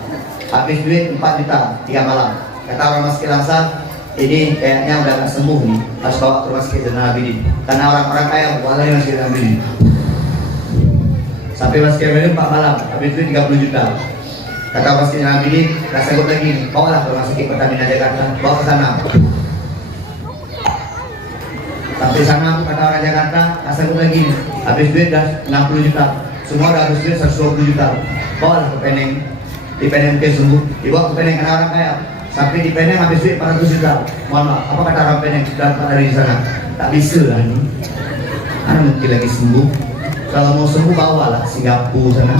Habis duit 4 juta 3 malam. Kata orang rumah sakit Laksama, ini kayaknya udah gak sembuh nih, harus bawa ke rumah sakit Zainal Abidin. Karena orang-orang kaya buatlah rumah sakit Zainal Abidin. Sampai rumah sakit Zainal Abidin 4 malam, habis duit 30 juta. Kata rumah sakit Zainal Abidin, gak sanggup lagi, bawalah ke rumah sakit Pertamina Jakarta, bawa ke sana. Sampai sana kata orang Jakarta, gak sanggup lagi, habis duit udah 60 juta. Semua udah habis duit 120 juta. Bawalah ke Peneng, di Peneng mungkin sembuh, dibawa ke Peneng karena orang kaya. Sampai di Peneng habis duit 400 juta. Mohon maaf, apa kata orang Peneng sudah 4 hari di sana? Tak bisa lah ini. Karena mungkin lagi sembuh. Kalau mau sembuh bawalah Singapura sana.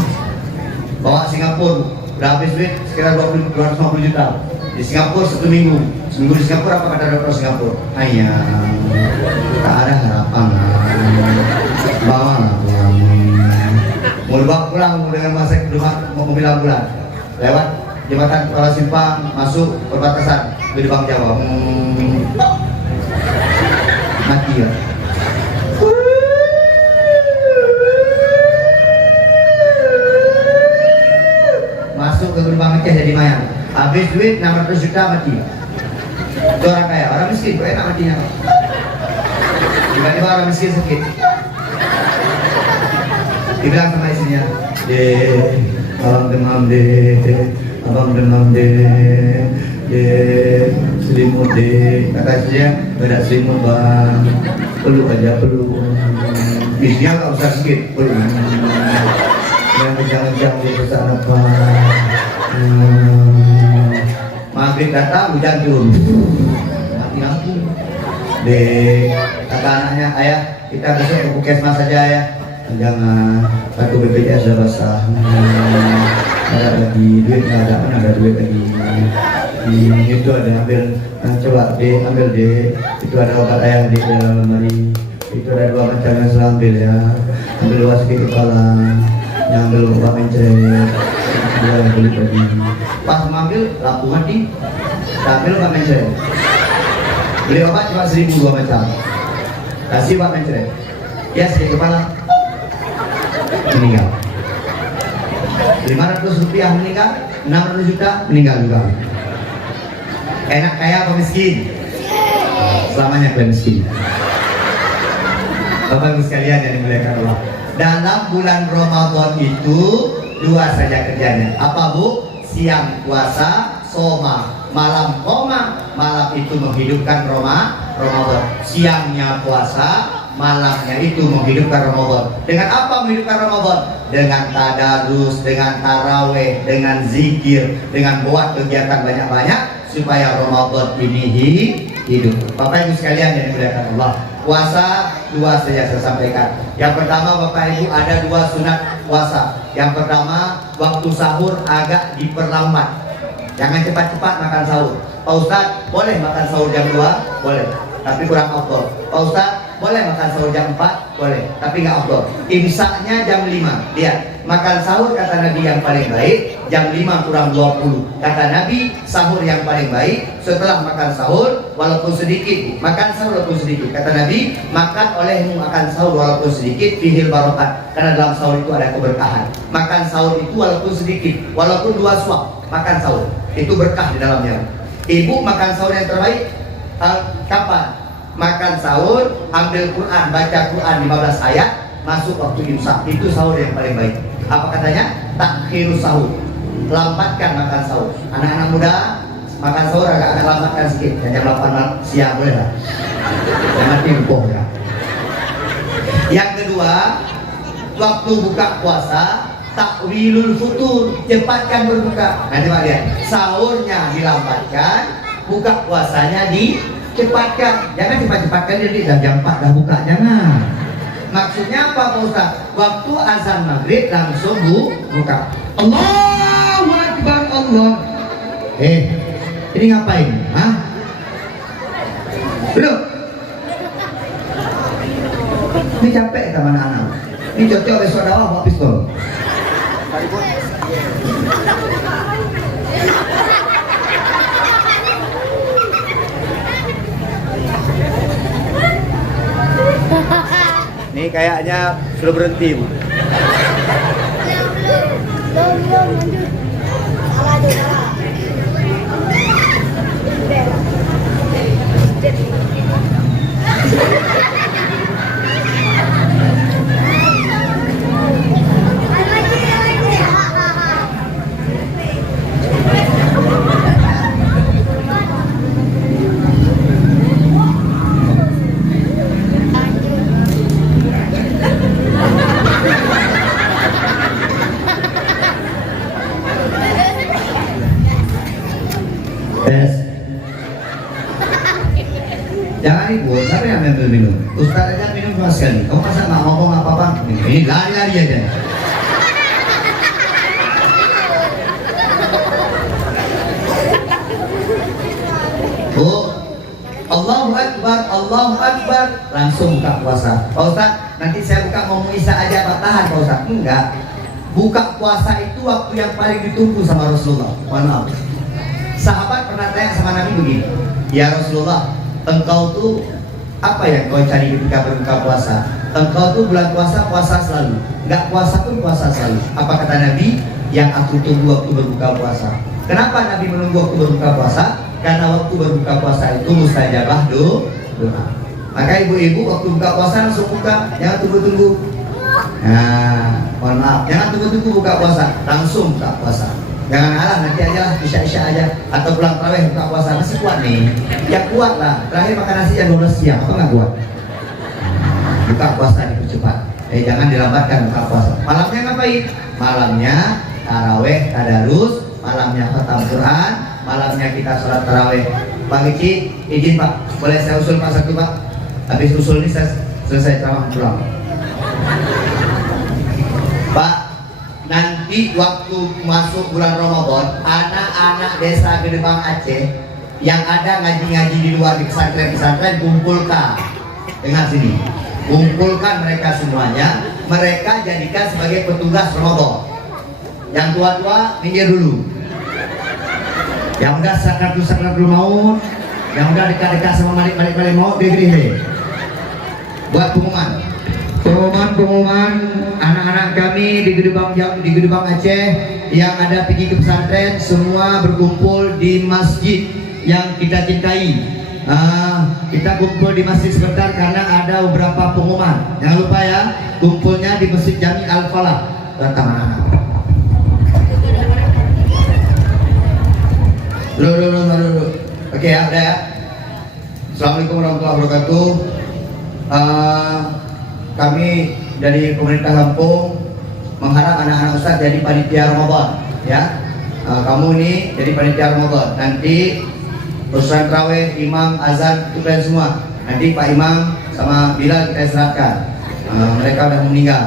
Bawa Singapura, udah habis duit sekitar 250 juta. Di Singapura 1 minggu. Seminggu di Singapura apa kata dokter Singapura? Ayah, tak ada harapan. Bawalah pulang. Mau dibawa pulang dengan mobil ambulan. Lewat jembatan Kuala Simpang masuk perbatasan Gerbang Jawa. Mati ya. Masuk ke Gerbang Aceh jadi mayat. Habis duit 600 juta mati. Itu orang kaya, orang miskin kok enak matinya. Tiba-tiba orang miskin sakit. Dibilang sama istrinya, abang demam abang demam selimut kata istrinya, tidak selimut bang, peluk aja peluk. Istrinya nggak usah sakit, peluk. Yang kejang-kejang dia pesan apa? Maghrib datang hujan turun, mati lampu. Kata anaknya, ayah kita besok ke puskesmas saja ya. Jangan, kartu BPJS sudah basah. Ada lagi duit, nggak ada, mana ada duit lagi. Itu ada ambil, coba ambil itu ada obat ayam di dalam lemari. Itu ada 2 macam yang saya ambil ya. Ambil 2 sakit kepala, yang ambil obat mencret. Dia yang beli tadi. Pas mengambil lampu mati, ambil obat mencret. Beli obat cuma 1.000 2 macam. Kasih obat mencret. Ya sakit kepala. Meninggal. 500 rupiah meninggal, 600 juta meninggal juga. Enak kaya apa miskin? Selamanya kalian miskin. Bapak Ibu sekalian yang dimuliakan Allah. Dalam bulan Ramadan itu 2 saja kerjanya. Apa Bu? Siang puasa, soma, malam koma. Malam itu menghidupkan Ramadan. Siangnya puasa, malamnya itu menghidupkan Ramadan. Dengan apa menghidupkan Ramadan? Dengan tadarus, dengan taraweh, dengan zikir, dengan buat kegiatan banyak-banyak supaya Ramadan ini hidup. Bapak Ibu sekalian yang dimuliakan Allah, puasa 2 saja saya sampaikan. Yang pertama Bapak Ibu ada 2 sunat puasa. Yang pertama waktu sahur agak diperlambat. Jangan cepat-cepat makan sahur. Pak Ustadz boleh makan sahur jam 2? Boleh, tapi kurang afdol. Pak Ustadz boleh makan sahur jam 4? Boleh, tapi nggak afdol. Imsaknya jam 5. Lihat, makan sahur kata Nabi yang paling baik jam 5 kurang 20. Kata Nabi sahur yang paling baik setelah makan sahur walaupun sedikit. Makan sahur walaupun sedikit. Kata Nabi, makan olehmu makan sahur walaupun sedikit fihil barokat. Karena dalam sahur itu ada keberkahan. Makan sahur itu walaupun sedikit, walaupun 2 suap. makan sahur. Itu berkah di dalamnya. Ibu makan sahur yang terbaik kapan? Makan sahur, ambil Quran, baca Quran 15 ayat, masuk waktu imsak. Itu sahur yang paling baik. Apa katanya? Takhirus sahur. Lambatkan makan sahur. Anak-anak muda makan sahur agak lambatkan sedikit. Jam 8 siang boleh lah. Jangan timpoh ya. Yang kedua, waktu buka puasa, takwilul futur, cepatkan berbuka. Nanti Pak lihat, sahurnya dilambatkan, buka puasanya dicepatkan. Jangan cepat-cepatkan jadi jam 4 dah buka, jangan. Maksudnya apa Pak Ustaz? Waktu azan maghrib langsung buka. Allahu Akbar Allah. Ini ngapain? Hah? Duduk. Ini capek sama anak-anak. Ini cocok besok dakwah bawa pistol. Ini kayaknya sudah berhenti, Bu. Belum lanjut. Salah tuh, salah. Tes. Jangan ribut, tapi ambil minum. Ustaz aja minum cuma sekali. Kamu masa nggak ngomong apa-apa? Ini lari-lari aja. Bu, Allahu Akbar, Allahu Akbar, langsung buka puasa. Pak Ustaz, nanti saya buka ngomong Isa aja, Pak tahan Pak Ustaz. Enggak. Buka puasa itu waktu yang paling ditunggu sama Rasulullah. Mohon maaf. Sahabat pernah tanya sama Nabi begini, ya Rasulullah, engkau tuh apa yang kau cari ketika berbuka puasa? Engkau tuh bulan puasa, puasa selalu. Enggak puasa pun puasa selalu. Apa kata Nabi? Yang aku tunggu waktu berbuka puasa. Kenapa Nabi menunggu waktu berbuka puasa? Karena waktu berbuka puasa itu mustajabah doa. Maka ibu-ibu waktu buka puasa langsung buka, jangan tunggu-tunggu. Nah, mohon maaf, jangan tunggu-tunggu buka puasa, langsung buka puasa. Jangan alah nanti aja isya-isya aja atau pulang tarawih buka puasa, masih kuat nih. Ya kuat lah. Terakhir makan nasi jam 12 siang, apa nggak kuat? Buka puasa dipercepat. Jangan dilambatkan buka puasa. Malamnya ngapain? Malamnya tarawih, tadarus, malamnya khatam Quran, malamnya kita sholat tarawih. Pak Gici, izin Pak, boleh saya usul Pak satu Pak? Habis usul ini saya selesai ceramah pulang. Pak, nanti waktu masuk bulan Ramadan, anak-anak desa Gedebang Aceh yang ada ngaji-ngaji di luar di pesantren-pesantren kumpulkan. Dengar sini, kumpulkan mereka semuanya, mereka jadikan sebagai petugas Ramadan. Yang tua-tua minggir dulu. Yang udah sakratul maut, yang udah dekat-dekat sama malik maut, diri. Buat pengumuman anak-anak kami di Gedebang Aceh yang ada pergi ke pesantren, semua berkumpul di masjid yang kita cintai. Kita kumpul di masjid sebentar karena ada beberapa pengumuman. Jangan lupa ya, kumpulnya di Masjid Jami Al-Falah. Datang anak-anak. Dulu. Oke ya, udah ya. Assalamualaikum warahmatullahi wabarakatuh. Kami dari pemerintah Lampung mengharap anak-anak Ustadz jadi panitia Ramadan ya. Kamu ini jadi panitia Ramadan. Nanti urusan tarawih, imam, azan itu kalian semua. Nanti Pak Imam sama Bilal kita istirahatkan. Mereka sudah meninggal.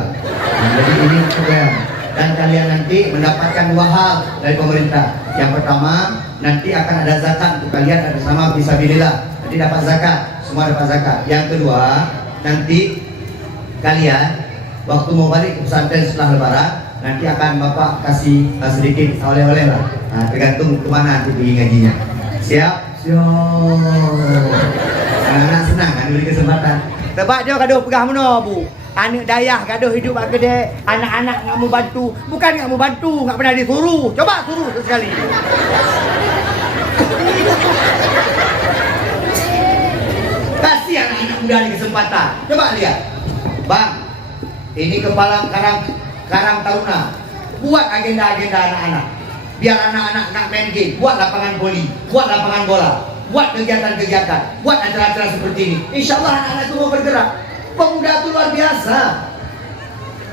Jadi ini kalian. Dan kalian nanti mendapatkan 2 hal dari pemerintah. Yang pertama, nanti akan ada zakat untuk kalian ada sama fisabilillah. Nanti dapat zakat, semua dapat zakat. Yang kedua, nanti kalian waktu mau balik ke pesantren setelah lebaran, nanti akan Bapak kasih sedikit oleh-oleh lah. Tergantung kemana nanti pergi ngajinya. Siap? Siap. Anak-anak senang kan diberi kesempatan. Tebak dia kado pegah mana, Bu? Anak dayah gaduh hidup agak gede. Anak-anak nggak mau bantu. Bukan nggak mau bantu, nggak pernah disuruh. Coba suruh sekali. Kasih anak-anak muda ini kesempatan. Coba lihat, Bang. Ini kepala Karang Taruna. Buat agenda-agenda anak-anak. Biar anak-anak nak main game. Buat lapangan voli, buat lapangan bola, buat kegiatan-kegiatan, buat acara-acara seperti ini. Insya Allah anak-anak itu mau bergerak. Pemuda itu luar biasa.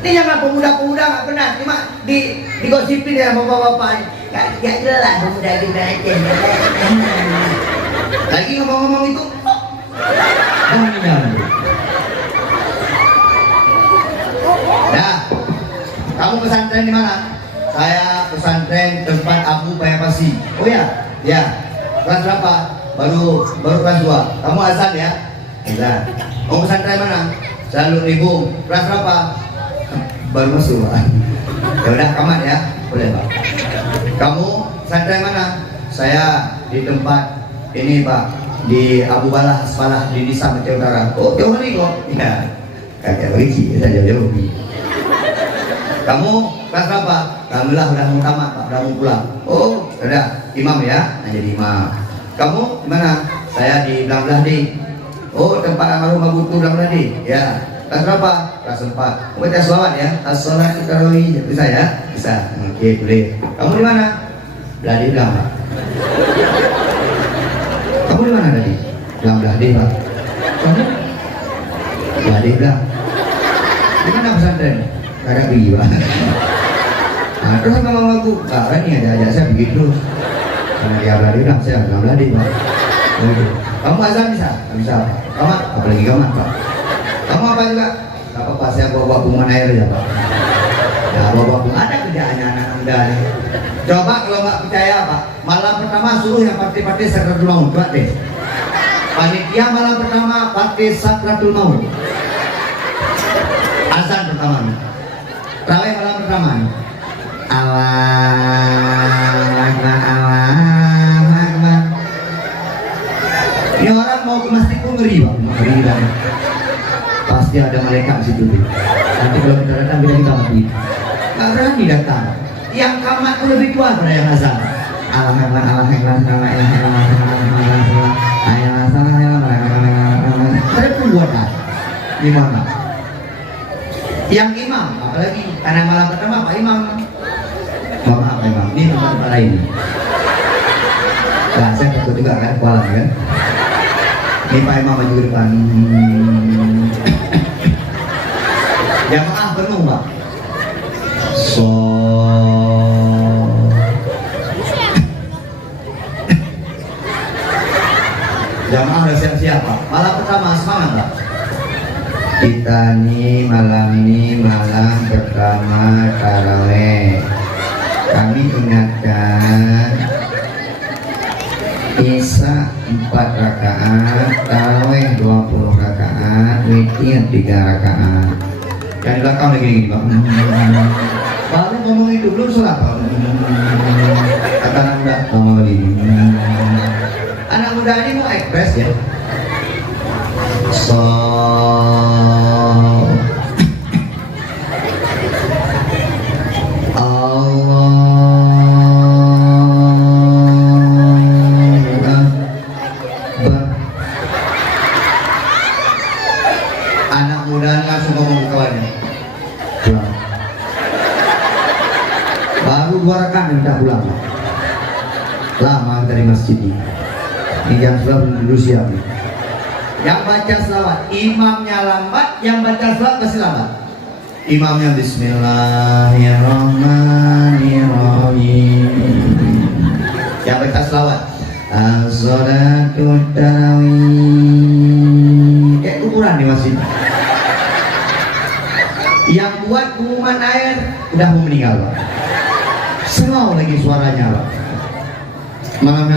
Ini jangan pemuda-pemuda nggak benar, cuma digosipin ya bapak-bapak. Gak jelas pemuda kita aja. Lagi ngomong-ngomong itu, Nah, kamu pesantren di mana? Saya pesantren tempat Abu Payapasi. Oh ya, kelas berapa? Baru kelas 2. Kamu azan ya? Azan. Kamu pesantren mana? Saya Ribung. Kelas berapa? Baru masuk, Pak. Ya udah, kamat ya. Boleh, Pak. Kamu pesantren mana? Saya di tempat ini, Pak. Di Abu Balah, Sepalah, di Nisa, Aceh Utara. Oh, jauh nih kok. Ya. Kakek Riki, saya jauh-jauh. Kamu kelas berapa? Alhamdulillah udah mau tamat, Pak. Udah mau pulang. Oh, udah. Imam ya? Nah, jadi imam. Kamu di mana? Saya di Belang-Belahdi. Oh, tempat almarhum Abu Tu Belang-Belahdi. Ya. Kelas berapa? Kelas 4. Baca selawat ya. As-shalatu tarawih. Bisa ya? Bisa. Oke, boleh. Kamu di mana? Belahdi Belang, Pak. Kamu di mana tadi? Belang-Belahdi, Pak. Kamu? Belahdi Belang. Di mana pesantren? Ada pergi, Pak. Nah, terus sama mamaku, Pak Rani ada saya begitu. Karena dia Belahdi Belang, saya Belang-Belahdi, Pak. Begitu. Kamu azan bisa? Bisa. Kamu? Apalagi kamu, Pak. Kamu apa juga? Gak apa-apa, saya bawa bunga air aja, Pak. Ya, bawa bunga. Ada kerjaannya anak muda nih. Coba kalau nggak percaya, Pak, malam pertama suruh yang partai-partai Sakratul Maut. Coba deh. Panitia malam pertama partai Sakratul Maut. Azan pertama nih. Raweh malam pertama nih. Allah Akbar. Ini orang mau ke masjid pun ngeri, Pak. Ngeri banget. Pasti ada malaikat di situ. Nanti kalau kita datang kita mati. Nggak berani datang. Yang kamat itu lebih kuat pada yang azan. Allah Akbar, Allah Akbar, Allah Akbar. Ada pun buat tak? Gimana? Yang imam, apalagi karena malam pertama Pak Imam. Maaf Pak Imam, ini tempat lain. Nah, saya takut juga kan, kualan kan. Ini Pak Imam maju ke depan. Jamaah penuh, Pak. Jamaah udah siap-siap, Pak. Malam pertama semangat, Pak. Kita nih malam ini malam pertama taraweh. Kami ingatkan Isya 4 rakaat, taraweh 20 rakaat, witir 3 rakaat. Yang di belakang lagi gini, Pak. Baru ngomong itu belum sholat, Pak. Kata anak muda, ngomong ini. Anak muda ini mau ekspres ya. Anak muda langsung ngomong ke kawannya, pulang. Baru 2 rakaat minta pulang. Lama dari masjid ini. Ini jam 11 dulu siap. Yang baca selawat, imamnya lambat, yang baca selawat pasti lambat. Imamnya Bismillahirrahmanirrahim. Yang baca selawat, as-salatu tarawih. Kayak kuburan di masjid. Yang buat pengumuman air udah mau meninggal, Pak. Sengau lagi suaranya, Pak. Malam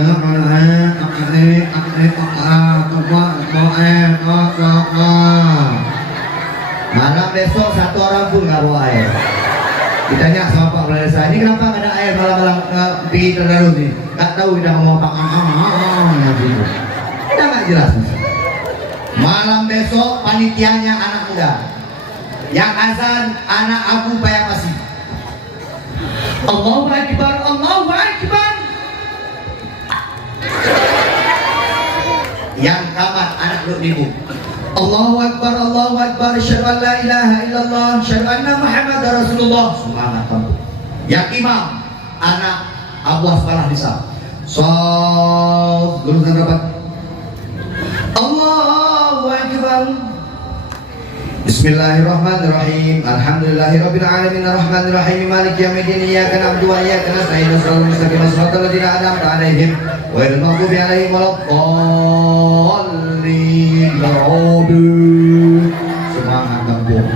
besok 1 orang pun nggak bawa air. Ditanya sama Pak Kepala Desa, ini kenapa nggak ada air malam-malam di Terdarus nih? Nggak tahu, udah ngomong Pak gitu. Kita nggak jelas. Malam besok panitianya anak muda. Yang azan anak Abu Bayapasi. Allahu Akbar, Allahu Akbar. Yang kamat anak Lut Nibu. Allahu Akbar, Allahu Akbar. Asyhadu an la ilaha illallah, asyhadu anna Muhammadar Rasulullah. Semangat kamu. Yang imam anak Abu Asfalah Nisa. Sof, guru rapat. Allahu Akbar. Bismillahirrahmanirrahim. Alhamdulillahirabbil alamin arrahmanir rahim maliki yaumiddin iyyaka na'budu wa iyyaka nasta'in ihdinas mustaqim shiratal ladzina an'amta 'alaihim ghairil maghdubi 'alaihim waladdallin. Semangat kampung.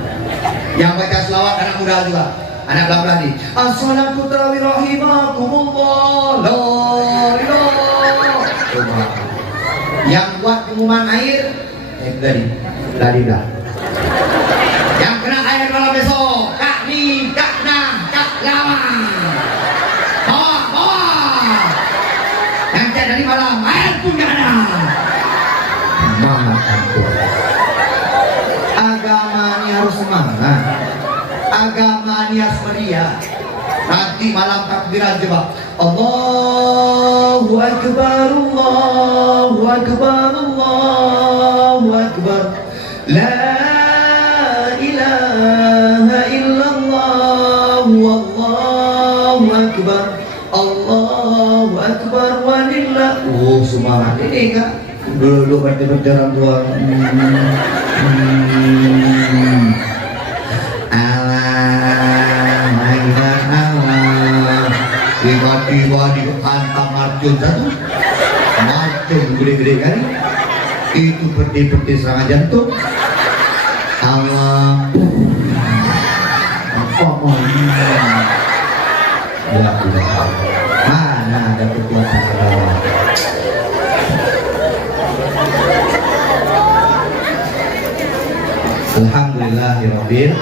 Yang baca selawat anak muda juga. Anak belakang nih. As-salatu tarawih rahimakumullah. La ilaha. Yang buat pengumuman air tadi dah. Yang kena air malam besok, Kak Ni, Kak Nah, Kak Lama. Bawa. Yang cek dari malam, air pun gak ada. Semangat aku. Agama ini harus semangat. Agama ini harus meriah. Nanti malam takbiran coba. Allahu Akbar, Allahu Akbar, Allahu Akbar. La ilaha illallah, wallahu akbar, Allahu akbar walillah. Oh, semangat ini Kak. Dulu berjalan dua. Allah, Allah. Tiba-tiba dihantam marjun satu. Marjun gede-gede kan? Itu peti-peti serangan jantung. Allah. Ya Allah. Mana ada kekuatan Allah. Alhamdulillahirabbil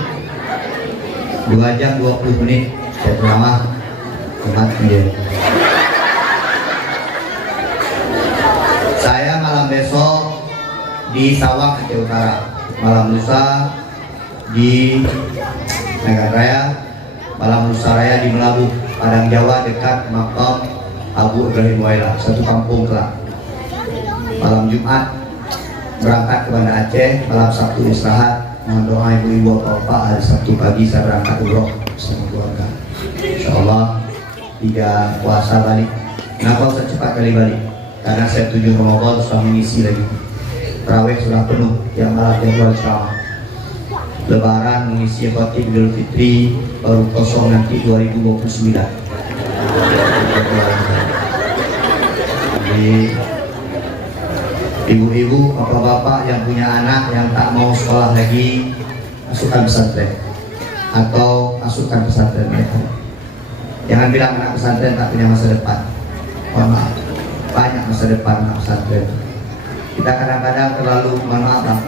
2 jam 20 menit saya ceramah tempat dia. Saya malam besok di Sawah Aceh Utara, malam lusa di Medan Raya, malam lusa raya di Melabuh, Padang Jawa dekat makam Abu Ibrahim Waila, satu kampung kelak. Malam Jumat berangkat ke Banda Aceh, malam Sabtu istirahat. Mohon doa ibu-ibu bapak, hari Sabtu pagi saya berangkat umroh bersama keluarga. Insyaallah 3 puasa balik. Kenapa saya cepat kali balik? Karena saya 7 Ramadan sudah mengisi lagi. Tarawih sudah penuh, yang malam jadwal ceramah. Lebaran mengisi khotib Idul Fitri baru kosong nanti 2029. Jadi ibu-ibu, bapak-bapak yang punya anak yang tak mau sekolah lagi, masukkan pesantren atau masukkan pesantren mereka. Jangan bilang anak pesantren tak punya masa depan. Mohon maaf, banyak masa depan anak pesantren. Kita kadang-kadang terlalu maaf.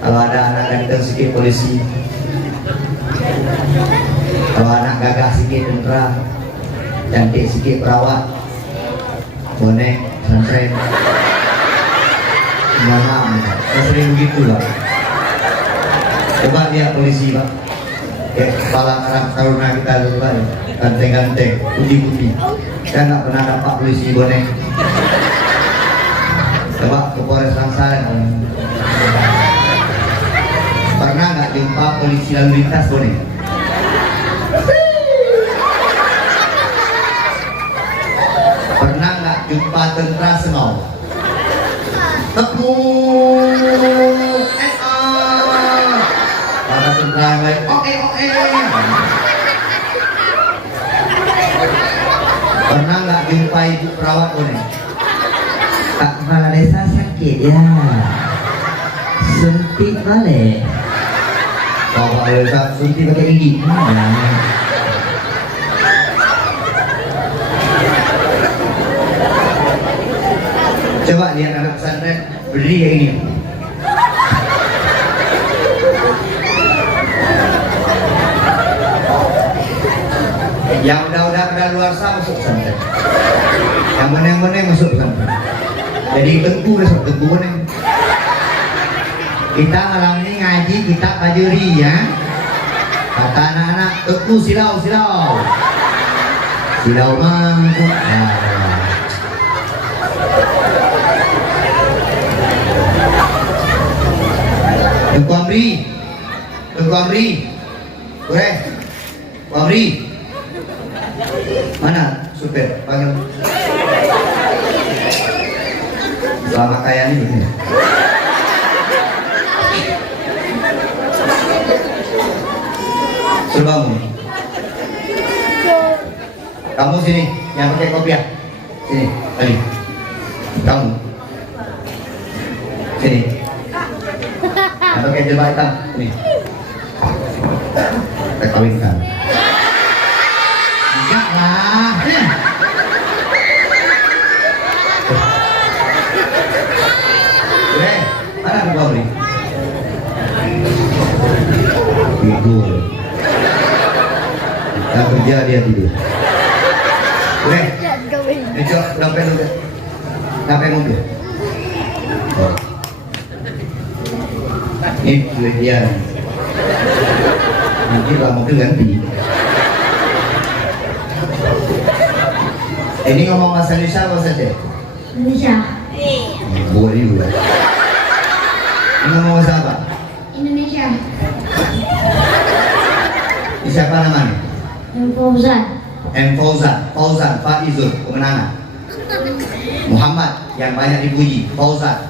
Kalau ada anak ganteng sikit polisi, kalau anak gagah sikit tentara, cantik sikit perawat, bonek pesantren. Maaf, saya sering begitu lah. Coba lihat polisi Pak, kepala Arab Taruna kita coba ya, ganteng-ganteng, putih-putih. Saya nggak pernah dapat polisi bonek. Coba ke Polres Tangsel, pernah nggak jumpa polisi lalu lintas bonek? Pernah nggak jumpa tentara Senau? Tepuk para tentara lain oke. Pernah nggak jumpa ibu perawat bonek? Pak kepala desa sakit ya, suntik balik. Kalau kepala desa suntik pakai gigi. Coba lihat anak pesantren berdiri kayak gini. Yang udah kedaluarsa masuk pesantren. Yang meneng-meneng masuk pesantren. Jadi tengku besok, tengku meneng. Kita malam ini ngaji ngaji kita kajuri ya. Kata anak-anak, teku silau. Silau mangkuk. Tengku Amri. Boleh? Tengku Amri. Mana supir? Panggil. Selama kaya ini begini. Suruh bangun. Kamu sini, yang pakai kopiah. Sini, tadi. Kamu. Sini. Yang pakai jilbab hitam. Sini. Kita kawinkan. Enggak lah. Mana aku beli? Tidur. Tak kerja dia tidur. Boleh? Coba dompet dulu. Dompet mobil. Oh. Ini duit dia. Nanti lah mobil ganti. Ini ngomong bahasa Indonesia apa saja? Indonesia. Boleh juga. Ini ngomong bahasa apa? Indonesia. Ini siapa namanya? Fauzan Faizul kemenangan. Muhammad yang banyak dipuji. Fauzan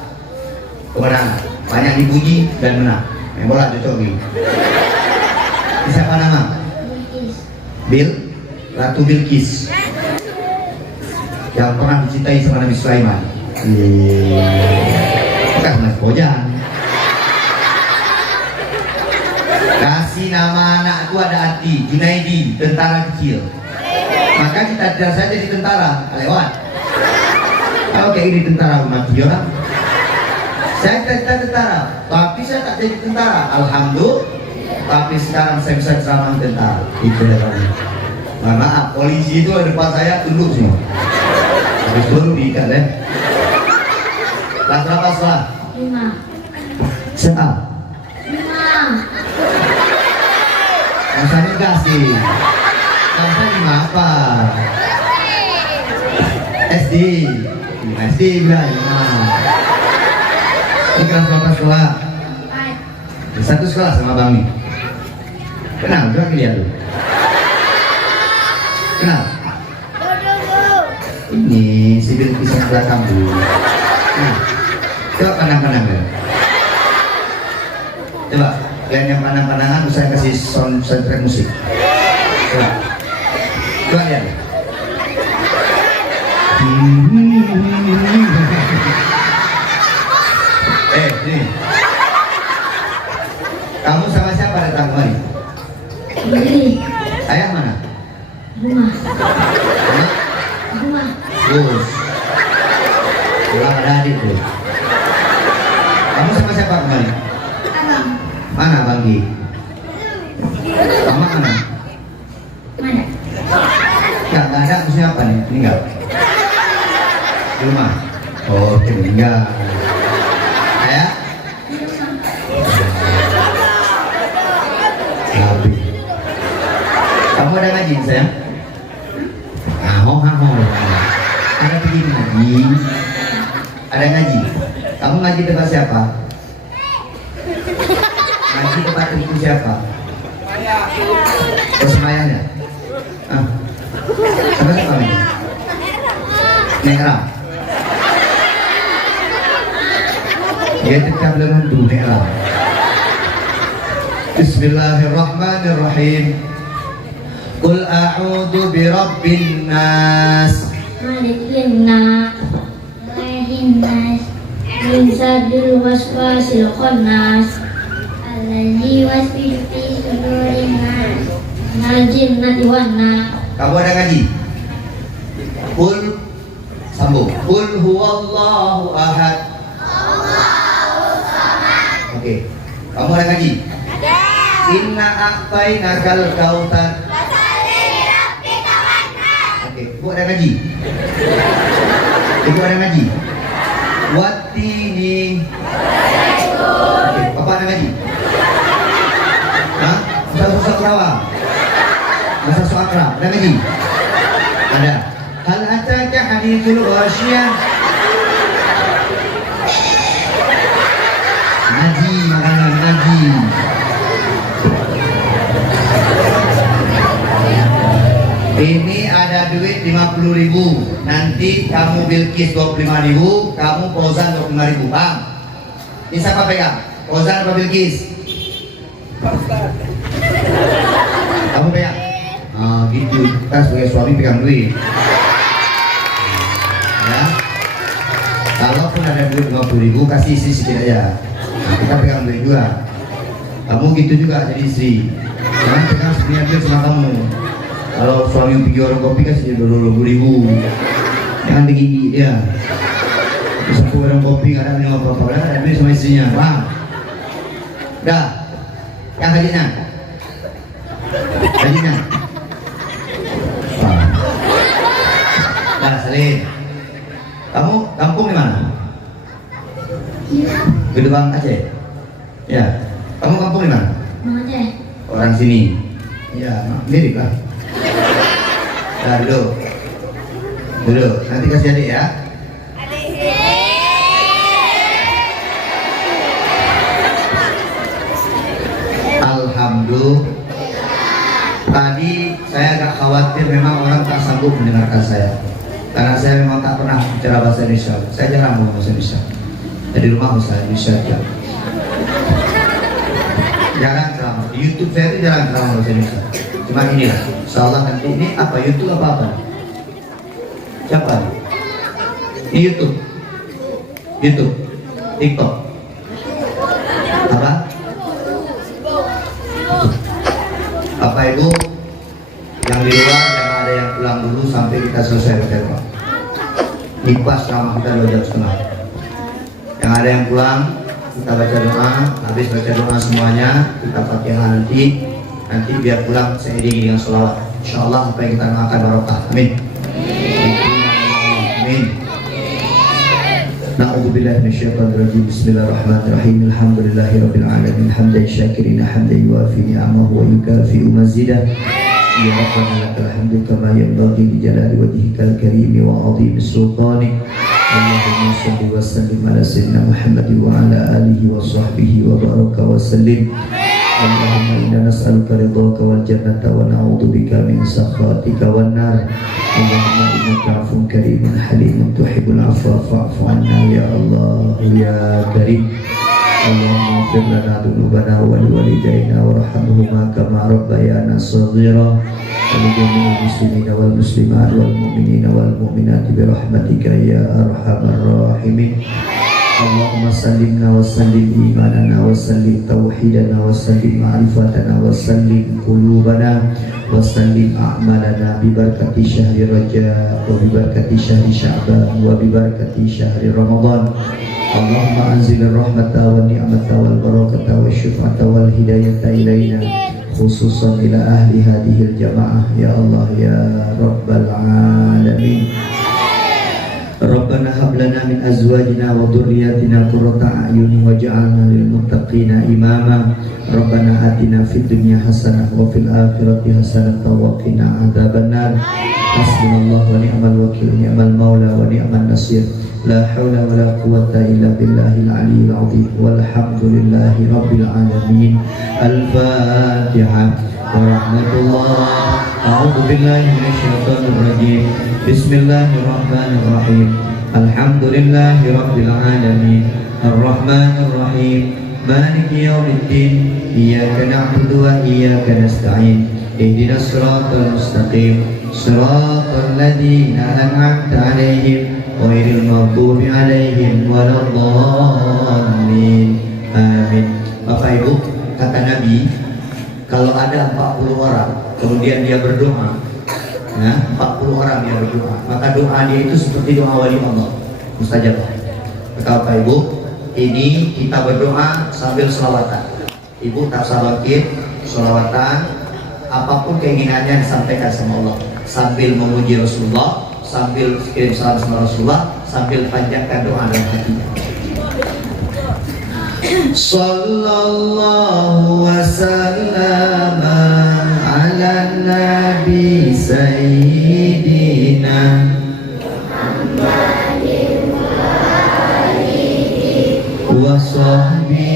kemenangan, banyak dipuji dan menang. Yang bola cocok ini. Ini siapa nama? Ratu Bilqis yang pernah dicintai sama Nabi Sulaiman. Bukan Mas Bojang. Kasih nama anakku ada Ati, Junaidi, tentara kecil. Maka cita-cita saya jadi tentara, lewat. Kalau kayak ini tentara mati orang. Saya cita-cita tentara, tapi saya tak jadi tentara. Alhamdulillah. Tapi sekarang saya bisa ceramah tentara. Itu ya. Maaf, polisi itu di depan saya tunduk semua. Habis baru diikat ya. Kelas berapa sekolah? 5. Siapa? 5. Masa ini kasih. Masa ini apa? SD. SD bilang. Ini kelas berapa sekolah? 4. Satu sekolah sama Bang Mi. Kenal, coba lihat dulu. Kenal? Ini si Bilqis yang belakang dulu. Nah, coba pandang-pandang dulu. Coba, kalian yang pandang-pandangan saya kasih soundtrack musik. Coba lihat. Nih. Kamu sama siapa datang kemari? Ayah mana? Rumah. Anak? Rumah. Bus. Pulang ada adik tuh. Kamu sama siapa kemari? Abang. Mana Bang Gi? Mama mana? Mana? Nggak ada, maksudnya apa nih? Meninggal? Di rumah? Oh, meninggal. Ayah? Habis. Kamu ada ngaji sayang? Ada pergi ngaji? Ada ngaji? Kamu ngaji tempat siapa? Ngaji tempat ibu siapa? Oh semayangnya? Ah. Sama siapa ini? Nekra. Dia tetap belum tentu Nekra. Bismillahirrahmanirrahim. Qul a'udzu birabbin nas. Malikin nas. Malikin nas. Min syarril waswasil khannas. Alladzi yuwaswisu fi sudurin nas. Minal jinnati wan nas. Kamu ada ngaji? Qul sambung. Qul huwallahu ahad. Oke. Kamu ada ngaji? Ada. Inna a'tainakal kautsar. Oke, Ibu ada ngaji? Ibu ada ngaji? Watini. Oke, Bapak ada ngaji? Ada ngaji? Ada. Hal ataka hadithul ghasyiyah. Ngaji, makanan ngaji. Ini ada duit 50.000. Nanti kamu Bilkis 25.000, kamu Fauzan 25.000. Bang. Ini siapa pegang? Fauzan atau Bilkis? Kamu pegang? Ah, gitu. Kita sebagai suami pegang duit. Ya. Kalaupun ada duit 50.000, kasih istri sedikit aja. Nah, kita pegang duit juga. Kamu gitu juga jadi istri. Jangan pegang semuanya duit sama kamu. Kalau suami pergi warung kopi kasih dia 20.000. Jangan digigit dia. Terus aku warung kopi nggak ada minum apa-apa, ada duit sama istrinya. Bang. Dah. Yang hajinya. Hajinya. Dah, Salim. Kamu kampung di mana? Gedebang Aceh. Ya. Kamu kampung di mana? Aceh. Orang sini. Ya, mirip lah. Nah, duduk. Duduk. Nanti kasih adik ya. Alhamdulillah. Tadi saya agak khawatir memang orang tak sanggup mendengarkan saya. Karena saya memang tak pernah bicara bahasa Indonesia. Saya jarang ngomong bahasa Indonesia. Jadi rumah bahasa Indonesia aja. Jarang ceramah. Di YouTube saya itu jarang ceramah bahasa Indonesia. Cuma inilah. Insyaallah nanti ini apa YouTube apa? Siapa? Ini YouTube. YouTube. TikTok. Apa? Bapak Ibu yang di luar jangan ada yang pulang dulu sampai kita selesai berdoa. Ikhlas sama kita 2 jam setengah. Yang ada yang pulang kita baca doa, habis baca doa semuanya kita Fatihah nanti biar pulang saya iringi dengan sholawat. Insyaallah apa yang kita doakan barokah. Amin. Amin. Na'udzubillahi minasyaitonir rajim. Bismillahirrahmanirrahim. Alhamdulillahirabbil alamin. Hamdan syakirin hamdan yuwafi ni'amahu wa yukafi'u mazidah. Ya Rabbana lakal hamdu kama yanbaghi li jalali wajhikal karim wa 'azimi sultanik. Allahumma shalli wa sallim ala sayyidina Muhammad wa ala alihi wa sahbihi wa baraka wa sallim. Allahumma inna nas'aluka ridhaka wal jannata wa na'udzubika min sakhatika wan nar. Allahumma innaka 'afuwwun karimun halimun tuhibbul 'afwa fa'fu 'anna ya Allah ya Karim. Allahumma ighfir lana dhunubana wa liwalidayna warhamhuma kama rabbayana shaghira. Wa li jami'il muslimina wal muslimat wal mu'minina wal mu'minat bi rahmatika ya arhamar rahimin. Allahumma sallimna wa sallim imanana wa sallim tauhidana wa sallim ma'rifatana wa sallim qulubana wa sallim a'malana bi barakati syahri Rajab wa bi barakati syahri Sya'ban wa bi barakati syahri Ramadan. Allahumma anzil rahmata wa ni'mata wal barakata wa syuf'ata wal hidayata ilaina khususan ila ahli hadhil jamaah ya Allah ya Rabbal alamin. Rabbana hab lana min azwajina wa dhurriyyatina qurrata a'yun waj'alna lil muttaqina imama. Rabbana atina fid dunya hasanah wa fil akhirati hasanah wa qina adzabannar. Hasbunallahu wa ni'mal wakil, ni'mal maula wa ni'man nasir. La haula wa la quwwata illa billahil aliyyil azim. Walhamdulillahi rabbil alamin. Al-Fatihah. Warahmatullah. A'udzu billahi minasyaitonir rajim. Bismillahirrahmanirrahim. Alhamdulillahi rabbil alamin. Arrahmanir rahim. Maliki yaumiddin. Iyyaka na'budu wa iyyaka nasta'in. Ihdinas siratal mustaqim. Siratal ladzina an'amta 'alaihim ghairil maghdubi 'alaihim waladdallin. Amin. Bapak Ibu, kata Nabi, kalau ada 40 orang kemudian dia berdoa, ya, 40 orang dia berdoa, maka doa dia itu seperti doa wali Allah, mustajab. Kata Bapak Ibu, ini kita berdoa sambil selawatan. Ibu tak usah bangkit, selawatan, apapun keinginannya disampaikan sama Allah, sambil memuji Rasulullah, sambil kirim salam sama Rasulullah, sambil panjatkan doa dalam hatinya. Sallallahu wa sallama ala nabi سيدنا وصحبه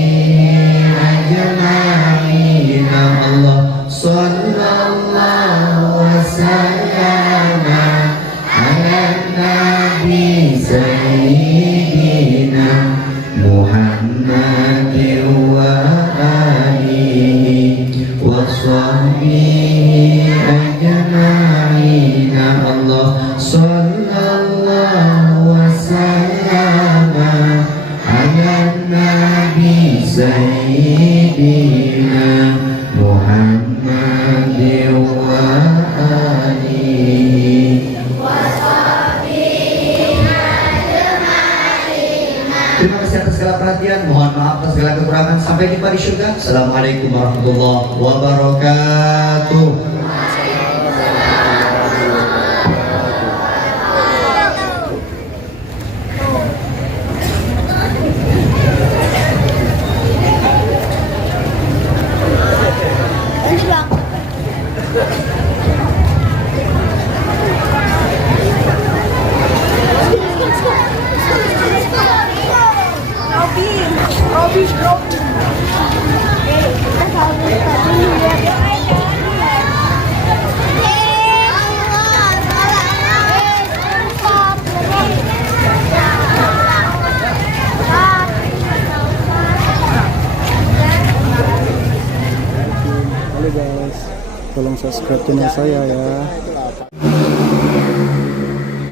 أجمعين الله صلى الله وسلم على النبي سيدنا محمد وآله وصحبه أجمعين الله صلى الله وسلم على النبي سيدنا محمد وآله. Terima kasih atas segala perhatian. Mohon maaf atas segala kekurangan. Sampai jumpa di surga. Assalamualaikum warahmatullahi wabarakatuh. Ini bang. Robi. Kita selalu Halo guys, tolong subscribe channel saya ya.